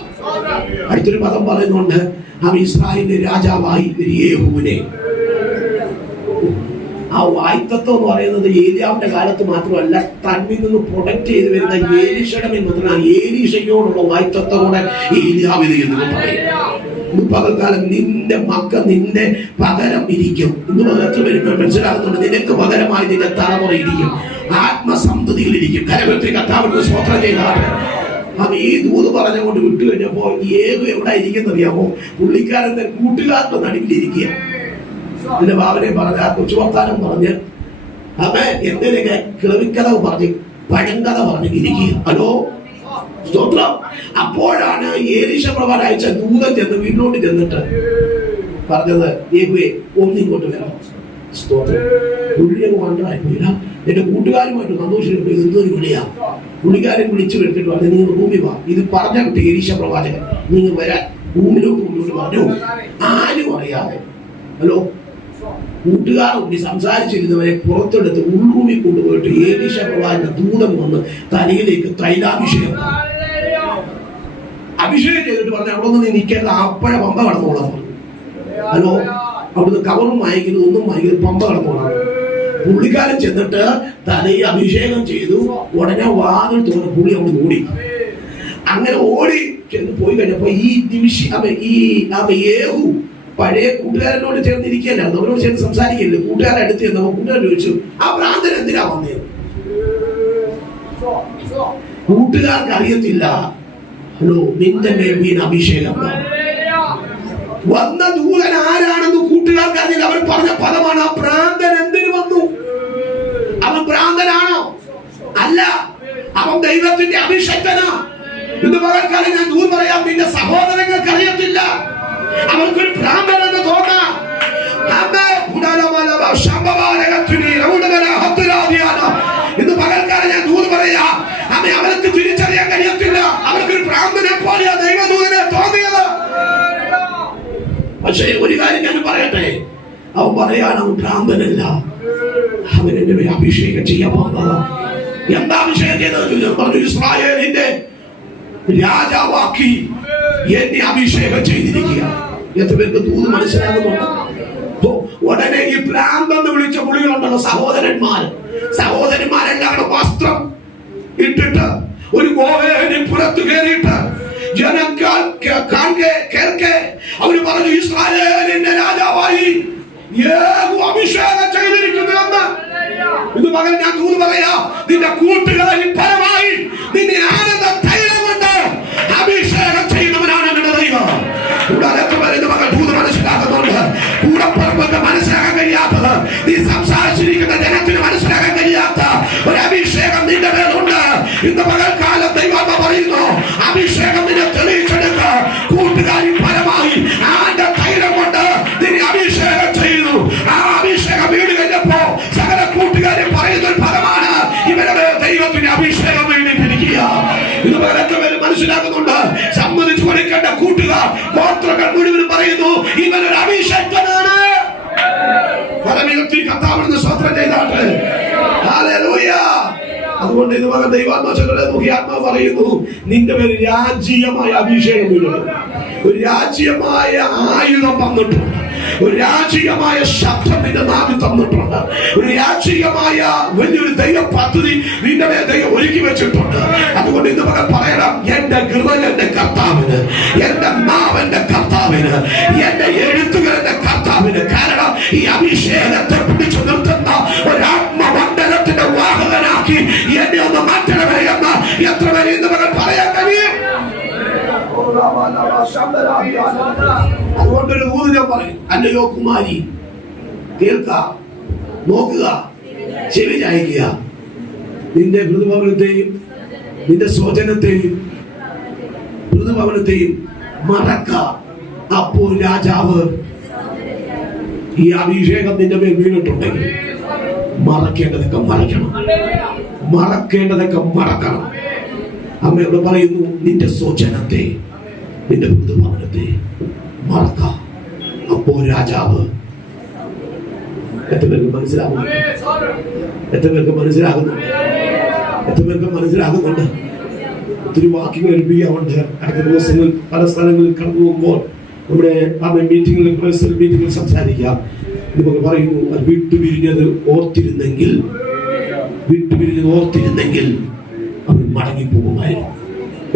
അടുത്തൊരു പദം പറയുന്നുണ്ട്, അവൻ ഇസ്രായേലിന്റെ രാജാവായി ഒരു യേഹൂവിനെ. ആ വായ്ത്തത്വം എന്ന് പറയുന്നത് ഏലിയാവിന്റെ കാലത്ത് മാത്രമല്ല, തന്നിൽ നിന്ന് പ്രൊട്ടക്ട് ചെയ്ത് വരുന്ന ഏലീശയുടെ മാത്രമാണ്. ഏലീശയോടുള്ള വായ്ത്തത്വം കൂടെ ഏലിയാവിന് എന്ന് പറയും. പകൽക്കാലം നിന്റെ മക്കൾ നിന്റെ പകരം ഇരിക്കും. ഇന്ന് പകർത്ത് വരുമ്പോൾ മനസ്സിലാകുന്നുണ്ട്, നിനക്ക് പകരമായി നിന്റെ തലമുറ ഇരിക്കും, ആത്മസന്തതിയിലിരിക്കും. കരകെട്ടി കർത്താവിന് സ്തോത്രം ചെയ്താണ്. അവൻ ഈ ദൂത് പറഞ്ഞുകൊണ്ട് വിട്ടു കഴിഞ്ഞപ്പോ ഏത് എവിടെ ഇരിക്കുന്നറിയാമോ? പുള്ളിക്കാരൻ കൂട്ടുകാരുടെ നടുവിലിരിക്കുക. എന്റെ ഭാവനെ പറഞ്ഞ കൊച്ചു വർത്താനം പറഞ്ഞ് എന്തിനൊക്കെ കിളവിക്കഥ പറഞ്ഞ് പഴങ്കഥ പറഞ്ഞ് ഇരിക്കുക. ഹലോ, സ്തോത്രം. അപ്പോഴാണ് ഏലീശ പ്രവാചകൻ അയച്ച ദൂതൻ ചെന്ന് വീട്ടിലോട്ട് ചെന്നിട്ട് പറഞ്ഞത്, യേഹൂവേ ഒന്നിങ്ങോട്ട് വരാം. സ്തോത്രം. പുള്ളിയൊക്കെ മണ്ടറായി പോയില്ല. എന്റെ കൂട്ടുകാരുമായിട്ട് സന്തോഷം എന്തൊരു വിളിയാ. പുള്ളിക്കാരൻ വിളിച്ചു എടുത്തിട്ട് പറഞ്ഞു, നിങ്ങൾ ഭൂമി വാ. ഇത് പറഞ്ഞ വിട്ട് ഏലീശ പ്രവാചകൻ, നിങ്ങൾ വരാൻ ഭൂമിയിലോട്ട് മുന്നോട്ട് പറഞ്ഞു. ആരും അറിയാതെ. ഹലോ, കൂട്ടുകാരോട് സംസാരിച്ചിരുന്നവരെ പുറത്തെടുത്ത് ഉൾറൂമിൽ കൊണ്ടുപോയിട്ട് ഏലീശ പ്രവാചകന്റെ ദൂതൻ വന്ന് തലയിലേക്ക് തൈലാഭിഷേകം അഭിഷേകം ചെയ്തിട്ട് പറഞ്ഞു, അവിടെ നിന്ന് നീ നിൽക്കേണ്ട, അപ്പഴ പമ്പ കടന്നോളാം. ഹലോ, അവിടുന്ന് കവറും വാങ്ങിക്കുന്നത് ഒന്നും വാങ്ങിക്കുന്നത് പമ്പ കടന്നോളാം. പുള്ളിക്കാരൻ ചെന്നിട്ട് തലയിൽ അഭിഷേകം ചെയ്തു. ഉടനെ വാതിൽ തോന്നി പുള്ളി അവിടെ ഓടി. അങ്ങനെ ഓടി ചെന്ന് പോയി കഴിഞ്ഞപ്പോ ഈ നിമിഷം യേഹു പഴയ കൂട്ടുകാരനോട് ചേർന്നിരിക്കുകയല്ലായിരുന്നു, അവരോട് ചേർന്ന് സംസാരിക്കില്ല. കൂട്ടുകാരെ അടുത്ത് ചെന്നപ്പോ കൂട്ടുകാരൻ ചോദിച്ചു, ആ ഭ്രാന്തൻ എന്തിനാ വന്നേ? കൂട്ടുകാർക്ക് അറിയത്തില്ല. ഹലോ, നിന്റെ മേൽ വീണ അഭിഷേകം വന്ന ദൂതൻ ആരാണെന്ന് കൂട്ടുകാർക്ക് അറിയില്ല. അവർ പറഞ്ഞ പദമാണ്, ആ ഭ്രാന്തൻ എന്തിനു വന്നു? അവൻ ഭ്രാന്തനാണോ? അല്ല, അവൻ ദൈവത്തിന്റെ അഭിഷക്തനാ. ഇന്ന് പകൽക്കാലം ഞാൻ ദൂർ പറയാം, നിന്റെ സഹോദരങ്ങൾക്ക് അറിയത്തില്ല, അവർക്കൊരു ഭ്രാന്തനെന്ന് തോന്നാം. ഇന്ന് പകൽക്കാലം ഞാൻ ദൂർ പറയാ, അവർക്ക് തിരിച്ചറിയാൻ കഴിയത്തില്ല, അവർക്കൊരു ഭ്രാന്തനെ പോലെയാ ദൈവദൂതനെ തോന്നിയത്. പക്ഷേ ഒരു കാര്യം ഞാൻ പറയട്ടെ, അവൻ പറയാൻ അവൻ ഭ്രാന്തനല്ല, അവൻ എന്റെ മേൽ അഭിഷേകം ചെയ്യാൻ പോകുന്നതാ. എന്താ അഭിഷേകം ചെയ്തത്? പറഞ്ഞു, ഇസ്രായേലിന്റെ രാജാവാക്കി എന്നെ അഭിഷേകം ചെയ്തിരിക്കുക. എത്ര പേർക്ക് ദൂത് മനസ്സിലാകുന്നുണ്ട്? ഉടനെ ഈ ഭ്രാന്തെന്ന് വിളിച്ച പുള്ളികളുണ്ടല്ലോ, സഹോദരന്മാരെല്ലാം വസ്ത്രം ഇട്ടിട്ട് ഒരു ഗോവേനി പുറത്തു കയറിയിട്ട് ജനങ്ങൾ കേൾക്കെ അവര് പറഞ്ഞു, ഇസ്രായേലിന്റെ രാജാവായി യേഹു അഭിഷേകം ചെയ്തിരിക്കുന്നുവെന്ന്. ഇത് മകൻ ഞാൻ ദൂത് പറയാ, നിന്റെ കൂട്ടുകാരിൽ പരമായി നിന്നെ ആനന്ദ തൈലം കൊണ്ട് അഭിഷേകം ചെയ്യുന്നവനാണ് എന്റെ ദൈവം. വരുന്ന മകൾ ദൂത് മനസ്സിലാക്കുന്നുണ്ട്. കൂടപ്പുറപ്പൊക്കെ മനസ്സിലാക്കാൻ കഴിയാത്തത്, നീ സംസാരിച്ചിരിക്കുന്ന ജനത്തിന് മനസ്സിലാക്കാൻ കഴിയാത്ത ഒരു അഭിഷേകം നിന്റെ മേലുണ്ട്. ഇന്ന് പകൽക്കാലം ദൈവം പറയുന്നു, അഭിഷേകം നിന്നെ തെളിയിച്ചെടുക്ക. കൂട്ടുകാരി പരമായി ആന്റെ തൈലം കൊണ്ട് നിന്നെ അഭിഷേകം ചെയ്തു. ആ അഭിഷേകം വീട് കഴിഞ്ഞപ്പോ സകല കൂട്ടുകാരെ പറയുന്ന ഒരു ഫലമാണ്, ഇവരുടെ ദൈവത്തിന്റെ അഭിഷേകം വീണിട്ടിരിക്കുക. ഇത് പലരും മനസ്സിലാക്കുന്നുണ്ട്. സമ്മതിച്ചു കൊടുക്കേണ്ട കൂട്ടുകാർ ഗോത്രങ്ങൾ മുഴുവനും പറയുന്നു, ഇവനൊരു അഭിഷേകനാണ്. പരമയുക്തി കർത്താവിന് സ്വത്രം ചെയ്താട്ട്. ഹല്ലേലൂയ. അതുകൊണ്ട് ഇത് മകൻ ദൈവാത്മാചരനെ നോക്കി ആത്മാവ് പറയുന്നു, നിന്റെ പേര് രാജ്യമായ അഭിഷേകം വീഴുന്നു. ഒരു രാജ്യമായ ആയുധം തന്നിട്ടുണ്ട്, ഒരു രാജ്യമായ ശബ്ദം നിന്റെ നാവിൽ തന്നിട്ടുണ്ട്, ഒരു രാജ്യമായ വലിയൊരു ദൈവ പദ്ധതി നിന്റെ മേൽ ദൈവം ഒരുക്കി വെച്ചിട്ടുണ്ട്. അതുകൊണ്ട് ഇന്ന് മകൻ പറയണം, എന്റെ ഹൃദയന്റെ കർത്താവിന്, എന്റെ നാവന്റെ കർത്താവിന്, എന്റെ എഴുത്തുകളുടെ കർത്താവിന്. കാരണം ഈ അഭിഷേകത്തെ പിടിച്ചു നിർത്തുന്ന ഒരാത്മമണ്ഡലത്തിന്റെ വാഹകനാക്കി എന്നെ ഒന്ന് മാറ്റണമേ എന്ന് എത്ര പേര് ഇന്ന് മകൻ പറയാൻ കഴിയും? അതുകൊണ്ടൊരു ഊർജം പറയും, അല്ലയോ കുമാരി, കേൾക്ക, നോക്കുക, ചെവി ചായ്ക്കുക. നിന്റെ മൃദുഭവനത്തെയും നിന്റെ സ്വജനത്തെയും മൃദുഭവനത്തെയും മറക്ക. അപ്പോൾ രാജാവ് ഈ അഭിഷേകം നിന്റെ മേൽ വീണിട്ടുണ്ടെങ്കിൽ മറക്കേണ്ടതൊക്കെ മറക്കണം, മറക്കേണ്ടതൊക്കെ മറക്കണം. അമ്മയോട് പറയുന്നു, നിന്റെ സ്വജനത്തെ, നിന്റെ മൃദുഭവനത്തെ മറക്ക. അപ്പോ രാജാവ്. എത്ര പേർക്ക് മനസ്സിലാകുന്നു? എത്ര പേർക്ക് മനസ്സിലാകുന്നുണ്ട്? എത്ര പേർക്ക് മനസ്സിലാകുന്നുണ്ട്? ഒത്തിരി വാക്യങ്ങൾ എഴുതിയാവുണ്ട്. അടുത്ത ദിവസങ്ങളിൽ പല സ്ഥലങ്ങളിൽ കടന്നു പോകുമ്പോൾ നമ്മുടെ മീറ്റിംഗിൽ സംസാരിക്കാം. നമുക്ക് പറയുന്നു, വിട്ടുപിരിഞ്ഞത് ഓർത്തിരുന്നെങ്കിൽ അവർ മടങ്ങിപ്പോകുമായിരുന്നു.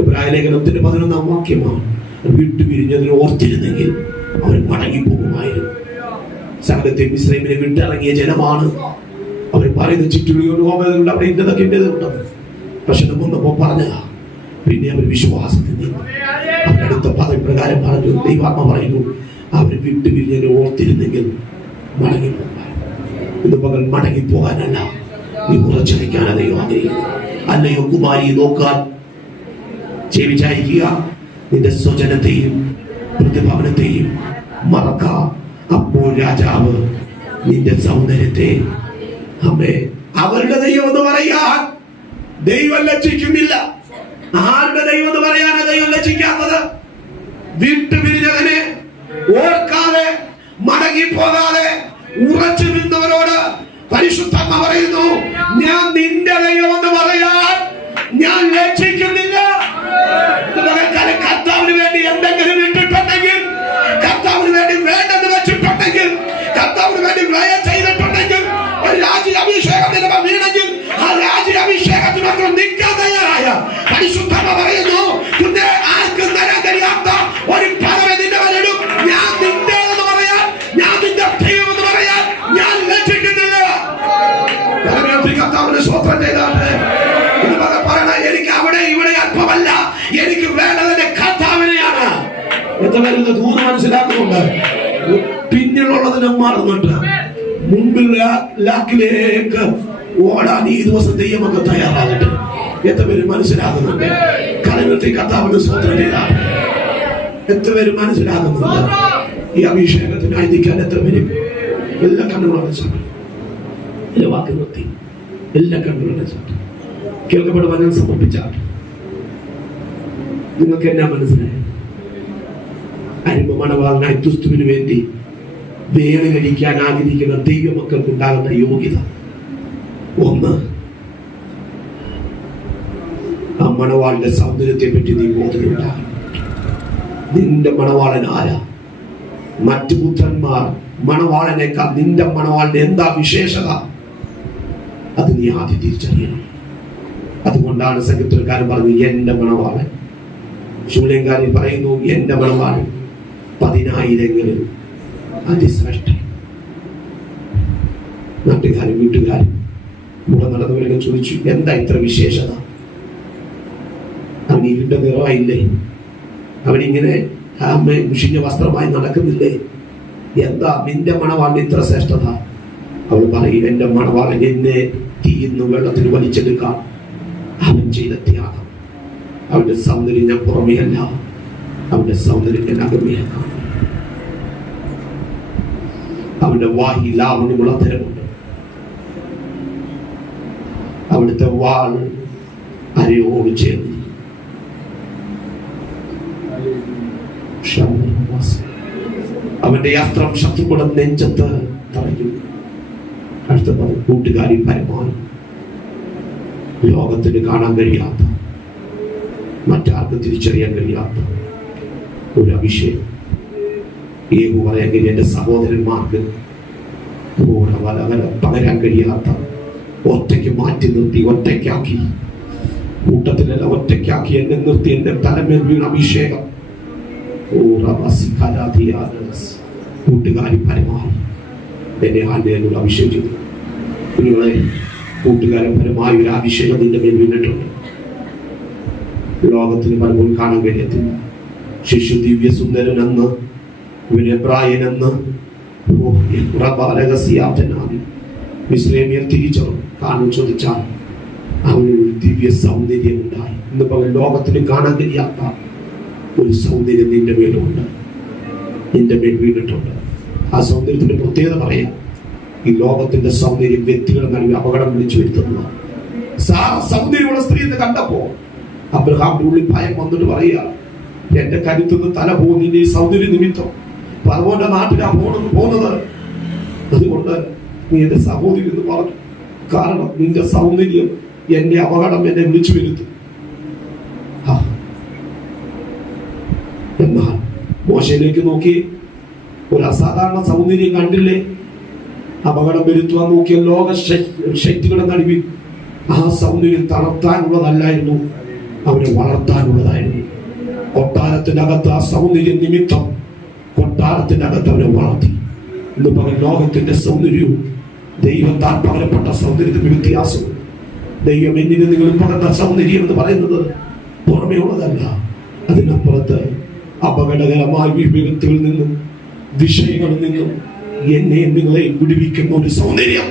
എബ്രായ ലേഖനത്തിന്റെ 11-ാം വാക്യമാണ്, വിട്ടുപിരിഞ്ഞതിന് ഓർത്തിരുന്നെങ്കിൽ അവർ മടങ്ങിപ്പോകുമായിരുന്നു. സകലത്തെ മിസ്രൈമിനെ വിട്ടിറങ്ങിയ ജനമാണ്. അവർ പറയുന്ന ചുറ്റുള്ളിയോട് ഹോമങ്ങളുണ്ട്, അവിടെ ഇന്നതൊക്കെ ഉണ്ടെന്ന് പ്രശ്നം വന്നപ്പോ പറഞ്ഞതാ. പിന്നെ അവർ വിശ്വാസത്തിൽ നിന്നു. അവരടുത്ത പദപ്രകാരം പറഞ്ഞു, ദൈവാത്മ പറയുന്നു, അവർ വിട്ടുപിരിഞ്ഞതിനെ ഓർത്തിരുന്നെങ്കിൽ മടങ്ങിപ്പോകുമായിരുന്നു. ഇന്ന് പകൽ മടങ്ങിപ്പോകാനല്ല, നീ ഉറച്ചു നിൽക്കാനാ ദൈവം ആഗ്രഹിക്കുന്നു. അല്ലയോ കുമാരി, നോക്കാൻ ചെവിചായിക്കുക, നിന്റെ സ്വജനത്തെയും പ്രതിഭവനത്തെയും മറക്ക. അപ്പോൾ രാജാവ് നിന്റെ സൗന്ദര്യത്തെ അമ്മേ. അവരുടെ ദൈവം എന്ന് പറയാൻ ദൈവം ലജ്ജിക്കുന്നില്ല. ആരുടെ ദൈവം എന്ന് പറയാനാ ദൈവം ലജ്ജിക്കാത്തത്? വിട്ടുപിരിഞ്ഞതിനെ ഓർക്കാതെ, മടങ്ങിപ്പോകാതെ, ഉറച്ചു നിന്നവരോട് പരിശുദ്ധാത്മ പറയുന്നു, ഞാൻ നിന്റെ ദൈവമെന്ന് പറയാൻ ഞാൻ ലജ്ജിക്കുന്നില്ല. കർത്താവിന് വേണ്ടി എന്തെങ്കിലും ഇട്ടിട്ടുണ്ടെങ്കിൽ, കർത്താവിന് വേണ്ടി വേണ്ടെന്ന് വെച്ചിട്ടുണ്ടെങ്കിൽ, കർത്താവിന് വേണ്ടി വ്യയം ചെയ്തിട്ടുണ്ടെങ്കിൽ, ഒരു രാജ്യാഭിഷേകം വീണെങ്കിൽ ആ രാജ്യാഭിഷേകത്തിനൊക്കെ നിൽക്കാൻ തയ്യാറായ പരിശുദ്ധാത്മ പറയുന്നു, പിന്നെ ആർക്കും തരാൻ കഴിയാത്ത ഒരു പദവി നിന്റെ വരും. ഞാൻ നിന്റേതെന്ന് പറയാൻ, ഞാൻ നിന്റെ ദൈവമെന്ന് പറയാൻ ഞാൻ ലജ്ജിക്കുന്നില്ല. കർത്താവിന് സ്വന്തം ചെയ്താട്ടെ. പറയണ, എനിക്ക് അവിടെ ഇവിടെ അല്പമല്ല, എനിക്ക് വേണ്ടതിന്റെ കർത്താവിനെയാണ്. എത്ര പേര് ദൂരം മനസ്സിലാക്കുന്നുണ്ട്? പിന്നിലുള്ളതിനെ മറന്നിട്ട് മുമ്പിൽ ലാക്കിലേക്ക് ഓടാൻ ഈ ദിവസം ദൈവമൊക്കെ തയ്യാറാകട്ടെ. എത്ര പേര് മനസ്സിലാകുന്നുണ്ട്? കരങ്ങളിൽ കർത്താവിന് സ്വന്തം ചെയ്താണ്. എത്ര പേര് മനസ്സിലാകുന്നുണ്ട്? ഈ അഭിഷേകത്തിനായി നിൽക്കാൻ എത്ര പേര്? എല്ലാ കണ്ണുകളും എല്ലാ വാക്ക് നിർത്തി, എല്ലാ കണ്ണുകളും കേൾക്കപ്പെട്ട വചനം സമർപ്പിച്ചാൽ നിങ്ങൾക്ക് എന്നാ മനസ്സിലായി? അരിമ മണവാളനായി ക്രിസ്തുവിന് വേണ്ടി വേല കഴിക്കാൻ ആഗ്രഹിക്കുന്ന ദൈവമക്കൾക്ക് ഉണ്ടാകുന്ന യോഗ്യത ഒന്ന്, ആ മണവാളിന്റെ സൗന്ദര്യത്തെ പറ്റി നീ ബോധമുണ്ടാകും. നിന്റെ മണവാളൻ ആരാ? മറ്റു പുത്രന്മാർ മണവാളനേക്കാൾ നിന്റെ മണവാളിന് എന്താ വിശേഷത? അത് നീ ആദ്യം തിരിച്ചറിയണം. അതുകൊണ്ടാണ് സംഗീതക്കാരൻ പറഞ്ഞത് എന്റെ മണവാളൻ. ശൂന്യങ്കാരൻ പറയുന്നു എന്റെ മണവാളൻ 10,000 അതിശ്രേഷ്ഠൻ. നാട്ടുകാരും വീട്ടുകാരും കൂടെ നടന്നവരൊക്കെ ചോദിച്ചു, എന്താ ഇത്ര വിശേഷത? അവൻ ഇരുണ്ട നിറമായില്ലേ? അവനിങ്ങനെ മുഷിഞ്ഞ വസ്ത്രമായി നടക്കുന്നില്ലേ? എന്താ നിന്റെ മണവാളിന് ഇത്ര ശ്രേഷ്ഠത? അവൾ പറയും, എന്റെ മണവാളൻ എന്നെ തീയുന്നു വെള്ളത്തിന് വലിച്ചെടുക്കാം. അവൻ ചെയ്ത ത്യാഗം, അവന്റെ സൗന്ദര്യം ഞാൻ പുറമെയല്ല, അവന്റെ സൗന്ദര്യം ഞാൻ അകമയാണ്. അവന്റെ വായിൽ ലാവണ്യമുള്ള തരമുണ്ട്. അവിടുത്തെ വാൾ അരയോട് ചേർന്ന് അവന്റെ അസ്ത്രം ശത്രുക്കളുടെ നെഞ്ചത്ത് തറയ്ക്കും. അടുത്ത കൂട്ടുകാരി പരമാവധി ലോകത്തിന് കാണാൻ കഴിയാത്ത, മറ്റാർക്കും തിരിച്ചറിയാൻ കഴിയാത്ത ഒരു അഭിഷേകം ഏകു പറയാൻ കഴിയും. എൻ്റെ സഹോദരന്മാർക്ക് പകരാൻ കഴിയാത്ത, ഒറ്റയ്ക്ക് മാറ്റി നിർത്തി, ഒറ്റയ്ക്കാക്കി, കൂട്ടത്തിലല്ല ഒറ്റയ്ക്കാക്കി എന്നെ നിർത്തി എൻ്റെ തലമേൽ വീണ അഭിഷേകം. കൂട്ടുകാരി പരമായി എന്നെ ആദ്യം അഭിഷേകം ചെയ്തു. നിങ്ങളെ കൂട്ടുകാരൻ പരമായ ഒരു അഭിഷേകം നിന്റെ മേൽ വീണിട്ടുണ്ട്. ലോകത്തിന് പലപ്പോഴും കാണാൻ കഴിയത്തില്ല. ശിശു ദിവ്യ സുന്ദരനെന്ന്, എബ്രായനെന്ന്, മിസ്രൈമ്യർ തിരിച്ചറിഞ്ഞു കാണും ചോദിച്ചാൽ അവനൊരു ദിവ്യ സൗന്ദര്യം ഉണ്ടായി. ഇന്ന് പകൽ ലോകത്തിന് കാണാൻ കഴിയാത്ത ഒരു സൗന്ദര്യം നിന്റെ മേലുണ്ട്, നിന്റെ മേൽ വീണിട്ടുണ്ട്. ആ സൗന്ദര്യത്തിന്റെ പ്രത്യേകത പറയാം. ഈ ലോകത്തിന്റെ സൗന്ദര്യം വ്യക്തികളെ നൽകി അപകടം വിളിച്ചു വരുത്തുന്നതാണ്. സൗന്ദര്യമുള്ള സ്ത്രീ എന്ന് കണ്ടപ്പോ അബ്രഹാമിന്റെ ഉള്ളിൽ ഭയം വന്നിട്ട് പറയുക, എന്റെ കരുത്തുനിന്ന് തല പോകുന്ന ഈ സൗന്ദര്യ നിമിത്തം പറവോന്റെ നാട്ടിലാ പോകുന്നത്. അതുകൊണ്ട് നീ എന്റെ സഹോദരി എന്ന് പറഞ്ഞു. കാരണം നിന്റെ സൗന്ദര്യം എന്റെ അപകടം എന്നെ വിളിച്ചു വരുത്തും. എന്നാൽ മോശയിലേക്ക് നോക്കി ഒരു അസാധാരണ സൗന്ദര്യം കണ്ടില്ലേ? അപകടം വരുത്തുവാൻ നോക്കിയ ലോക ശക്തികളുടെ നടുവിൽ ആ സൗന്ദര്യം തളർത്താനുള്ളതല്ലായിരുന്നു, അവനെ വളർത്താനുള്ളതായിരുന്നു. കൊട്ടാരത്തിനകത്ത് ആ സൗന്ദര്യ നിമിത്തം കൊട്ടാരത്തിനകത്ത് അവനെ വളർത്തി. ഇന്ന് പകൽ ലോകത്തിന്റെ സൗന്ദര്യവും ദൈവത്താൽ പകരപ്പെട്ട സൗന്ദര്യത്തിന് വ്യത്യാസവും. ദൈവം എന്നിന് നിങ്ങൾ പകർന്ന സൗന്ദര്യം എന്ന് പറയുന്നത് പുറമേ ഉള്ളതല്ല, അതിനപ്പുറത്ത് അപകടകരമായ വിപത്തുകളിൽ നിന്നും വിഷയങ്ങളിൽ നിന്നും എന്നെ നിങ്ങളെ വിടുവിക്കുന്ന ഒരു സൗന്ദര്യം,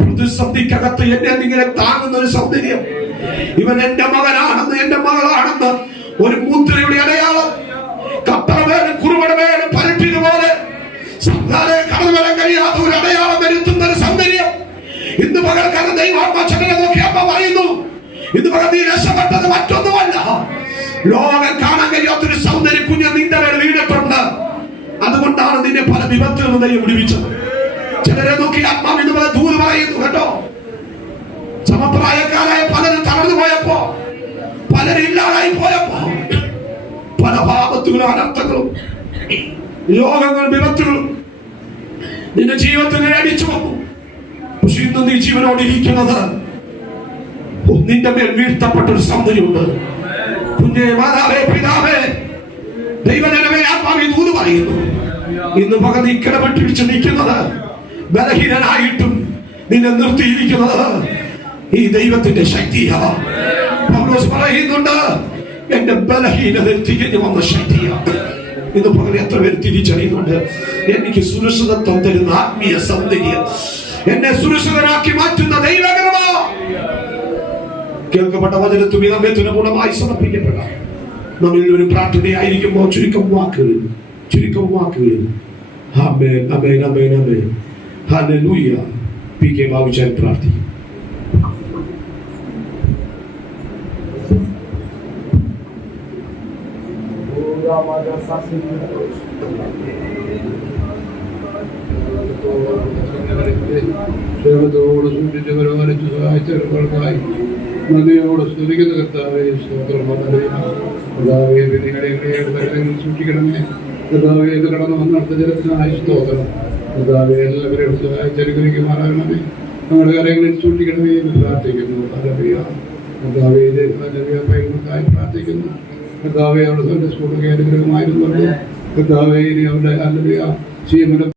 പ്രതിസന്ധിക്കകത്ത് എന്നെ നിങ്ങളെ താങ്ങുന്ന ഒരു സൗന്ദര്യം. ഇവൻ എന്റെ മകനാണെന്ന്, എന്റെ മകളാണെന്ന് ഒരു മുദ്രയുടെ അടയാളം, കപ്പറവേലും കുറുവടവേലും പരട്ടിയതുപോലെ കടന്നു വരാൻ കഴിയാത്ത ഒരു അടയാളം വരുത്തുന്ന ഒരു സൗന്ദര്യം. ഇന്ന് പകൽക്കാലം ദൈവാത്മാച്ചനെ നോക്കി അമ്മ പറയുന്നു, ഇന്ന് പകൽ നീ രക്ഷപ്പെട്ടത് മറ്റൊന്നുമല്ല, ലോകം കാണാൻ കഴിയാത്തൊരു സൗന്ദര്യം കുഞ്ഞ് നിന്റെ മേൽ വീണിട്ടുണ്ട്. അതുകൊണ്ടാണ് നിന്നെ പല വിപത്തുകൾ ദൈവം വിടുവിച്ചത്. ചിലരെ നോക്കി ആത്മാവ് ഇതുപോലെ ദൂത് പറയുന്നു കേട്ടോ. സമപ്രായക്കാരായ പലരും തളർന്നു പോയപ്പോ, പലരും ഇല്ലാതായി പോയപ്പോ, പല പാപത്തുകളും അനർത്ഥങ്ങളും രോഗങ്ങളും വിപത്തുകളും നിന്റെ ജീവിതത്തിൽ അടിച്ചു വന്നു. പക്ഷെ ഇന്ന് നീ ജീവനോട് ഇരിക്കുന്നത് നിന്റെ മേൽ വീഴ്ത്തപ്പെട്ട ഒരു സൗന്ദര്യമുണ്ട്. കുഞ്ഞേ, മാതാവേ, പിതാവേ, ദൈവജനമേ, ആത്മാവേ ദൂത് പറയുന്നു. ഇന്ന് പകൽ നീ കിടപെട്ടിടിച്ച് നിൽക്കുന്നത്, ബലഹീനനായിട്ടും നിന്നെ നിർത്തിയിരിക്കുന്നത് ഈ ദൈവത്തിന്റെ ശക്തിയാ. പൗലോസ് പറയുന്നുണ്ട്, എന്റെ ബലഹീനത തികഞ്ഞു വന്ന ശക്തിയാ. ഇന്ന് പകൽ എത്ര പേര് തിരിച്ചറിയുന്നുണ്ട്, എനിക്ക് സുരക്ഷിതത്വം തരുന്ന ആത്മീയ സൗന്ദര്യം, എന്നെ സുരക്ഷിതനാക്കി മാറ്റുന്ന ദൈവകൃപ. കേൾക്കപ്പെട്ട വചനത്തും നമ്മെ തുലപൂർണ്ണമായി സമർപ്പിക്കപ്പെടാം. നമ്മളിൽ ഒരു പ്രാർത്ഥനയായിരിക്കുമ്പോൾ ചുരുക്കം വാക്കുകളിൽ ആമേൻ, ആമേൻ, ആമേൻ, ആമേൻ, ഹല്ലേലൂയ. പി കെ ബാബുചാൻ പ്രാർത്ഥിക്കും. ക്ഷേമത്തോട് സൂക്ഷിച്ച് പരിപാലിച്ച് സഹായിച്ചവർക്കായി നന്ദിയോട് സ്തുതിക്കുന്ന കർത്താവേ, സ്തോത്രം. കർത്താവേ, സൂക്ഷിക്കണമേ. കർത്താവേ, ഇത് കടന്നു വന്നടുത്ത ജലത്തിനായി സ്തോത്രം. കർത്താവേ, എല്ലാവരെയും സഹായിച്ചനുഗ്രഹിക്കുമാറാകണമേ. നമ്മുടെ കാര്യങ്ങളിൽ സൂക്ഷിക്കണമേ എന്ന് പ്രാർത്ഥിക്കുന്നു. കർത്താവേ, പൈകൾക്കായി പ്രാർത്ഥിക്കുന്നു. കർത്താവേ, അവിടെ സ്കൂളൊക്കെ അനുഗ്രഹമായിരുന്നു. കർത്താവേ, ഇനി അവരുടെ